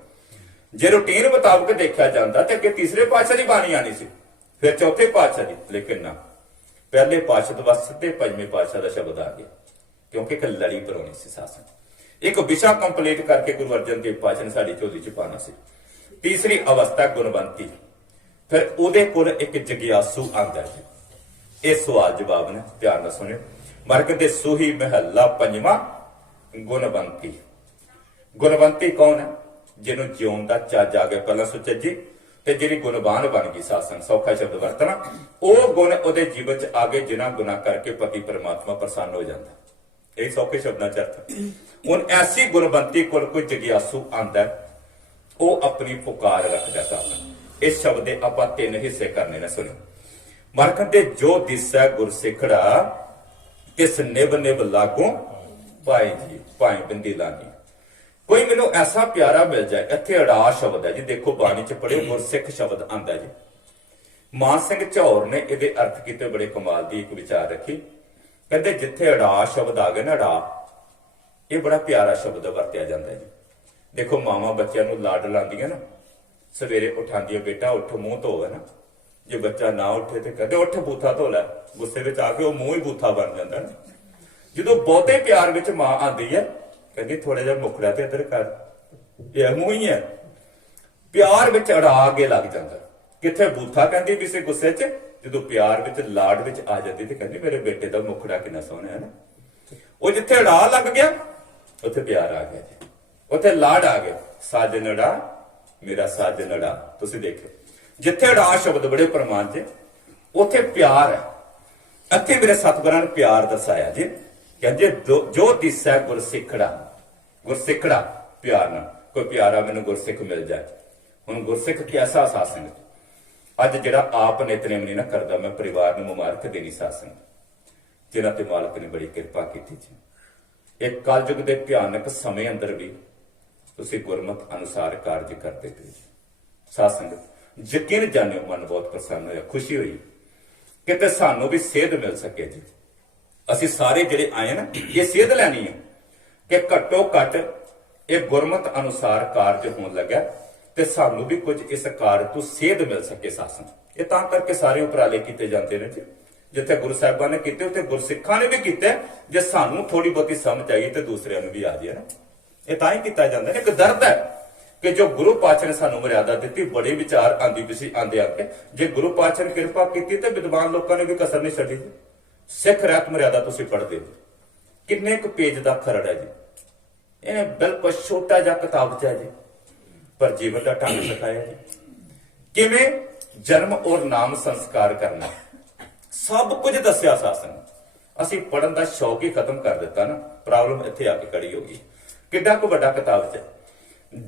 ਜੇ ਰੂਟੀਨ ਮੁਤਾਬਕ ਦੇਖਿਆ ਜਾਂਦਾ ਤੇ ਅੱਗੇ ਤੀਸਰੇ ਪਾਤਸ਼ਾਹ ਦੀ ਬਾਣੀ ਆਣੀ ਸੀ, ਫਿਰ ਚੌਥੇ ਪਾਤਸ਼ਾਹ ਦੀ। ਲੇਕਿਨ ਨਾ, ਪਹਿਲੇ ਪਾਤਸ਼ਾਹ ਤੋਂ ਬਾਅਦ ਸਿੱਧੇ ਪੰਜਵੇਂ ਪਾਤਸ਼ਾਹ ਦਾ ਸ਼ਬਦ ਆ ਗਿਆ, ਕਿਉਂਕਿ ਇੱਕ ਲੜੀ ਪਰੋਣੀ ਸੀ ਸਾਸਨ। ਇੱਕ ਵਿਸ਼ਾ ਕੰਪਲੀਟ ਕਰਕੇ ਗੁਰੂ ਅਰਜਨ ਦੇਵ ਪਾਤਸ਼ਾਹ ਨੇ ਸਾਡੀ ਝੋਲੀ ਚ ਪਾਣਾ ਸੀ। ਤੀਸਰੀ ਅਵਸਥਾ ਗੁਣਵੰਤੀ। ਫਿਰ ਉਹਦੇ ਕੋਲ ਇੱਕ ਜਗਿਆਸੂ ਆਂਦਾ ਹੈ। ਇਹ ਸਵਾਲ ਜਵਾਬ ਨੇ, ਧਿਆਨ ਨਾਲ ਸੁਣਿਓ। ਮਰਗ ਦੇ ਸੂਹੀ ਮਹੱਲਾ 5ਵਾਂ ਗੁਣਵੰਤੀ। ਗੁਣਵੰਤੀ ਕੌਣ ਹੈ? ਜਿਹਨੂੰ ਜਿਉਣ ਦਾ ਚੱਜ ਆ ਗਿਆ ਪਹਿਲਾਂ ਸੁਚੱਜੀ, ਤੇ ਜਿਹੜੀ ਗੁਣਵਾਨ ਬਣ ਗਈ ਸਾਸਨ, ਸੌਖਾ ਸ਼ਬਦ ਵਰਤਣਾ। ਉਹ ਗੁਣ ਉਹਦੇ ਜੀਵਨ ਚ ਆ ਗਏ ਜਿਨ੍ਹਾਂ ਗੁਣਾ ਕਰਕੇ ਪਤੀ ਪਰਮਾਤਮਾ ਪ੍ਰਸੰਨ ਹੋ ਜਾਂਦਾ। ਇਹ ਸੌਖੇ ਸ਼ਬਦਾਂ ਚ ਅਰਥ। ਹੁਣ ਐਸੀ ਗੁਣਵੰਤੀ ਕੋਲ ਕੋਈ ਜਗਿਆਸੂ ਆਂਦਾ, ਉਹ ਆਪਣੀ ਪੁਕਾਰ ਰੱਖਦਾ ਸਾਸਨ। ਇਸ ਸ਼ਬਦ ਦੇ ਆਪਾਂ 3 ਹਿੱਸੇ ਕਰਨੇ ਨੇ, ਸੁਣੋ। ਮਰਖਣ ਤੇ ਜੋ ਦਿਸੈ ਗੁਰ ਸਿਖੜਾ, ਤਿਸ ਨਿਭ ਨਿਭ ਲਾਗੋਂ ਪਾਏ ਜੀ, ਭਾਏ ਬਿੰਦੀ ਲਾਗੀ। ਕੋਈ ਮੈਨੂੰ ਐਸਾ ਪਿਆਰਾ ਮਿਲ ਜਾਏ। ਇੱਥੇ ਅੜਾ ਸ਼ਬਦ ਹੈ ਜੀ, ਦੇਖੋ ਬਾਣੀ ਚ ਪੜਿਓ, ਗੁਰਸਿੱਖ ਸ਼ਬਦ ਆਂਦਾ ਜੀ। ਮਾਨ ਸਿੰਘ ਝੌਰ ਨੇ ਇਹਦੇ ਅਰਥ ਕੀਤੇ, ਬੜੇ ਕਮਾਲ ਦੀ ਇੱਕ ਵਿਚਾਰ ਰੱਖੀ। ਕਹਿੰਦੇ ਜਿੱਥੇ ਅੜਾ ਸ਼ਬਦ ਆ ਗਿਆ ਨਾ, ਅੜਾ, ਇਹ ਬੜਾ ਪਿਆਰਾ ਸ਼ਬਦ ਵਰਤਿਆ ਜਾਂਦਾ ਜੀ। ਦੇਖੋ ਮਾਵਾਂ ਬੱਚਿਆਂ ਨੂੰ ਲਾਡ ਲਾਉਂਦੀਆਂ ਨਾ, ਸਵੇਰੇ ਉਠਾਉਂਦੀਆਂ, ਬੇਟਾ ਉੱਠ ਮੂੰਹ ਧੋ, ਹੈ ਨਾ। ਜੇ ਬੱਚਾ ਨਾ ਉੱਠੇ ਤੇ ਕਹਿੰਦੇ ਉੱਠ ਬੂਥਾ ਧੋ ਲੈ। ਗੁੱਸੇ ਵਿੱਚ ਆ ਕੇ ਉਹ ਮੂੰਹ ਹੀ ਬੂਥਾ ਬਣ ਜਾਂਦਾ ਨਾ। ਜਦੋਂ ਬਹੁਤੇ ਪਿਆਰ ਵਿੱਚ ਮਾਂ ਆਂਦੀ ਹੈ, ਕਹਿੰਦੀ ਥੋੜਾ ਜਿਹਾ ਮੁਖੜਾ ਤੇ ਇੱਧਰ ਕਰ, ਇਹ ਮੂੰਹ ਹੀ ਹੈ। ਪਿਆਰ ਵਿੱਚ ਅੜਾ ਅੱਗੇ ਲੱਗ ਜਾਂਦਾ। ਕਿੱਥੇ ਬੂਥਾ ਕਹਿੰਦੀ ਵੀ ਸੀ ਗੁੱਸੇ 'ਚ, ਜਦੋਂ ਪਿਆਰ ਵਿੱਚ ਲਾਡ ਵਿੱਚ ਆ ਜਾਂਦੀ ਤੇ ਕਹਿੰਦੀ ਮੇਰੇ ਬੇਟੇ ਦਾ ਮੁਖੜਾ ਕਿੰਨਾ ਸੋਹਣਾ ਹੈ ਨਾ। ਉਹ ਜਿੱਥੇ ਅੜਾ ਲੱਗ ਗਿਆ ਉੱਥੇ ਪਿਆਰ ਆ ਗਿਆ ਜੀ, ਉੱਥੇ ਲਾਡ ਆ ਗਿਆ। ਸਾਜਨ ਅੜਾ ਮੇਰਾ ਸਾਜਨ ਅੜਾ। ਤੁਸੀਂ ਦੇਖੋ ਜਿੱਥੇ ਅੜਾ ਸ਼ਬਦ ਬੜੇ ਪ੍ਰਮਾਣ 'ਚ, ਉੱਥੇ ਪਿਆਰ ਹੈ। ਇੱਥੇ ਮੇਰੇ ਸਤਿਗੁਰਾਂ ਨੇ ਪਿਆਰ ਦਰਸਾਇਆ ਜੀ। ਕਹਿੰਦੇ ਜੋ ਦਿਸੈ ਗੁਰਸਿੱਖੜਾ। ਗੁਰਸਿੱਖੜਾ ਪਿਆਰ ਨਾਲ, ਕੋਈ ਪਿਆਰਾ ਮੈਨੂੰ ਗੁਰਸਿੱਖ ਮਿਲ ਜਾਏ। ਹੁਣ ਗੁਰਸਿੱਖ ਕਿਹਦਾ ਸਾਸਨ? ਅੱਜ ਜਿਹੜਾ ਆਪ ਨਿਤਨੇਮ ਨਹੀਂ ਨਾ ਕਰਦਾ, ਮੈਂ ਪਰਿਵਾਰ ਨੂੰ ਮੁਬਾਰਕ ਦੇਣੀ ਸਾਸਨ, ਜਿਨ੍ਹਾਂ ਤੇ ਮਾਲਕ ਨੇ ਬੜੀ ਕਿਰਪਾ ਕੀਤੀ ਜੀ। ਇਹ ਕਲਯੁਗ ਦੇ ਭਿਆਨਕ ਸਮੇਂ ਅੰਦਰ ਵੀ ਤੁਸੀਂ ਗੁਰਮਤਿ ਅਨੁਸਾਰ ਕਾਰਜ ਕਰਦੇ ਪਏ ਸਾਸਨ। ਯਕੀਨ ਜਾਣਿਓ, ਮਨ ਬਹੁਤ ਪ੍ਰਸੰਨ ਹੋਇਆ, ਖੁਸ਼ੀ ਹੋਈ ਕਿਤੇ ਸਾਨੂੰ ਵੀ ਸੇਧ ਮਿਲ ਸਕੇ ਜੀ। ਅਸੀਂ ਸਾਰੇ ਜਿਹੜੇ ਆਏ ਨਾ, ਇਹ ਸੇਧ ਲੈਣੀ ਹੈ ਕਿ ਘੱਟੋ ਘੱਟ ਇਹ ਗੁਰਮਤਿ ਅਨੁਸਾਰ ਕਾਰਜ ਹੋਣ ਲੱਗਾ ਤੇ ਸਾਨੂੰ ਵੀ ਕੁਝ ਇਸ ਕਾਰਜ ਤੋਂ ਸੇਧ ਮਿਲ ਸਕੇ ਸਾਸਨ। ਇਹ ਤਾਂ ਕਰਕੇ ਸਾਰੇ ਉਪਰਾਲੇ ਕੀਤੇ ਜਾਂਦੇ ਨੇ ਜੀ। जिथे गुरु साहिबान ने किए उत्थे गुरसिखां ने भी किए। जे सानू थोड़ी बहुती समझ आई तो दूसरिਆਂ ਨੂੰ भी आ जाए ना। ये तां ही किया जाता है। एक दर्द है कि जो गुरु पातशाह ने सानू मर्यादा दी, बड़े विचार आंदी पिछी आंदे आके जे गुरु पातशाह ने कृपा की तो विद्वान लोगों ने भी कसर नहीं छड़ी। सिख रहत मर्यादा तुसीं पढ़दे हो, किन्ने क पेज का खरड़ है जी। ये बिल्कुल छोटा जा किताब च है जी, पर जीवन का ढंग सिखाया जी। किवें जन्म और नाम संस्कार करना सब कुछ दसिया शासन। असीं पढ़न का शौक ही खत्म कर दिता ना, प्रॉब्लम इत्थे आके खड़ी हो गई। किड्डा को बड़ा किताब च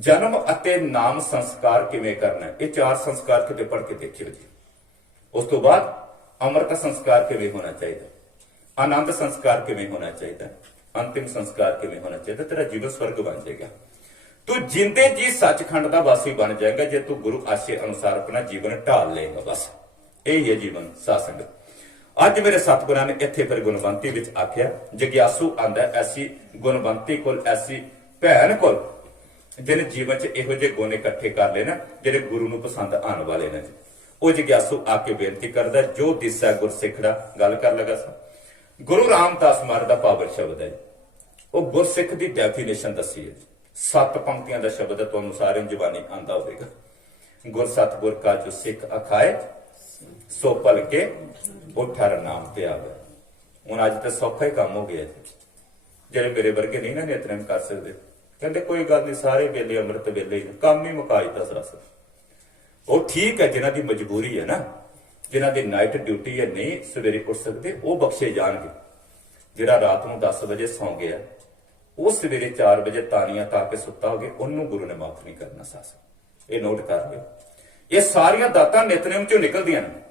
जन्म अते नाम संस्कार किवें करना, ये 4 संस्कार किते पढ़ के देखियो जी। उस तो बाद अमृत संस्कार किवें होना चाहिए, आनंद संस्कार किवें होना चाहिए, अंतिम संस्कार किवें होना चाहिए। तेरा जीवन स्वर्ग बन जाएगा। तू जिंदे जी सचखंड का वासी बन जाएगा जे तू गुरु आशे अनुसार अपना जीवन ढाल लेगा। बस यही है जीवन सासंग। अज मेरे सतगुरां ने इत्थे फिर गुणवंती विच आख्या, जग्यासू आंदा ऐसी गुणवंती कोल, ऐसी भैन कोल जिन्हें जीवन च इहो जे गुण इकट्ठे कर लेना जिहड़े गुरु नूं पसंद आने वाले ने। वो जग्यासू आके बेनती करदा, जो दिसै गुर सिखड़ा। गल कर लगा सा गुरु रामदास महाराज दा पावन शब्द है। वो गुरसिख की डेफिनेशन दसी है। 7 पंक्तियां का शब्द है, तुहानूं सारिਆਂ जबानी आंदा होवेगा। गुर सतगुर का जो सिख अखाए सो भल के उठर नाम ते आवे। हुण अज तो सौखा ही काम हो गया जी। ਜਿਹੜੇ मेरे वर्गे नहीं ना नितनेम कर सकते, कहते कोई गल नहीं, सारे वेले अमृत वेले ही काम ही मुका दिता सरासर। वो ठीक है जिन्हां दी मजबूरी है ना, जिन्हां दी नाइट ड्यूटी है, नहीं सवेरे उठ सकते, वो बख्शे जाणगे। जिहड़ा रात नूं 10 बजे सौ गया, वो सवेरे 4 बजे तानियां ता के सुता हो गया, उन्होंने गुरु ने माफ नहीं करना। सासन ये नोट कर लियो। ये सारियां दातां नितनेम चों निकलदियां ने।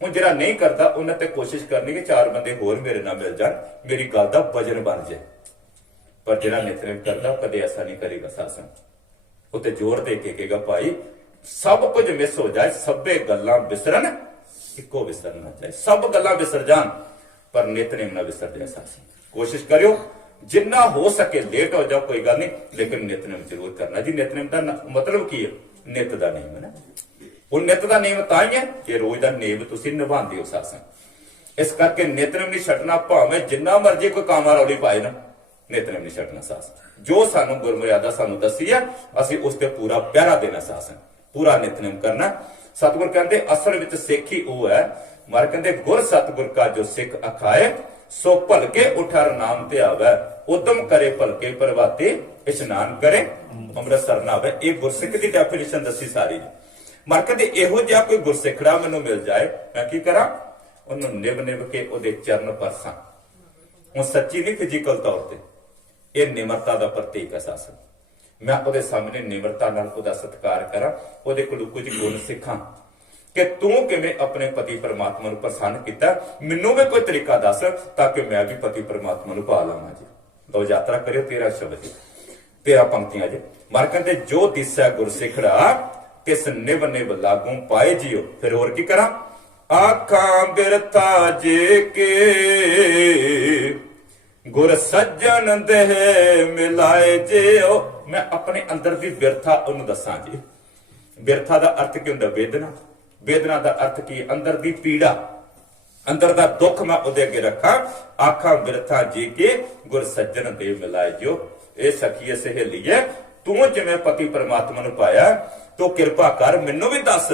हुण जिहड़ा नहीं करता उन्हें ते कोशिश करनी कि 4 बंदे होर मेरे नाल मिल जाण, मेरी गल दा वजन बन जाए। पर जिहड़ा नितनेम करदा कदे ऐसा नहीं करेगा। सासन उत्ते जोर दे के कहेगा, भाई सब कुछ मिस हो जाए, सभे गल्लां विसरन, इको विसरना चाहे। सब गल्लां विसर जान पर नितनेम ना विसर जाए। सासन कोशिश करियो जिन्ना हो सके लेट हो जाओ, कोई गल नहीं, लेकिन नितनेम जरूर करना जी। नितनेम का मतलब की है? नित का नियम है ना। वो नित का नियम तां ही है कि रोज का नियम तुसीं निभांदे हो। सासन इस करके नितनेम नहीं छड्डना, भावें जिन्ना मर्जी कोई कामा रौली पाए ना, नितनेम नहीं छड्डना। सासन जो सानू गुरमर्यादा सानू दसी है, असीं उस ते पूरा पहरा देना। सासन पूरा नितनेम करना। सतगुर कहते असल विच सिख ही वो है। मार कहते गुर सतगुर का जो सिख अखाए सो भलके उठर नाम ते आवे, उदम करे भलके प्रभाते इशनान करे अमृतसर ना आवे। ये गुरसिख की डेफिनेशन दसी सारी। मार कहते इहो जिहा कोई गुरसिखड़ा मैनूं मिल जाए, मैं की करा? उन्होंने निभ निभ के उहदे चरण परसां। हुण सच्ची नहीं फिजिकल तौर पर, यह निमरता का प्रतीक है। सासन मैं उहदे सामने निमरता नाल उहदा सत्कार करा, उहदे कोलों कुछ गुण सिखां कि तू किवें अपने पति परमात्मा नूं प्रसन्न कीता। मैनूं भी कोई तरीका दस ताकि मैं भी पति परमात्मा नूं पा लवां जी। तो यात्रा करियो 13 शब्द जी, 13 पंक्तियां जी। मार कहते जो दिसै गुर सिखड़ा किस निभ निभ लागू पाए जियो। फिर होर की करा? आखां बिरथा जे के गुर सज्जन देह मिलाए जियो। मैं अपने अंदर की बिरथा उन्होंने दसा जी। बिरथा का अर्थ की हुंदा? वेदना। वेदना का अर्थ की? अंदर की पीड़ा, अंदर का दुख मैं उहदे अगे रखा। आखां बिरथा जी के गुर सज्जन देह मिलाए जियो। ये सखीए सहेली है, तू जिवें पति परमात्मा नूं पाया तो किरपा कर मैनू भी दस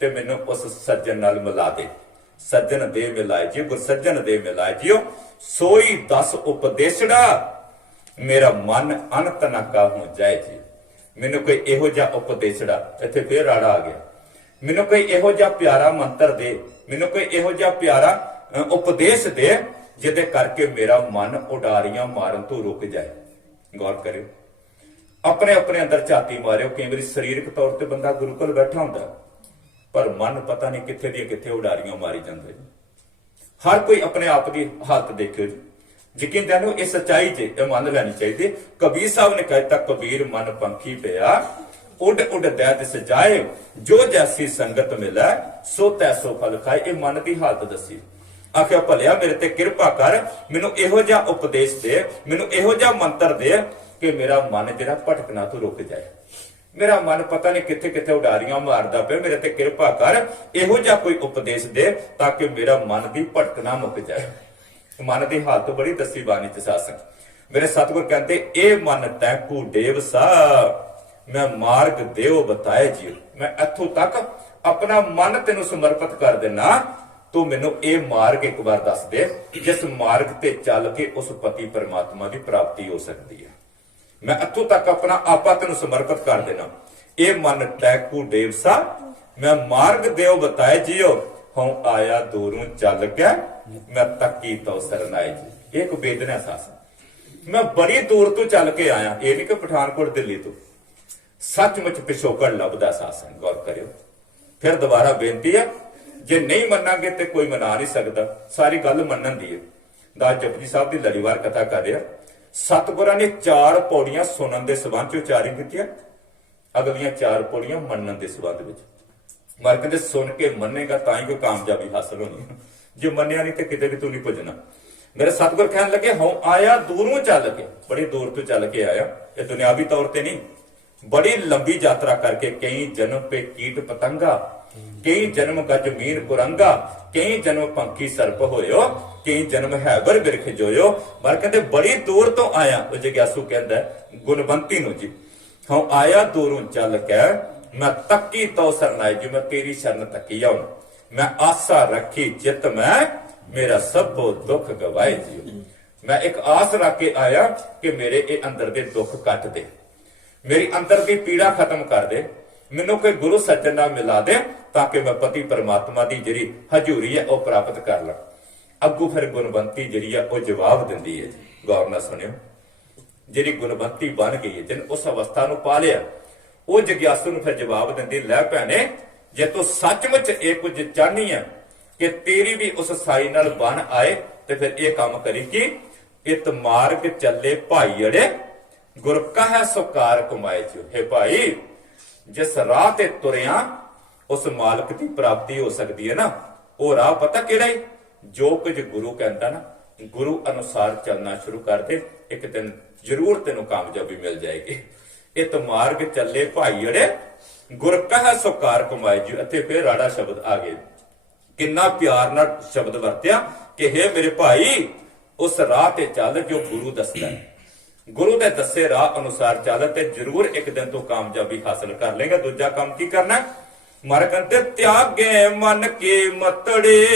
ते मैनू उस सज्जन नाल मिला दे। सज्जन दे मिलाए जियो, गुर सज्जन दे मिलाए जियो। सोई 10 उपदेशड़ा मेरा मन अनत ना काहू जाए जी। मैनू कोई इहो जिहा उपदेशड़ा, इत्थे फिर राड़ा आ गया। मैनू कोई इहो जिहा प्यारा मंत्र दे, मैनू कोई इहो जिहा प्यारा उपदेश दे जिहदे करके मेरा मन उडारियां मारन तो रुक जाए। गौर करियो, अपने अपने अंदर झाती मारियो। कई बार शरीरक तौर पर बंदा गुरु कोल बैठा हुंदा, पर मन पता नहीं कित्थे दी कित्थे उडारियां मारी जांदे। हर कोई अपने आप की हालत देखियो जी। यकीन जानो ये सच्चाई जे मान लैनी चाहिए। कबीर साहब ने कहता, कबीर मन पंखी पिया उड उड दैत सजाए, जो जैसी संगत मिले सो तैसो फल खाए। ये मन की हालत दसी। आखिया भलिया मेरे ते किरपा कर, मैनू इहो जिहा उपदेश दे, मैनू इहो जिहा मंत्र दे कि मेरा मन जिहड़ा भटकना तो रुक जाए। ਮੇਰਾ ਮਨ ਪਤਾ ਨਹੀਂ ਕਿੱਥੇ ਕਿੱਥੇ ਉਡਾਰੀਆਂ ਮਾਰਦਾ ਪਿਆ, ਮੇਰੇ ਤੇ ਕਿਰਪਾ ਕਰ, ਇਹੋ ਜਿਹਾ ਕੋਈ ਉਪਦੇਸ਼ ਦੇ ਤਾਂ ਕਿ ਮੇਰਾ ਮਨ ਦੀ ਭਟਕਣਾ ਮੁੱਕ ਜਾਏ। ਮਨ ਦੀ ਹਾਲਤ ਬੜੀ ਦੱਸੀ ਬਾਣੀ ਚ ਸਾਸਨ। ਮੇਰੇ ਸਤਿਗੁਰ ਕਹਿੰਦੇ ਇਹ ਮਨ ਤੈ ਕੂ ਦੇਵ ਸਾ, ਮੈਂ ਮਾਰਗ ਦੇਵ ਬਤਾਏ ਜੀ। ਮੈਂ ਇੱਥੋਂ ਤੱਕ ਆਪਣਾ ਮਨ ਤੈਨੂੰ ਸਮਰਪਿਤ ਕਰ ਦੇਣਾ, ਤੂੰ ਮੈਨੂੰ ਇਹ ਮਾਰਗ ਇੱਕ ਵਾਰ ਦੱਸ ਦੇ ਜਿਸ ਮਾਰਗ ਤੇ ਚੱਲ ਕੇ ਉਸ ਪਤੀ ਪਰਮਾਤਮਾ ਦੀ ਪ੍ਰਾਪਤੀ ਹੋ ਸਕਦੀ ਹੈ। ਮੈਂ ਇੱਥੋਂ ਤੱਕ ਆਪਣਾ ਆਪਾ ਤੈਨੂੰ ਸਮਰਪਿਤ ਕਰ ਦੇਣਾ। ਇਹ ਮਨ ਟੈਕੂ ਦੇਵ ਸਾ, ਮੈਂ ਮਾਰਗ ਦੇਵ ਬਤਾਏ ਜੀਓ, ਹਉ ਆਇਆ ਦੂਰੋਂ ਚੱਲ ਕੇ ਮੈਂ ਤੱਕੀ ਤੋ ਸਰਨਾਏ ਜੀ। ਇਹ ਕੋ ਬੇਦਨਾ ਸਾਸ, ਮੈਂ ਬੜੀ ਦੂਰ ਤੋਂ ਚੱਲ ਕੇ ਆਇਆ, ਇਹ ਨਹੀਂ ਕਿ ਪਠਾਨਕੋਟ ਦਿੱਲੀ ਤੋਂ, ਸੱਚਮੁੱਚ ਪਿਛੋਕੜ ਲੱਭਦਾ ਸਾਸਨ। ਗੌਰ ਕਰਿਓ। ਫਿਰ ਦੁਬਾਰਾ ਬੇਨਤੀ ਹੈ, ਜੇ ਨਹੀਂ ਮੰਨਾਂਗੇ ਤੇ ਕੋਈ ਮਨਾ ਨਹੀਂ ਸਕਦਾ, ਸਾਰੀ ਗੱਲ ਮੰਨਣ ਦੀ ਹੈ। ਦਾਸ ਜਪਜੀ ਸਾਹਿਬ ਦੀ ਲੜੀਵਾਰ ਕਥਾ ਕਰ ਰਿਹਾ, ਸਤਿਗੁਰਾਂ ਨੇ 4 ਪੌੜੀਆਂ ਸੁਣਨ ਦੇ ਸੰਬੰਧ ਚ ਉਚਾਰੀ ਕੀਤੀਆਂ, ਅਗਲੀਆਂ 4 ਪੌੜੀਆਂ ਮੰਨਣ ਦੇ ਸੰਬੰਧ ਵਿੱਚ। ਮਰ ਕਹਿੰਦੇ ਸੁਣ ਕੇ ਮੰਨੇਗਾ ਤਾਂ ਹੀ ਕੋਈ ਕਾਮਯਾਬੀ ਹਾਸਲ ਹੋਣੀ, ਜੇ ਮੰਨਿਆ ਨਹੀਂ ਤੇ ਕਿਤੇ ਵੀ ਤੂੰ ਨਹੀਂ ਪੁੱਜਣਾ। ਮੇਰੇ ਸਤਿਗੁਰ ਕਹਿਣ ਲੱਗੇ, ਹਉ ਆਇਆ ਦੂਰੋਂ ਚੱਲ ਕੇ, ਬੜੀ ਦੂਰ ਤੋਂ ਚੱਲ ਕੇ ਆਇਆ, ਇਹ ਦੁਨਿਆਵੀ ਤੌਰ ਤੇ ਨਹੀਂ, ਬੜੀ ਲੰਬੀ ਯਾਤਰਾ ਕਰਕੇ, ਕਈ ਜਨਮ ਪੇ ਕੀਟ ਪਤੰਗਾ, ਕਈ ਜਨਮ ਗਜ ਮੀਨ ਕੁਰੰਗਾ, ਕਈ ਜਨਮ ਪੰਖੀ ਸਰਪ ਹੋਇਓ, ਕਈ ਜਨਮ ਹੈਬਰ ਬਿਰਖ ਜੋਇਓ। ਮਰ ਕਹਿੰਦੇ ਬੜੀ ਦੂਰ ਤੋਂ ਆਇਆ। ਉਹ ਜਗਿਆਸੂ ਕਹਿੰਦਾ ਗੁਣਵੰਤੀ ਨੂੰ ਜੀ, ਹਉ ਆਇਆ ਦੂਰੋਂ ਚੱਲ ਕੇ ਮੈਂ ਤੱਕੀ ਤੋ ਸਰਨਾਏ ਜੀ, ਮੈਂ ਤੇਰੀ ਸ਼ਰਨ ਤੱਕੀ ਆਉਂ, ਮੈਂ ਆਸਾ ਰੱਖੀ ਜਿਤ ਮੈਂ ਮੇਰਾ ਸਭੋ ਦੁੱਖ ਗਵਾਏ ਜੀ। ਮੈਂ ਇੱਕ ਆਸ ਰੱਖ ਕੇ ਆਇਆ ਕਿ ਮੇਰੇ ਇਹ ਅੰਦਰ ਦੇ ਦੁੱਖ ਕੱਟ ਦੇ, ਮੇਰੀ ਅੰਦਰ ਦੀ ਪੀੜਾ ਖਤਮ ਕਰ ਦੇ, ਮੈਨੂੰ ਕੋਈ ਗੁਰੂ ਸੱਜਣ ਨਾਲ ਮਿਲਾ ਦੇ ਤਾਂ ਕਿ ਮੈਂ ਪਤੀ ਪਰਮਾਤਮਾ ਦੀ ਜਿਹੜੀ ਹਜ਼ੂਰੀ ਹੈ ਉਹ ਪ੍ਰਾਪਤ ਕਰ ਲਾਂ। ਅੱਗੂ ਫਿਰ ਗੁਣਵੰਤੀ ਜਿਹੜੀ ਆ ਉਹ ਜਵਾਬ ਦਿੰਦੀ ਹੈ ਜੀ। ਗੌਰ ਨਾਲ ਸੁਣਿਓ, ਜਿਹੜੀ ਗੁਣਵੰਤੀ ਬਣ ਗਈ ਹੈ, ਜਿਹਨੇ ਉਸ ਅਵਸਥਾ ਨੂੰ ਪਾ ਲਿਆ, ਉਹ ਜਗਿਆਸੂ ਨੂੰ ਫਿਰ ਜਵਾਬ ਦਿੰਦੀ, ਲੈ ਭੈਣੇ ਜੇ ਤੂੰ ਸੱਚਮੁੱਚ ਇਹ ਕੁਝ ਚਾਹਨੀ ਹੈ ਕਿ ਤੇਰੀ ਵੀ ਉਸ ਸਾਈ ਨਾਲ ਬਣ ਆਏ, ਤੇ ਫਿਰ ਇਹ ਕੰਮ ਕਰੀ ਕਿ ਇਤ ਮਾਰਗ ਚੱਲੇ ਭਾਈ ਅੜੇ, ਗੁਰ ਕਹੈ ਸੋ ਕਾਰ ਕਮਾਏ ਜੀ। ਹੈ ਭਾਈ, ਜਿਸ ਰਾਹ ਤੇ ਤੁਰਿਆ ਉਸ ਮਾਲਕ ਦੀ ਪ੍ਰਾਪਤੀ ਹੋ ਸਕਦੀ ਹੈ ਨਾ, ਉਹ ਰਾਹ ਪਤਾ ਕਿਹੜਾ ਹੈ? ਜੋ ਕੁਝ ਗੁਰੂ ਕਹਿੰਦਾ ਨਾ, ਗੁਰੂ ਅਨੁਸਾਰ ਚੱਲਣਾ ਸ਼ੁਰੂ ਕਰ ਦੇ, ਇੱਕ ਦਿਨ ਜ਼ਰੂਰ ਤੈਨੂੰ ਕਾਮਯਾਬੀ ਮਿਲ ਜਾਏਗੀ। ਇਤ ਮਾਰਗ ਚੱਲੇ ਭਾਈ ਅੜੇ, ਗੁਰ ਕਹੈ ਸੋ ਕਾਰ ਕਮਾਏ ਜੀ। ਇੱਥੇ ਫਿਰ ਰਾੜਾ ਸ਼ਬਦ ਆ ਗਏ, ਕਿੰਨਾ ਪਿਆਰ ਨਾਲ ਸ਼ਬਦ ਵਰਤਿਆ ਕਿ ਹੇ ਮੇਰੇ ਭਾਈ, ਉਸ ਰਾਹ ਤੇ ਚੱਲ ਜੋ ਗੁਰੂ ਦੱਸਦਾ ਹੈ, ਗੁਰੂ ਦੇ ਦੱਸੇ ਰਾਹ ਅਨੁਸਾਰ ਚੱਲ ਤੇ ਜ਼ਰੂਰ ਇੱਕ ਦਿਨ ਤੂੰ ਕਾਮਯਾਬੀ ਹਾਸਲ ਕਰ ਲੇਗਾ। ਦੂਜਾ ਕੰਮ ਕੀ ਕਰਨਾ? ਮਰ ਕਹਿੰਦੇ ਤਿਆਗੇ ਮਨ ਕੀ ਮਤੜੇ,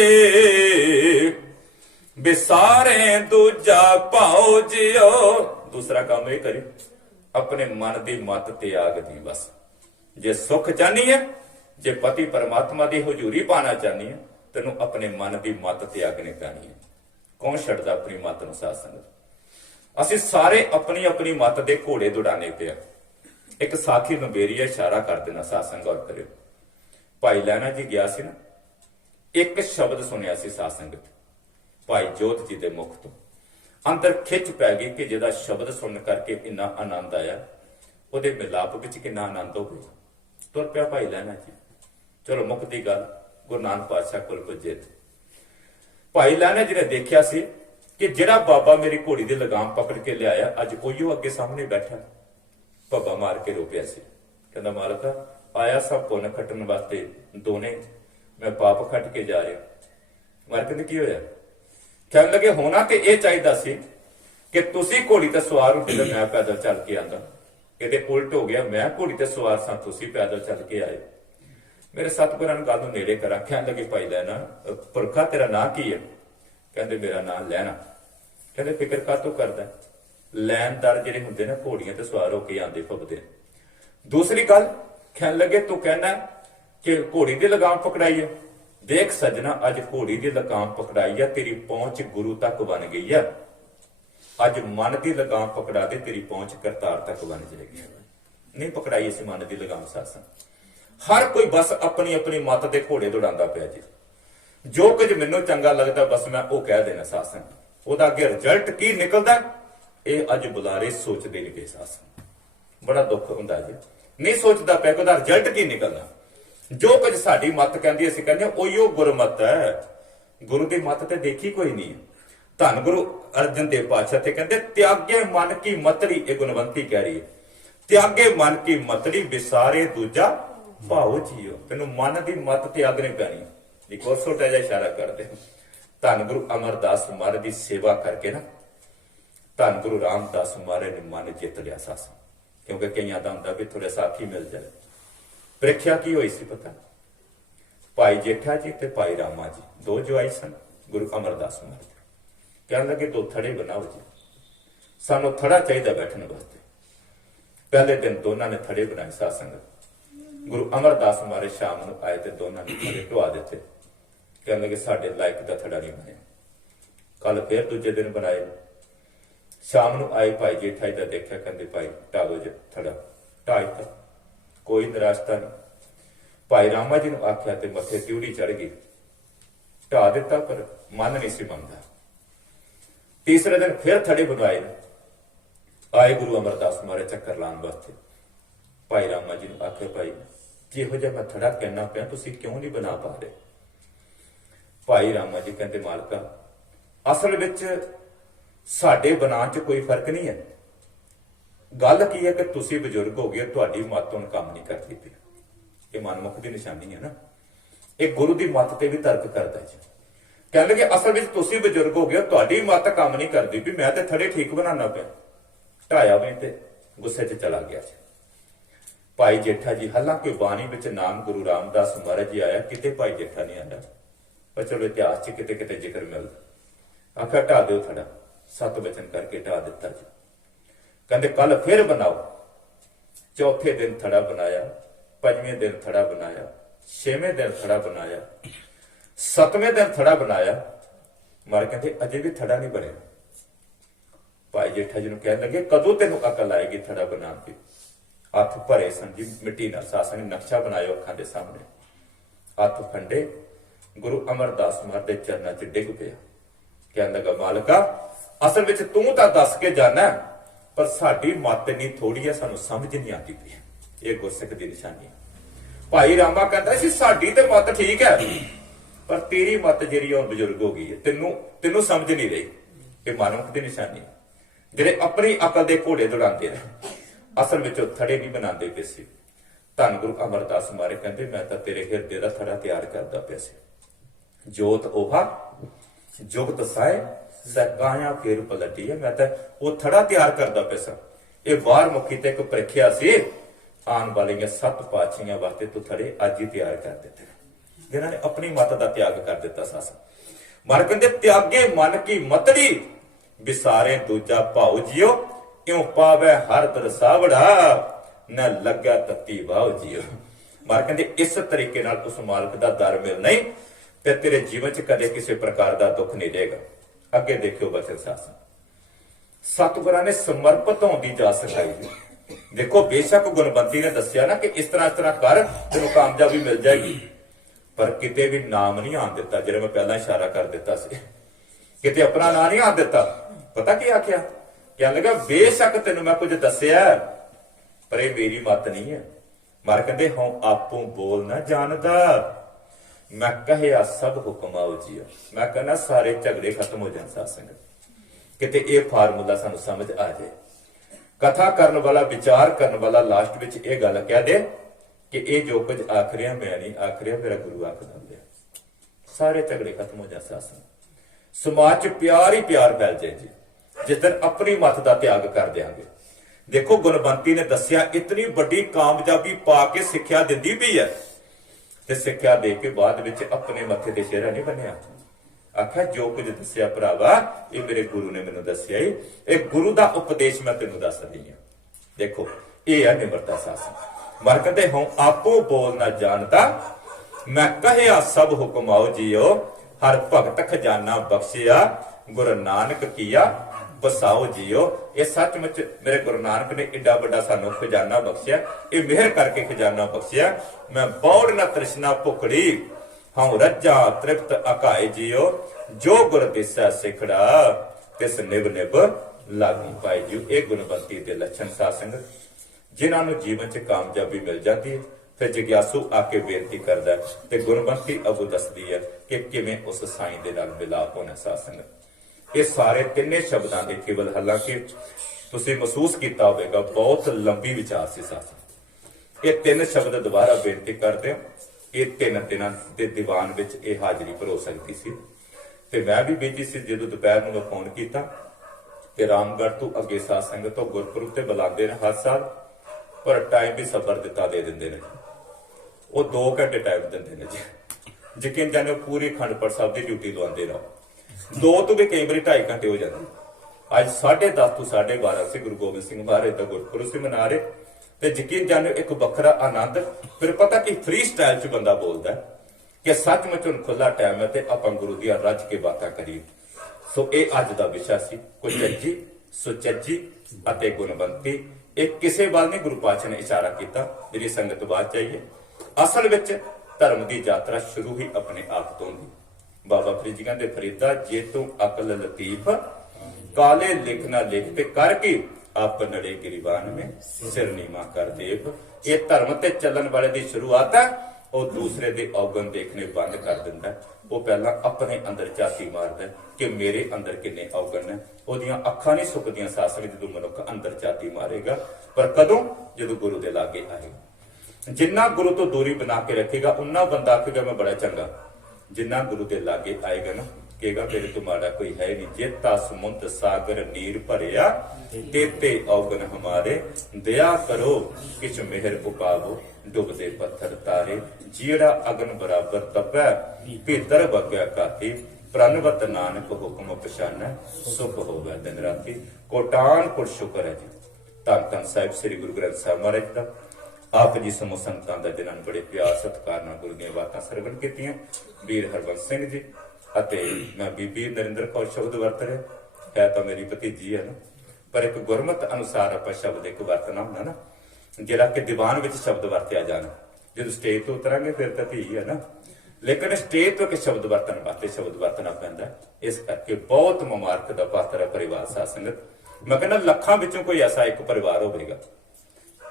ਵਿਸਾਰੇ ਦੂਜਾ ਭਾਉ ਜਿਓ। ਦੂਸਰਾ ਕੰਮ ਇਹ ਕਰੀ, ਆਪਣੇ ਮਨ ਦੀ ਮਤ ਤਿਆਗ ਦੀ। ਬਸ ਜੇ ਸੁਖ ਚਾਹਨੀ ਹੈ, ਜੇ ਪਤੀ ਪਰਮਾਤਮਾ ਦੀ ਹਜ਼ੂਰੀ ਪਾਣਾ ਚਾਹਨੀ ਹੈ, ਤੈਨੂੰ ਆਪਣੇ ਮਨ ਦੀ ਮਤ ਤਿਆਗਣੀ ਪੈਣੀ ਹੈ। ਕੌਣ ਛੱਡਦਾ ਆਪਣੀ ਮਤ ਨੂੰ? ਸਾਧ ਸੰਗਤ, ਅਸੀਂ ਸਾਰੇ ਆਪਣੀ ਆਪਣੀ ਮਤ ਦੇ ਘੋੜੇ ਦੌੜਾਣੇ ਪਿਆ। ਇੱਕ ਸਾਖੀ ਨਬੇਰੀਆ ਇਸ਼ਾਰਾ ਕਰ ਦੇਣਾ, ਸਾਧ ਸੰਗਤ ਗੌਰ ਕਰਿਓ। ਭਾਈ ਲਹਿਣਾ ਜੀ ਗਿਆ ਸੀ ਨਾ, ਇੱਕ ਸ਼ਬਦ ਸੁਣਿਆ ਸੀ ਸਾਧ ਸੰਗਤ ਭਾਈ ਜੋਧ ਜੀ ਦੇ ਮੁਖ ਤੋਂ, ਅੰਦਰ ਖਿੱਚ ਪੈ ਗਈ ਕਿ ਜਿਹਦਾ ਸ਼ਬਦ ਸੁਣਨ ਕਰਕੇ ਇੰਨਾ ਆਨੰਦ ਆਇਆ, ਉਹਦੇ ਮਿਲਾਪ ਵਿੱਚ ਕਿੰਨਾ ਆਨੰਦ ਹੋ ਗਿਆ। ਤੁਰ ਪਿਆ ਭਾਈ ਲਹਿਣਾ ਜੀ। ਚਲੋ ਮੁੱਕਦੀ ਗੱਲ, ਗੁਰੂ ਨਾਨਕ ਪਾਤਸ਼ਾਹ ਕੋਲ ਪੁੱਜੇ। ਭਾਈ ਲਹਿਣਾ ਜੀ ਨੇ ਦੇਖਿਆ ਸੀ ਕਿ ਜਿਹੜਾ ਬਾਬਾ ਮੇਰੀ ਘੋੜੀ ਦੀ ਲਗਾਮ ਪਕੜ ਕੇ ਲਿਆਇਆ, ਅੱਜ ਉਹੀਓ ਅੱਗੇ ਸਾਹਮਣੇ ਬੈਠਾ। ਭੱਬਾ ਮਾਰ ਕੇ ਰੋਪਿਆ ਸੀ, ਕਹਿੰਦਾ ਮਾਲਕਾ ਆਇਆ ਸਭ ਪੁੰਨ ਖੱਟਣ ਵਾਸਤੇ, ਦੋਨੇ ਮੈਂ ਪਾਪ ਖੱਟ ਕੇ ਜਾ ਰਿਹਾ। ਮਰ ਕਹਿੰਦੇ ਕੀ ਹੋਇਆ? ਕਹਿਣ ਲੱਗੇ ਹੋਣਾ ਤੇ ਇਹ ਚਾਹੀਦਾ ਸੀ ਕਿ ਤੁਸੀਂ ਘੋੜੀ ਤੇ ਸਵਾਰ ਹੋ ਤੇ ਮੈਂ ਪੈਦਲ ਚੱਲ ਕੇ ਆਂਦਾ। ਇਹਦੇ ਉਲਟ ਹੋ ਗਿਆ, ਮੈਂ ਘੋੜੀ ਤੇ ਸਵਾਰ ਸਾਂ, ਤੁਸੀਂ ਪੈਦਲ ਚੱਲ ਕੇ ਆਏ। ਮੇਰੇ ਸਤਿਗੁਰਾਂ ਨੂੰ ਗੱਲ ਨੂੰ ਨੇੜੇ ਕਰ ਰੱਖਿਆ। ਲੱਗੇ ਭਾਈ ਲੈਣਾ, ਪੁਰਖਾ ਤੇਰਾ ਨਾਂ ਕੀ ਹੈ? ਕਹਿੰਦੇ ਮੇਰਾ ਨਾਂ ਲੈਣਾ। ਕਹਿੰਦੇ ਫਿਕਰ ਕਾਹਤੋਂ ਕਰਦਾ? ਲੈਣਦਾਰ ਜਿਹੜੇ ਹੁੰਦੇ ਨਾ ਘੋੜੀਆਂ ਤੇ ਸਵਾਰ ਹੋ ਕੇ ਆਂਦੇ ਫੁੱਬਦੇ। ਦੂਸਰੀ ਗੱਲ ਕਹਿਣ ਲੱਗੇ ਤੂੰ ਕਹਿਣਾ ਕਿ ਘੋੜੀ ਦੀ ਲਗਾਮ ਪਕੜਾਈ ਹੈ। ਦੇਖ ਸੱਜਣਾ, ਅੱਜ ਘੋੜੀ ਦੀ ਲਗਾਮ ਪਕੜਾਈ ਹੈ, ਤੇਰੀ ਪਹੁੰਚ ਗੁਰੂ ਤੱਕ ਬਣ ਗਈ ਹੈ। ਅੱਜ ਮਨ ਦੀ ਲਗਾਮ ਪਕੜਾ ਦੇ, ਤੇਰੀ ਪਹੁੰਚ ਕਰਤਾਰ ਤੱਕ ਬਣ ਜਾਏਗੀ। ਨਹੀਂ ਪਕੜਾਈ ਇਸ ਮਨ ਦੀ ਲਗਾਮ ਸਾਸਨ। ਹਰ ਕੋਈ ਬਸ ਆਪਣੀ ਆਪਣੀ ਮੱਤ ਦੇ ਘੋੜੇ ਦੌੜਾਉਂਦਾ ਪਿਆ ਜੀ। ਜੋ ਕੁਝ ਮੈਨੂੰ ਚੰਗਾ ਲੱਗਦਾ ਬਸ ਮੈਂ ਉਹ ਕਹਿ ਦੇਣਾ ਸਾਸਨ। ਉਹਦਾ ਅੱਗੇ ਰਿਜ਼ਲਟ ਕੀ ਨਿਕਲਦਾ ਇਹ ਅੱਜ ਬੁਲਾਰੇ ਸੋਚਦੇ ਨਹੀਂ ਪਏ ਸਾਸਨ। ਬੜਾ ਦੁੱਖ ਹੁੰਦਾ ਜੀ, ਨਹੀਂ ਸੋਚਦਾ ਪਿਆ ਕਿ ਉਹਦਾ ਰਿਜ਼ਲਟ ਕੀ ਨਿਕਲਣਾ। ਜੋ ਕੁਝ ਸਾਡੀ ਮੱਤ ਕਹਿੰਦੀ ਅਸੀਂ ਕਹਿੰਦੇ ਉਹੀ ਉਹ ਗੁਰਮਤ ਹੈ। ਗੁਰੂ ਦੀ ਮੱਤ ਤੇ ਦੇਖੀ ਕੋਈ ਨਹੀਂ। ਧੰਨ ਗੁਰੂ ਅਰਜਨ ਦੇਵ ਪਾਤਸ਼ਾਹ ਤੇ ਕਹਿੰਦੇ ਤਿਆਗੇ ਮਨ ਕੀ ਮਤੜੀ, ਇਹ ਗੁਣਵੰਤੀ ਕਹਿ ਰਹੀ ਹੈ। ਤਿਆਗੇ ਮਨ ਕੀ ਮਤੜੀ ਵਿਸਾਰੇ ਦੂਜਾ ਭਾਉ ਜੀਓ। ਤੈਨੂੰ ਮਨ ਦੀ ਮਤ ਤਿਆਗਣੀ ਪੈਣੀ। ਇੱਕ ਹੋਰ ਛੋਟਾ ਜਿਹਾ ਇਸ਼ਾਰਾ ਕਰਦੇ, ਧੰਨ ਗੁਰੂ ਅਮਰਦਾਸ ਮਹਾਰਾਜ ਦੀ ਸੇਵਾ ਕਰਕੇ ਨਾ ਧੰਨ ਗੁਰੂ ਰਾਮਦਾਸ ਮਹਾਰਾਜ ਨੇ ਮਨ ਜਿੱਤ ਲਿਆ ਸਾਸਾ। ਕਿਉਂਕਿ ਕਈਆਂ ਦਾ ਹੁੰਦਾ ਵੀ ਥੋੜੇ ਸਾਥੀ ਮਿਲ ਜਾਏ। ਪ੍ਰੀਖਿਆ ਕੀ ਹੋਈ ਸੀ ਪਤਾ? ਭਾਈ ਜੇਠਾ ਜੀ ਤੇ ਭਾਈ ਰਾਮਾ ਜੀ ਦੋ ਜਵਾਈ ਸਨ ਗੁਰੂ ਅਮਰਦਾਸ ਮਹਾਰਾਜ। ਕਹਿਣ ਲੱਗੇ ਦੋ ਥੜੇ ਬਣਾਓ ਜੀ, ਸਾਨੂੰ ਥੜਾ ਚਾਹੀਦਾ ਬੈਠਣ ਵਾਸਤੇ। ਪਹਿਲੇ ਦਿਨ ਦੋਨਾਂ ਨੇ ਥੜੇ ਬਣਾਏ ਸਾਸੰਗ। ਗੁਰੂ ਅਮਰਦਾਸ ਮਹਾਰਾਜ ਸ਼ਾਮ ਨੂੰ ਆਏ ਤੇ ਦੋਨਾਂ ਨੇ ਥੜੇ ਢਵਾ ਦਿੱਤੇ। ਕਹਿਣ ਲੱਗੇ ਸਾਡੇ ਲਾਇਕ ਦਾ ਥੜਾ ਨਹੀਂ ਬਣਿਆ। ਕੱਲ ਫੇਰ ਦੂਜੇ ਦਿਨ ਬਣਾਏ। ਸ਼ਾਮ ਨੂੰ ਆਏ ਭਾਈ ਜੇਠਾ ਜੀ ਦਾ ਦੇਖਿਆ, ਕਹਿੰਦੇ ਭਾਈ ਢਾ ਦੋ ਜੇ ਥੜਾ। ਢਾ ਦਿੱਤਾ, ਕੋਈ ਨਿਰਾਸ਼ਤਾ ਨਹੀਂ। ਭਾਈ ਰਾਮਾ ਜੀ ਨੂੰ ਆਖਿਆ ਤੇ ਮੱਥੇ ਤਿਉੜੀ ਚੜ ਗਈ। ਢਾ ਦਿੱਤਾ ਪਰ ਮਨ ਨਹੀਂ ਸੀ ਮੰਨਦਾ। ਤੀਸਰੇ ਦਿਨ ਫਿਰ ਥੜੇ ਬਣਵਾਏ। ਆਏ ਗੁਰੂ ਅਮਰਦਾਸ ਮਹਾਰਾਜ ਚੱਕਰ ਲਾਉਣ ਵਾਸਤੇ। ਭਾਈ ਰਾਮਾ ਜੀ ਨੂੰ ਆਖਿਆ ਭਾਈ ਜਿਹੋ ਜਿਹਾ ਮੈਂ ਥੜਾ ਕਹਿਣਾ ਪਿਆ ਤੁਸੀਂ ਕਿਉਂ ਨਹੀਂ ਬਣਾ ਪਾ ਰਹੇ? ਭਾਈ ਰਾਮਾ ਜੀ ਕਹਿੰਦੇ ਮਾਲਕਾ ਅਸਲ ਵਿੱਚ ਸਾਡੇ ਬਣਾਉਣ 'ਚ ਕੋਈ ਫਰਕ ਨਹੀਂ ਹੈ। ਗੱਲ ਕੀ ਹੈ ਕਿ ਤੁਸੀਂ ਬਜ਼ੁਰਗ ਹੋ ਗਏ, ਤੁਹਾਡੀ ਮੱਤ ਹੁਣ ਕੰਮ ਨਹੀਂ ਕਰਦੀ ਪਈ। ਇਹ ਮਨਮੁਖ ਦੀ ਨਿਸ਼ਾਨੀ ਹੈ ਨਾ। ਇਹ ਗੁਰੂ ਦੀ ਮੱਤ ਤੇ ਵੀ ਤਰਕ ਕਰਦਾ ਜੀ। ਕਹਿੰਦੇ ਕਿ ਅਸਲ ਵਿੱਚ ਤੁਸੀਂ ਬਜ਼ੁਰਗ ਹੋ ਗਏ, ਤੁਹਾਡੀ ਮੱਤ ਕੰਮ ਨਹੀਂ ਕਰਦੀ ਵੀ ਮੈਂ ਤੇ ਥੜੇ ਠੀਕ ਬਣਾਉਣਾ ਪਿਆ। ਢਾਇਆ ਵੀ ਤੇ ਗੁੱਸੇ 'ਚ ਚਲਾ ਗਿਆ ਜੀ। ਭਾਈ ਜੇਠਾ ਜੀ, ਹਾਲਾਂਕਿ ਬਾਣੀ ਵਿੱਚ ਨਾਮ ਗੁਰੂ ਰਾਮਦਾਸ ਮਹਾਰਾਜ ਜੀ ਆਇਆ, ਕਿਤੇ ਭਾਈ ਜੇਠਾ ਨਹੀਂ ਆਇਆ, ਪਰ ਚਲੋ ਇਤਿਹਾਸ 'ਚ ਕਿਤੇ ਕਿਤੇ ਜ਼ਿਕਰ ਮਿਲਦਾ। ਆਖਿਆ ਢਾ ਦਿਓ ਥੜਾ। 7 ਵਚਨ ਕਰਕੇ ਢਾ ਦਿੱਤਾ ਜੀ। ਕਹਿੰਦੇ ਕੱਲ ਫਿਰ ਬਣਾਓ। ਚੌਥੇ ਦਿਨ ਥੜਾ ਬਣਾਇਆ, 5ਵੇਂ ਦਿਨ ਥੜਾ ਬਣਾਇਆ, 6ਵੇਂ ਦਿਨ ਥੜਾ ਬਣਾਇਆ, 7ਵੇਂ ਦਿਨ ਥੜਾ ਬਣਾਇਆ। ਮਾਰ ਕਹਿੰਦੇ ਅਜੇ ਵੀ ਥੜਾ ਨਹੀਂ ਬਣਿਆ। ਭਾਈ ਜੇਠਾ ਜੀ ਨੂੰ ਕਹਿਣ ਲੱਗੇ ਕਦੋਂ ਤੈਨੂੰ ਅਕਲ ਆਏਗੀ ਥੜਾ ਬਣਾਉਣ ਦੀ? ਹੱਥ ਭਰੇ ਸਨ ਜੀ ਮਿੱਟੀ ਨਾਲ। ਸਾਸਾਂ ਨੇ ਨਕਸ਼ਾ ਬਣਾਇਆ ਅੱਖਾਂ ਦੇ ਸਾਹਮਣੇ। ਹੱਥ ਫੰਡੇ, ਗੁਰੂ ਅਮਰਦਾਸ ਮਹਾਰਾਜ ਦੇ ਚਰਨਾਂ 'ਚ ਡਿੱਗ ਪਿਆ। ਕਹਿਣ ਲੱਗਾ ਮਾਲਕਾ ਅਸਲ ਵਿੱਚ ਤੂੰ ਤਾਂ ਦੱਸ ਕੇ ਜਾਣਾ, ਪਰ ਸਾਡੀ ਮੱਤ ਨਹੀਂ ਥੋੜੀ ਹੈ, ਸਾਨੂੰ ਸਮਝ ਨਹੀਂ ਆਉਂਦੀ ਪਈ। ਇਹ ਗੁਰਸਿੱਖ ਦੀ ਨਿਸ਼ਾਨੀ ਹੈ। ਭਾਈ ਰਾਮਾ ਕਹਿੰਦਾ ਸੀ ਸਾਡੀ ਤੇ ਮੱਤ ਠੀਕ ਹੈ, ਪਰ ਤੇਰੀ ਮੱਤ ਜਿਹੜੀ ਹੁਣ ਬਜ਼ੁਰਗ ਹੋ ਗਈ ਹੈ, ਤੈਨੂੰ ਸਮਝ ਨਹੀਂ ਰਹੀ। ਇਹ ਮਨੁੱਖ ਦੀ ਨਿਸ਼ਾਨੀ ਹੈ। ਜਿਹੜੇ ਆਪਣੀ ਅਕਲ ਦੇ ਘੋੜੇ ਦੌੜਾਉਂਦੇ ਨੇ, ਅਸਲ ਵਿੱਚ ਉਹ ਥੜੇ ਨਹੀਂ ਬਣਾਉਂਦੇ ਪਏ ਸੀ। ਧੰਨ ਗੁਰੂ ਅਮਰਦਾਸ ਮਹਾਰਾਜ ਕਹਿੰਦੇ ਮੈਂ ਤਾਂ ਤੇਰੇ ਹਿਰਦੇ ਦਾ ਥੜਾ ਤਿਆਰ ਕਰਦਾ ਪਿਆ ਸੀ। ਜੋਤ 오ਹਾ ਜੁਗਤ ਸਾਏ ਸਕਾਇਆ ਫੇਰ ਪਲਟੀ ਹੈ। ਮੈਂ ਤਾਂ ਉਹ ਥੜਾ ਤਿਆਰ ਕਰਦਾ ਪਿਆ ਸਾਂ। ਇਹ ਬਾਹਰ ਮੁਖੀ ਤੇ ਇੱਕ ਪ੍ਰੀਖਿਆ ਸੀ। ਆਉਣ ਵਾਲੀਆਂ 7 ਪਾਤਸ਼ਾਹੀਆਂ ਵਾਸਤੇ ਤੂੰ ਥੜੇ ਅੱਜ ਹੀ ਤਿਆਰ ਕਰ ਦਿੱਤੇ, ਜਿਨ੍ਹਾਂ ਨੇ ਆਪਣੀ ਮੱਤ ਦਾ ਤਿਆਗ ਕਰ ਦਿੱਤਾ ਸਾਸ। ਮਰ ਕਹਿੰਦੇ ਤਿਆਗੇ ਮਨ ਕੀ ਮਤੜੀ ਵਿਸਾਰੇ ਦੂਜਾ ਭਾਉ ਜਿਓ। ਇਉਂ ਪਾਵੇ ਹਰ ਦਰਸਾਵੜਾ ਨਾ ਲੱਗਾ ਤਤੀ ਵਾਉ ਜਿਓ। ਮਰ ਕਹਿੰਦੇ ਇਸ ਤਰੀਕੇ ਨਾਲ ਉਸ ਮਾਲਕ ਦਾ ਦਰ ਮਿਲ ਨਹੀਂ ਤੇ ਤੇਰੇ ਜੀਵਨ 'ਚ ਕਦੇ ਕਿਸੇ ਪ੍ਰਕਾਰ ਦਾ ਦੁੱਖ ਨਹੀਂ ਰਹੇਗਾ। ਅੱਗੇ ਦੇਖਿਓ ਬਚਨ ਸਾਸ। ਸਤਿਗੁਰਾਂ ਨੇ ਸਮਰਪਿਤ ਹੋਣ ਦੀ ਜਾਚ ਸਿਖਾਈ। ਦੇਖੋ ਬੇਸ਼ੱਕ ਗੁਣਵੰਤੀ ਨੇ ਦੱਸਿਆ ਨਾ ਕਿ ਇਸ ਤਰ੍ਹਾਂ ਕਰ ਤੈਨੂੰ ਕਾਮਯਾਬੀ ਮਿਲ ਜਾਏਗੀ, ਪਰ ਕਿਤੇ ਵੀ ਨਾਮ ਨਹੀਂ ਆਣ ਦਿੱਤਾ। ਜਿਹੜਾ ਮੈਂ ਪਹਿਲਾਂ ਇਸ਼ਾਰਾ ਕਰ ਦਿੱਤਾ ਸੀ, ਕਿਤੇ ਆਪਣਾ ਨਾਂ ਨਹੀਂ ਆਣ ਦਿੱਤਾ। ਪਤਾ ਕੀ ਆਖਿਆ? ਕਹਿਣ ਲੱਗਾ ਬੇਸ਼ੱਕ ਤੈਨੂੰ ਮੈਂ ਕੁਝ ਦੱਸਿਆ, ਪਰ ਇਹ ਮੇਰੀ ਮੱਤ ਨਹੀਂ ਹੈ। ਮਰ ਕਹਿੰਦੇ ਹਉ ਆਪੋਂ ਬੋਲ ਨਾ ਜਾਣਦਾ, ਮੈਂ ਕਹਿਆ ਸਭ ਹੁਕਮ ਆਓ ਜੀ। ਮੈਂ ਕਹਿੰਦਾ ਸਾਰੇ ਝਗੜੇ ਖਤਮ ਹੋ ਜਾਣ ਸਾਧ ਸੰਗਤ। ਕਿਤੇ ਇਹ ਫਾਰਮੂਲਾ ਸਾਨੂੰ ਸਮਝ ਆ ਜਾਏ। ਕਥਾ ਕਰਨ ਵਾਲਾ, ਵਿਚਾਰ ਕਰਨ ਵਾਲਾ ਲਾਸਟ ਵਿੱਚ ਇਹ ਗੱਲ ਕਹਿ ਦੇ ਕਿ ਇਹ ਜੋ ਕੁਝ ਆਖ ਰਿਹਾ ਮੈਂ ਨਹੀਂ ਆਖ ਰਿਹਾ, ਮੇਰਾ ਗੁਰੂ ਆਖਦਾ ਪਿਆ। ਸਾਰੇ ਝਗੜੇ ਖਤਮ ਹੋ ਜਾਣ ਸਾਧ ਸੰਗਤ। ਸਮਾਜ 'ਚ ਪਿਆਰ ਹੀ ਪਿਆਰ ਫੈਲ ਜਾਏ ਜੀ, ਜਿਸ ਦਿਨ ਆਪਣੀ ਮੱਤ ਦਾ ਤਿਆਗ ਕਰ ਦਿਆਂਗੇ। ਦੇਖੋ ਗੁਣਵੰਤੀ ਨੇ ਦੱਸਿਆ ਇਤਨੀ ਵੱਡੀ ਕਾਮਯਾਬੀ ਪਾ ਕੇ ਸਿੱਖਿਆ ਦਿੰਦੀ ਪਈ ਹੈ, ਤੇ ਸਿੱਖਿਆ ਦੇ ਕੇ ਬਾਅਦ ਵਿੱਚ ਆਪਣੇ ਮੱਥੇ ਤੇ ਸ਼ੇਰਾ ਨਹੀਂ ਬੰਨਿਆ। ਆਖਿਆ ਜੋ ਕੁਝ ਦੱਸਿਆ ਭਰਾਵਾ ਇਹ ਮੇਰੇ ਗੁਰੂ ਨੇ ਮੈਨੂੰ ਦੱਸਿਆ। ਇਹ ਗੁਰੂ ਦਾ ਉਪਦੇਸ਼ ਮੈਂ ਤੈਨੂੰ ਦੱਸ ਰਹੀ ਹਾਂ। ਦੇਖੋ ਇਹ ਹੈ ਨਿਮਰਤਾ ਸਾਸ। ਮਰ ਕਹਿੰਦੇ ਹਉ ਆਪੋ ਬੋਲ ਨਾ ਜਾਣਦਾ, ਮੈਂ ਕਹਿਆ ਸਭ ਹੁਕਮ ਆਓ ਜੀਓ। ਹਰ ਭਗਤ ਖਜ਼ਾਨਾ ਬਖਸ਼ਿਆ, ਗੁਰੂ ਨਾਨਕ ਕੀਆ ਬਸਾਓ ਜੀਓ। ਇਹ ਸੱਚਮੁੱਚ ਮੇਰੇ ਗੁਰੂ ਨਾਨਕ ਨੇ ਏਡਾ ਵੱਡਾ ਸਾਨੂੰ ਖਜ਼ਾਨਾ ਬਖਸ਼ਿਆ। ਇਹ ਮਿਹਰ ਕਰਕੇ ਖਜ਼ਾਨਾ ਬਖਸ਼ਿਆ। ਮੈਂ ਬੌੜ ਨਾ ਤ੍ਰਿਸ਼ਨਾ ਭੁਖੜੀ, ਹਉ ਰੱਜਾ ਤ੍ਰਿਪਤ ਅਕਾਏ ਜੀਓ। ਜੋ ਗੁਰ ਦਿਸੈ ਸਿਖੜਾ, ਤਿਸ ਨਿਭ ਨਿਭ ਲਾਗੀ ਪਾਏ ਜੀਓ। ਇਹ ਗੁਣਵੰਤੀ ਦੇ ਲੱਛਣ ਸਾਧ ਸੰਗਤ, ਜਿਨ੍ਹਾਂ ਨੂੰ ਜੀਵਨ 'ਚ ਕਾਮਯਾਬੀ ਮਿਲ ਜਾਂਦੀ ਹੈ, ਫਿਰ ਜਗਿਆਸੂ ਆ ਕੇ ਬੇਨਤੀ ਕਰਦਾ ਤੇ ਗੁਣਵੰਤੀ ਅਗੂ ਦੱਸਦੀ ਹੈ ਕਿ ਕਿਵੇਂ ਉਸ ਸਾਈਂ ਦੇ ਨਾਲ ਮਿਲਾਪ ਹੋਣਾ ਸਾਧ ਸੰਗਤ। ਇਹ ਸਾਰੇ ਤਿੰਨੇ ਸ਼ਬਦਾਂ ਦੇ ਕੇਵਲ ਹਾਲਾਂਕਿ ਤੁਸੀਂ ਮਹਿਸੂਸ ਕੀਤਾ ਹੋਵੇਗਾ ਬਹੁਤ ਲੰਬੀ ਵਿਚਾਰ ਸੀ ਸਾਥ। ਇਹ 3 ਸ਼ਬਦ ਦੁਬਾਰਾ ਬੇਨਤੀ ਕਰਦੇ ਹਾਂ। ਇਹ 3 ਦਿਨਾਂ ਦੇ ਦੀਵਾਨ ਵਿੱਚ ਇਹ ਹਾਜ਼ਰੀ ਭਰੋ ਸਕਦੀ ਸੀ ਤੇ ਮੈਂ ਵੀ ਬੀਜੀ ਸੀ। ਜਦੋਂ ਦੁਪਹਿਰ ਨੂੰ ਮੈਂ ਫੋਨ ਕੀਤਾ ਕਿ ਰਾਮਗੜ੍ਹ ਤੋਂ ਅੱਗੇ ਸਾਧ ਸੰਗਤ ਤੋਂ ਗੁਰਪੁਰਬ ਤੇ ਬੁਲਾਉਂਦੇ ਨੇ ਹਰ ਸਾਲ, ਪਰ ਟਾਈਮ ਵੀ ਸਬਰ ਦਿੱਤਾ ਦੇ ਦਿੰਦੇ ਨੇ। ਉਹ 2 ਘੰਟੇ ਟਾਈਮ ਦਿੰਦੇ ਨੇ ਜੀ। ਯਕੀਨ ਜਾਣੋ ਪੂਰੀ ਅਖੰਡ ਪਾਠ ਸਾਹਿਬ ਦੀ ਡਿਊਟੀ ਲਵਾਉਂਦੇ ਰਹੋ। 2 ਤੋਂ ਵੀ ਕਈ ਵਾਰੀ 2.5 ਘੰਟੇ ਹੋ ਜਾਂਦੇ। ਅੱਜ 10:30 ਤੋਂ 12:30 ਸੀ ਗੁਰੂ ਗੋਬਿੰਦ ਸਿੰਘ ਮਹਾਰਾਜ ਦਾ ਗੁਰਪੁਰਬ ਸੀ ਮਨਾ ਰਹੇ ਤੇ ਯਕੀਨ ਜਾਣੋ ਇੱਕ ਵੱਖਰਾ ਆਨੰਦ। ਫਿਰ ਪਤਾ ਕਿ ਫ੍ਰੀ ਸਟਾਈਲ ਚ ਬੰਦਾ ਬੋਲਦਾ ਕਿ ਸੱਚਮੁੱਚ ਹੁਣ ਖੁੱਲਾ ਟਾਈਮ ਹੈ ਤੇ ਆਪਾਂ ਗੁਰੂ ਦੀਆਂ ਰੱਜ ਕੇ ਬਾਤਾਂ ਕਰੀਏ। ਸੋ ਇਹ ਅੱਜ ਦਾ ਵਿਸ਼ਾ ਸੀ, ਕੁਚੱਜੀ, ਸੁਚੱਜੀ ਅਤੇ ਗੁਣਵੰਤੀ। ਇਹ ਕਿਸੇ ਵੱਲ ਨਹੀਂ ਗੁਰੂ ਪਾਤਸ਼ਾਹ ਨੇ ਇਸ਼ਾਰਾ ਕੀਤਾ, ਜਿਹੜੀ ਸੰਗਤ ਬਾਤ ਚਾਹੀਏ। ਅਸਲ ਵਿੱਚ ਧਰਮ ਦੀ ਯਾਤਰਾ ਸ਼ੁਰੂ ਹੀ ਆਪਣੇ ਆਪ ਤੋਂ ਹੁੰਦੀ। ਬਾਬਾ ਫਰੀਦ ਜੀ ਕਹਿੰਦੇ, ਫਰੀਦਾ ਜੇ ਤੂੰ ਅਕਲ ਲਤੀਫ ਕਾਲੇ ਲਿਖਣਾ ਲਿਖ ਤੇ ਕਰਕੇ ਆਪ ਨੜੇ ਗਰੀਬਾਨ ਮੇ ਸਿਰ ਨੀਵਾ ਕਰ ਦੇਵ। ਇਹ ਧਰਮ ਤੇ ਚੱਲਣ ਵਾਲੇ ਦੀ ਸ਼ੁਰੂਆਤ ਹੈ। ਉਹ ਦੂਸਰੇ ਦੇ ਔਗਣ ਦੇਖਣੇ ਬੰਦ ਕਰ ਦਿੰਦਾ। ਉਹ ਪਹਿਲਾਂ ਆਪਣੇ ਅੰਦਰ ਝਾਤੀ ਮਾਰਦਾ ਕਿ ਮੇਰੇ ਅੰਦਰ ਕਿੰਨੇ ਔਗਣ ਨੇ। ਉਹਦੀਆਂ ਅੱਖਾਂ ਨਹੀਂ ਸੁੱਕਦੀਆਂ ਸਾਸਰ ਜਦੋਂ ਮਨੁੱਖ ਅੰਦਰ ਝਾਤੀ ਮਾਰੇਗਾ। ਪਰ ਕਦੋਂ? ਜਦੋਂ ਗੁਰੂ ਦੇ ਲਾਗੇ ਆਏਗਾ। ਜਿੰਨਾ ਗੁਰੂ ਤੋਂ ਦੂਰੀ ਬਣਾ ਕੇ ਰੱਖੇਗਾ ਉਨਾ ਬੰਦਾ ਆਖੇਗਾ ਮੈਂ ਬੜਾ ਚੰਗਾ। ਜਿੰਨਾ ਗੁਰੂ ਦੇ ਲਾਗੇ ਆਏਗਾ ਨਾ ਕਹੇਗਾ ਮੇਰੇ ਤੋਂ ਮਾੜਾ ਕੋਈ ਹੈ ਨਹੀਂ। ਜੇਤਾ ਸਮੁੰਦ ਸਾਗਰ ਨੀਰ ਭਰਿਆ ਤੇਤੇ ਔਗਣ ਹਮਾਰੇ। ਦਇਆ ਕਰੋ ਕਿਛ ਮਿਹਰ ਉਪਾਵੋ ਡੁੱਬਦੇ ਪੱਥਰ ਤਾਰੇ। ਜਿਹੜਾ ਅਗਨ ਬਰਾਬਰ ਤਪੈ ਭੀਤਰ ਵਗਿਆ ਕਾਤੀ। ਪ੍ਰਨਵਤ ਨਾਨਕ ਹੁਕਮ ਪਛਾਨੈ ਸੁਖ ਹੋਵੇ ਦਿਨ ਰਾਤੀ। ਕੋਟਾਨ ਕੋਟ ਸ਼ੁਕਰ ਹੈ ਜੀ ਧੰਨ ਧੰਨ ਸਾਹਿਬ ਸ੍ਰੀ ਗੁਰੂ ਗ੍ਰੰਥ ਸਾਹਿਬ ਮਹਾਰਾਜ ਦਾ। ਆਪ ਜੀ ਸਮੂਹ ਸੰਤਾਂ ਦਾ ਜਿਨ੍ਹਾਂ ਨੇ ਬੜੇ ਪਿਆਰ ਸਤਿਕਾਰ ਨਾਲ ਗੁਰੂ ਦੀਆਂ ਬਾਤਾਂ ਸਰਵਣ ਕੀਤੀਆਂ। ਵੀਰ ਹਰਬੰਸ ਸਿੰਘ ਜੀ ਅਤੇ ਮੈਂ ਬੀਬੀ ਨਰਿੰਦਰ ਕੌਰ ਸ਼ਬਦ ਵਰਤ ਰਿਹਾ। ਹੈ ਤਾਂ ਮੇਰੀ ਭਤੀਜੀ ਹੈ ਨਾ, ਪਰ ਇੱਕ ਗੁਰਮਤ ਅਨੁਸਾਰ ਆਪਾਂ ਸ਼ਬਦ ਇੱਕ ਵਰਤਣਾ ਹੁੰਦਾ ਨਾ, ਜਿਹੜਾ ਕਿ ਦੀਵਾਨ ਵਿੱਚ ਸ਼ਬਦ ਵਰਤਿਆ ਜਾਣਾ। ਜਦੋਂ ਸਟੇਜ ਤੋਂ ਉਤਰਾਂਗੇ ਫਿਰ ਤਾਂ ਧੀ ਹੈ ਨਾ, ਲੇਕਿਨ ਸਟੇਜ ਤੋਂ ਕਿ ਸ਼ਬਦ ਵਰਤਣ ਵਾਸਤੇ ਸ਼ਬਦ ਵਰਤਣਾ ਪੈਂਦਾ। ਇਸ ਕਰਕੇ ਬਹੁਤ ਮੁਬਾਰਕ ਦਾ ਪਾਤਰ ਹੈ ਪਰਿਵਾਰ ਸਾਧ ਸੰਗਤ। ਮੈਂ ਕਹਿੰਦਾ ਲੱਖਾਂ ਵਿੱਚੋਂ ਕੋਈ ਐਸਾ ਇੱਕ ਪਰਿਵਾਰ ਹੋਵੇਗਾ,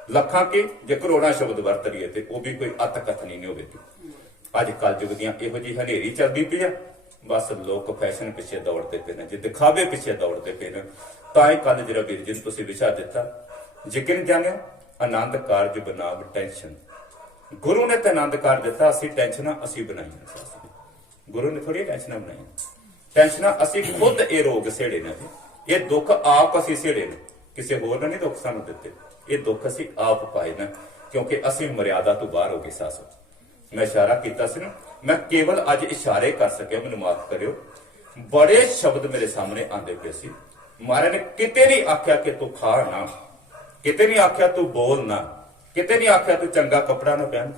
ਲੱਖਾਂ ਕੇ ਜੇ ਕਰੋੜਾਂ ਸ਼ਬਦ ਵਰਤ ਲਈਏ ਤੇ ਉਹ ਵੀ ਕੋਈ ਅਤ ਕਥਨੀ ਨਹੀਂ ਹੋਵੇਗੀ। ਅੱਜ ਕੱਲ ਯੁੱਗ ਦੀਆਂ ਇਹੋ ਜਿਹੀ ਹਨੇਰੀ ਚੱਲਦੀ ਪਈ ਆ। ਬਸ ਲੋਕ ਫੈਸ਼ਨ ਪਿੱਛੇ ਦੌੜਦੇ ਪਏ ਨੇ, ਜੇ ਦਿਖਾਵੇ ਪਿੱਛੇ ਦੌੜਦੇ ਪਏ ਨੇ। ਤਾਂ ਇਹ ਕੱਲ ਜਿਹੜਾ ਵੀਰ ਜੀ ਨੂੰ ਤੁਸੀਂ ਵਿਸ਼ਾ ਦਿੱਤਾ, ਯਕੀਨ ਜਾਣਿਓ ਆਨੰਦ ਕਾਰਜ ਬਨਾਮ ਟੈਨਸ਼ਨ। ਗੁਰੂ ਨੇ ਤਾਂ ਆਨੰਦ ਕਾਰਜ ਦਿੱਤਾ, ਅਸੀਂ ਟੈਨਸ਼ਨਾਂ ਅਸੀਂ ਬਣਾਈਆਂ। ਗੁਰੂ ਨੇ ਥੋੜੀ ਟੈਨਸ਼ਨਾਂ ਬਣਾਈਆਂ। ਟੈਨਸ਼ਨਾਂ ਅਸੀਂ ਖੁਦ ਇਹ ਰੋਗ ਸੇੜੇ ਨੇ, ਇਹ ਦੁੱਖ ਆਪ ਅਸੀਂ ਸੇੜੇ ਨੇ, ਕਿਸੇ ਹੋਰ ਨੇ ਨਹੀਂ ਦੁੱਖ ਸਾਨੂੰ ਦਿੱਤੇ। ਇਹ ਦੁੱਖ ਅਸੀਂ ਆਪ ਪਾਏ ਨੇ ਕਿਉਂਕਿ ਅਸੀਂ ਮਰਿਆਦਾ ਤੋਂ ਬਾਹਰ ਹੋ ਗਏ ਸਾਸੋ। ਮੈਂ ਇਸ਼ਾਰਾ ਕੀਤਾ ਸੀ ਨਾ, ਮੈਂ ਕੇਵਲ ਅੱਜ ਇਸ਼ਾਰੇ ਕਰ ਸਕਿਆ, ਮੈਨੂੰ ਮਾਫ ਕਰਿਓ। ਬੜੇ ਸ਼ਬਦ ਮੇਰੇ ਸਾਹਮਣੇ ਆਂਦੇ ਪਏ ਸੀ। ਮਹਾਰਾਜ ਨੇ ਕਿਤੇ ਨਹੀਂ ਆਖਿਆ ਕਿ ਤੂੰ ਖਾ ਨਾ, ਕਿਤੇ ਨਹੀਂ ਆਖਿਆ ਤੂੰ ਬੋਲ ਨਾ, ਕਿਤੇ ਨਹੀਂ ਆਖਿਆ ਤੂੰ ਚੰਗਾ ਕੱਪੜਾ ਨਾ ਪਹਿਨ,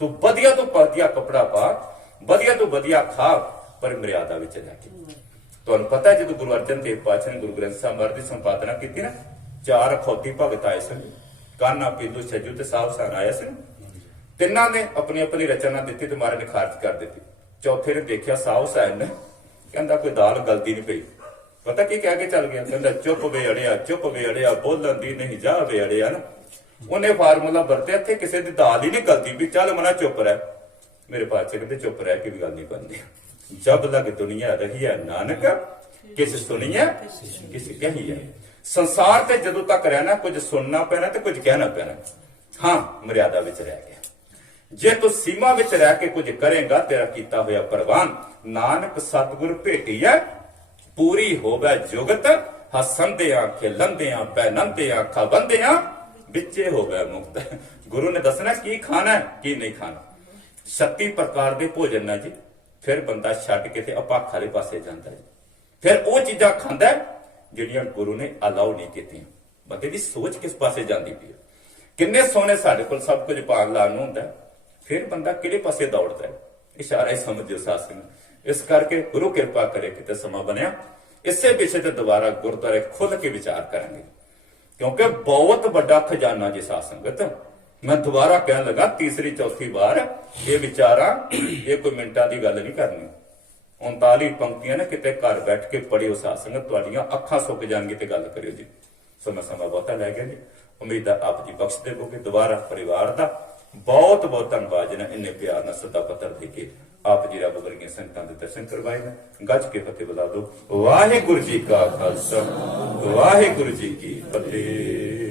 ਤੂੰ ਵਧੀਆ ਤੋਂ ਵਧੀਆ ਕੱਪੜਾ ਪਾ, ਵਧੀਆ ਤੋਂ ਵਧੀਆ ਖਾ, ਪਰ ਮਰਿਆਦਾ ਵਿੱਚ ਰਹਿ ਕੇ। ਤੁਹਾਨੂੰ ਪਤਾ ਜਦੋਂ ਗੁਰੂ ਅਰਜਨ ਦੇਵ ਪਾਤਸ਼ਾਹ ਨੇ ਗੁਰੂ ਗ੍ਰੰਥ ਸਾਹਿਬ ਮਹਾਰਾਜ ਦੀ ਸੰਪਾਦਨਾ ਕੀਤੀ ਨਾ, 4 ਅਖੌਤੀ ਭਗਤ ਆਏ ਸਨ, ਕਾਨਾ ਪੀਲੂ ਛੱਜੂ ਤੇ ਸਾਹਬ ਸਾਨ ਆਇਆ ਸੀ। ਤਿੰਨਾਂ ਨੇ ਆਪਣੀ ਆਪਣੀ ਰਚਨਾ ਦਿੱਤੀ ਤੇ ਮਹਾਰਾਜ ਨੇ ਖਾਰਜ ਕਰ ਦਿੱਤੀ। ਚੌਥੇ ਨੇ ਦੇਖਿਆ ਸਾਹਬ ਸਾਨ ਨੇ, ਕਹਿੰਦਾ ਕੋਈ ਦਾਲ ਗਲਤੀ ਨਹੀਂ ਪਈ। ਪਤਾ ਕੀ ਕਹਿ ਕੇ ਚੱਲ ਗਿਆ? ਕਹਿੰਦਾ ਚੁੱਪ ਵੇ ਅੜਿਆ, ਚੁੱਪ ਵੇ ਅੜਿਆ, ਬੋਲਣ ਦੀ ਨਹੀਂ ਜਾ ਵੇ ਅੜਿਆ ਨਾ। ਉਹਨੇ ਫਾਰਮੂਲਾ ਵਰਤਿਆ, ਇੱਥੇ ਕਿਸੇ ਦੀ ਦਾਲ ਹੀ ਨਹੀਂ ਗਲਤੀ ਵੀ ਚੱਲ ਮਨਾ ਚੁੱਪ ਰਹਿ। ਮੇਰੇ ਪਾਤਸ਼ਾਹ ਕਹਿੰਦੇ ਚੁੱਪ ਰਹਿ ਕੇ ਵੀ ਗੱਲ ਨਹੀਂ ਬਣਦੀ। ਜਬ ਲਗ ਦੁਨੀਆ ਰਹੀ ਹੈ ਨਾਨਕ ਕਿਸ ਸੁਣੀਏ ਕਿਸ ਕਹੀਏ। ਸੰਸਾਰ ਤੇ ਜਦੋਂ ਤੱਕ ਰਹਿਣਾ ਕੁਝ ਸੁਣਨਾ ਪੈਣਾ ਤੇ ਕੁਝ ਕਹਿਣਾ ਪੈਣਾ। ਹਾਂ, ਮਰਿਆਦਾ ਵਿੱਚ ਰਹਿ ਗਿਆ। ਜੇ ਤੂੰ ਸੀਮਾ ਵਿੱਚ ਰਹਿ ਕੇ ਕੁਝ ਕਰੇਗਾ ਤੇਰਾ ਕੀਤਾ ਹੋਇਆ ਪ੍ਰਵਾਨ। ਨਾਨਕ ਸਤਿਗੁਰ ਭੇਟੀਐ ਪੂਰੀ ਹੋਵੇ ਜੁਗਤ। ਹਸੰਦਿਆਂ ਖੇਲੰਦਿਆਂ ਪਹਿਨੰਦਿਆਂ ਖਾਵੰਦਿਆਂ ਵਿੱਚੇ ਹੋਵੇ ਮੁਕਤ। ਗੁਰੂ ਨੇ ਦੱਸਣਾ ਕੀ ਖਾਣਾ ਕੀ ਨਹੀਂ ਖਾਣਾ। 36 ਪ੍ਰਕਾਰ ਦੇ ਭੋਜਨ ਨਾ ਜੀ। ਫਿਰ ਬੰਦਾ ਛੱਡ ਕੇ ਤੇ ਅਪਾਖ ਵਾਲੇ ਪਾਸੇ ਜਾਂਦਾ ਜੀ। ਫਿਰ ਉਹ ਚੀਜ਼ਾਂ ਖਾਂਦਾ ਜਿਹੜੀਆਂ ਗੁਰੂ ਨੇ ਅਲਾਉ ਨਹੀਂ ਕੀਤੀਆਂ। ਬੰਦੇ ਦੀ ਸੋਚ ਕਿਸ ਪਾਸੇ ਜਾਂਦੀ ਪਈ। ਕਿੰਨੇ ਸੋਹਣੇ ਸਾਡੇ ਕੋਲ ਸਭ ਕੁਝ ਪਾਣ ਲਾਣ ਨੂੰ ਹੁੰਦਾ, ਫਿਰ ਬੰਦਾ ਕਿਹੜੇ ਪਾਸੇ ਦੌੜਦਾ ਹੈ। ਇਸ਼ਾਰਾ ਹੀ ਸਮਝਿਓ ਸਾਸਨ। ਇਸ ਕਰਕੇ ਗੁਰੂ ਕਿਰਪਾ ਕਰੇ ਕਿਤੇ ਸਮਾਂ ਬਣਿਆ ਇਸੇ ਵਿਸ਼ੇ ਤੇ ਦੁਬਾਰਾ ਗੁਰਦੁਆਰੇ ਖੁੱਲ ਕੇ ਵਿਚਾਰ ਕਰਾਂਗੇ, ਕਿਉਂਕਿ ਬਹੁਤ ਵੱਡਾ ਖਜ਼ਾਨਾ ਜੀ ਸਾਧ ਸੰਗਤ। ਮੈਂ ਦੁਬਾਰਾ ਕਹਿਣ ਲੱਗਾ ਤੀਸਰੀ ਚੌਥੀ ਵਾਰ ਇਹ ਵਿਚਾਰਾਂ, ਇਹ ਕੋਈ ਮਿੰਟਾਂ ਦੀ ਗੱਲ ਨਹੀਂ ਕਰਨੀ। 39 ਪੰਕਤੀਆਂ ਨੇ ਕਿਤੇ ਘਰ ਬੈਠ ਕੇ ਪੜਿਓ ਸਾਧ ਸੰਗਤ, ਤੁਹਾਡੀਆਂ ਅੱਖਾਂ ਸੁੱਕ ਜਾਣਗੀਆਂ ਤੇ ਗੱਲ ਕਰਿਓ ਜੀ। ਸਮਾਂ ਬਹੁਤਾ ਲੈ ਗਿਆ ਜੀ। ਉਮੀਦ ਹੈ ਆਪ ਜੀ ਬਖਸ਼ ਦੇਵੋਗੇ। ਦੁਬਾਰਾ ਪਰਿਵਾਰ ਦਾ ਬਹੁਤ ਬਹੁਤ ਧੰਨਵਾਦ ਜੀ, ਇੰਨੇ ਪਿਆਰ ਨਾਲ ਸੱਦਾ ਪੱਤਰ ਦੇ ਕੇ ਆਪ ਜੀ ਰੱਬ ਵਰਗੀਆਂ ਸੰਗਤਾਂ ਦੇ ਦਰਸ਼ਨ ਕਰਵਾਏ ਨੇ। ਗੱਜ ਕੇ ਫਤਿਹ ਬੁਲਾ ਦਿਓ। ਵਾਹਿਗੁਰੂ ਜੀ ਕਾ ਖਾਲਸਾ, ਵਾਹਿਗੁਰੂ ਜੀ ਕੀ ਫਤਿਹ।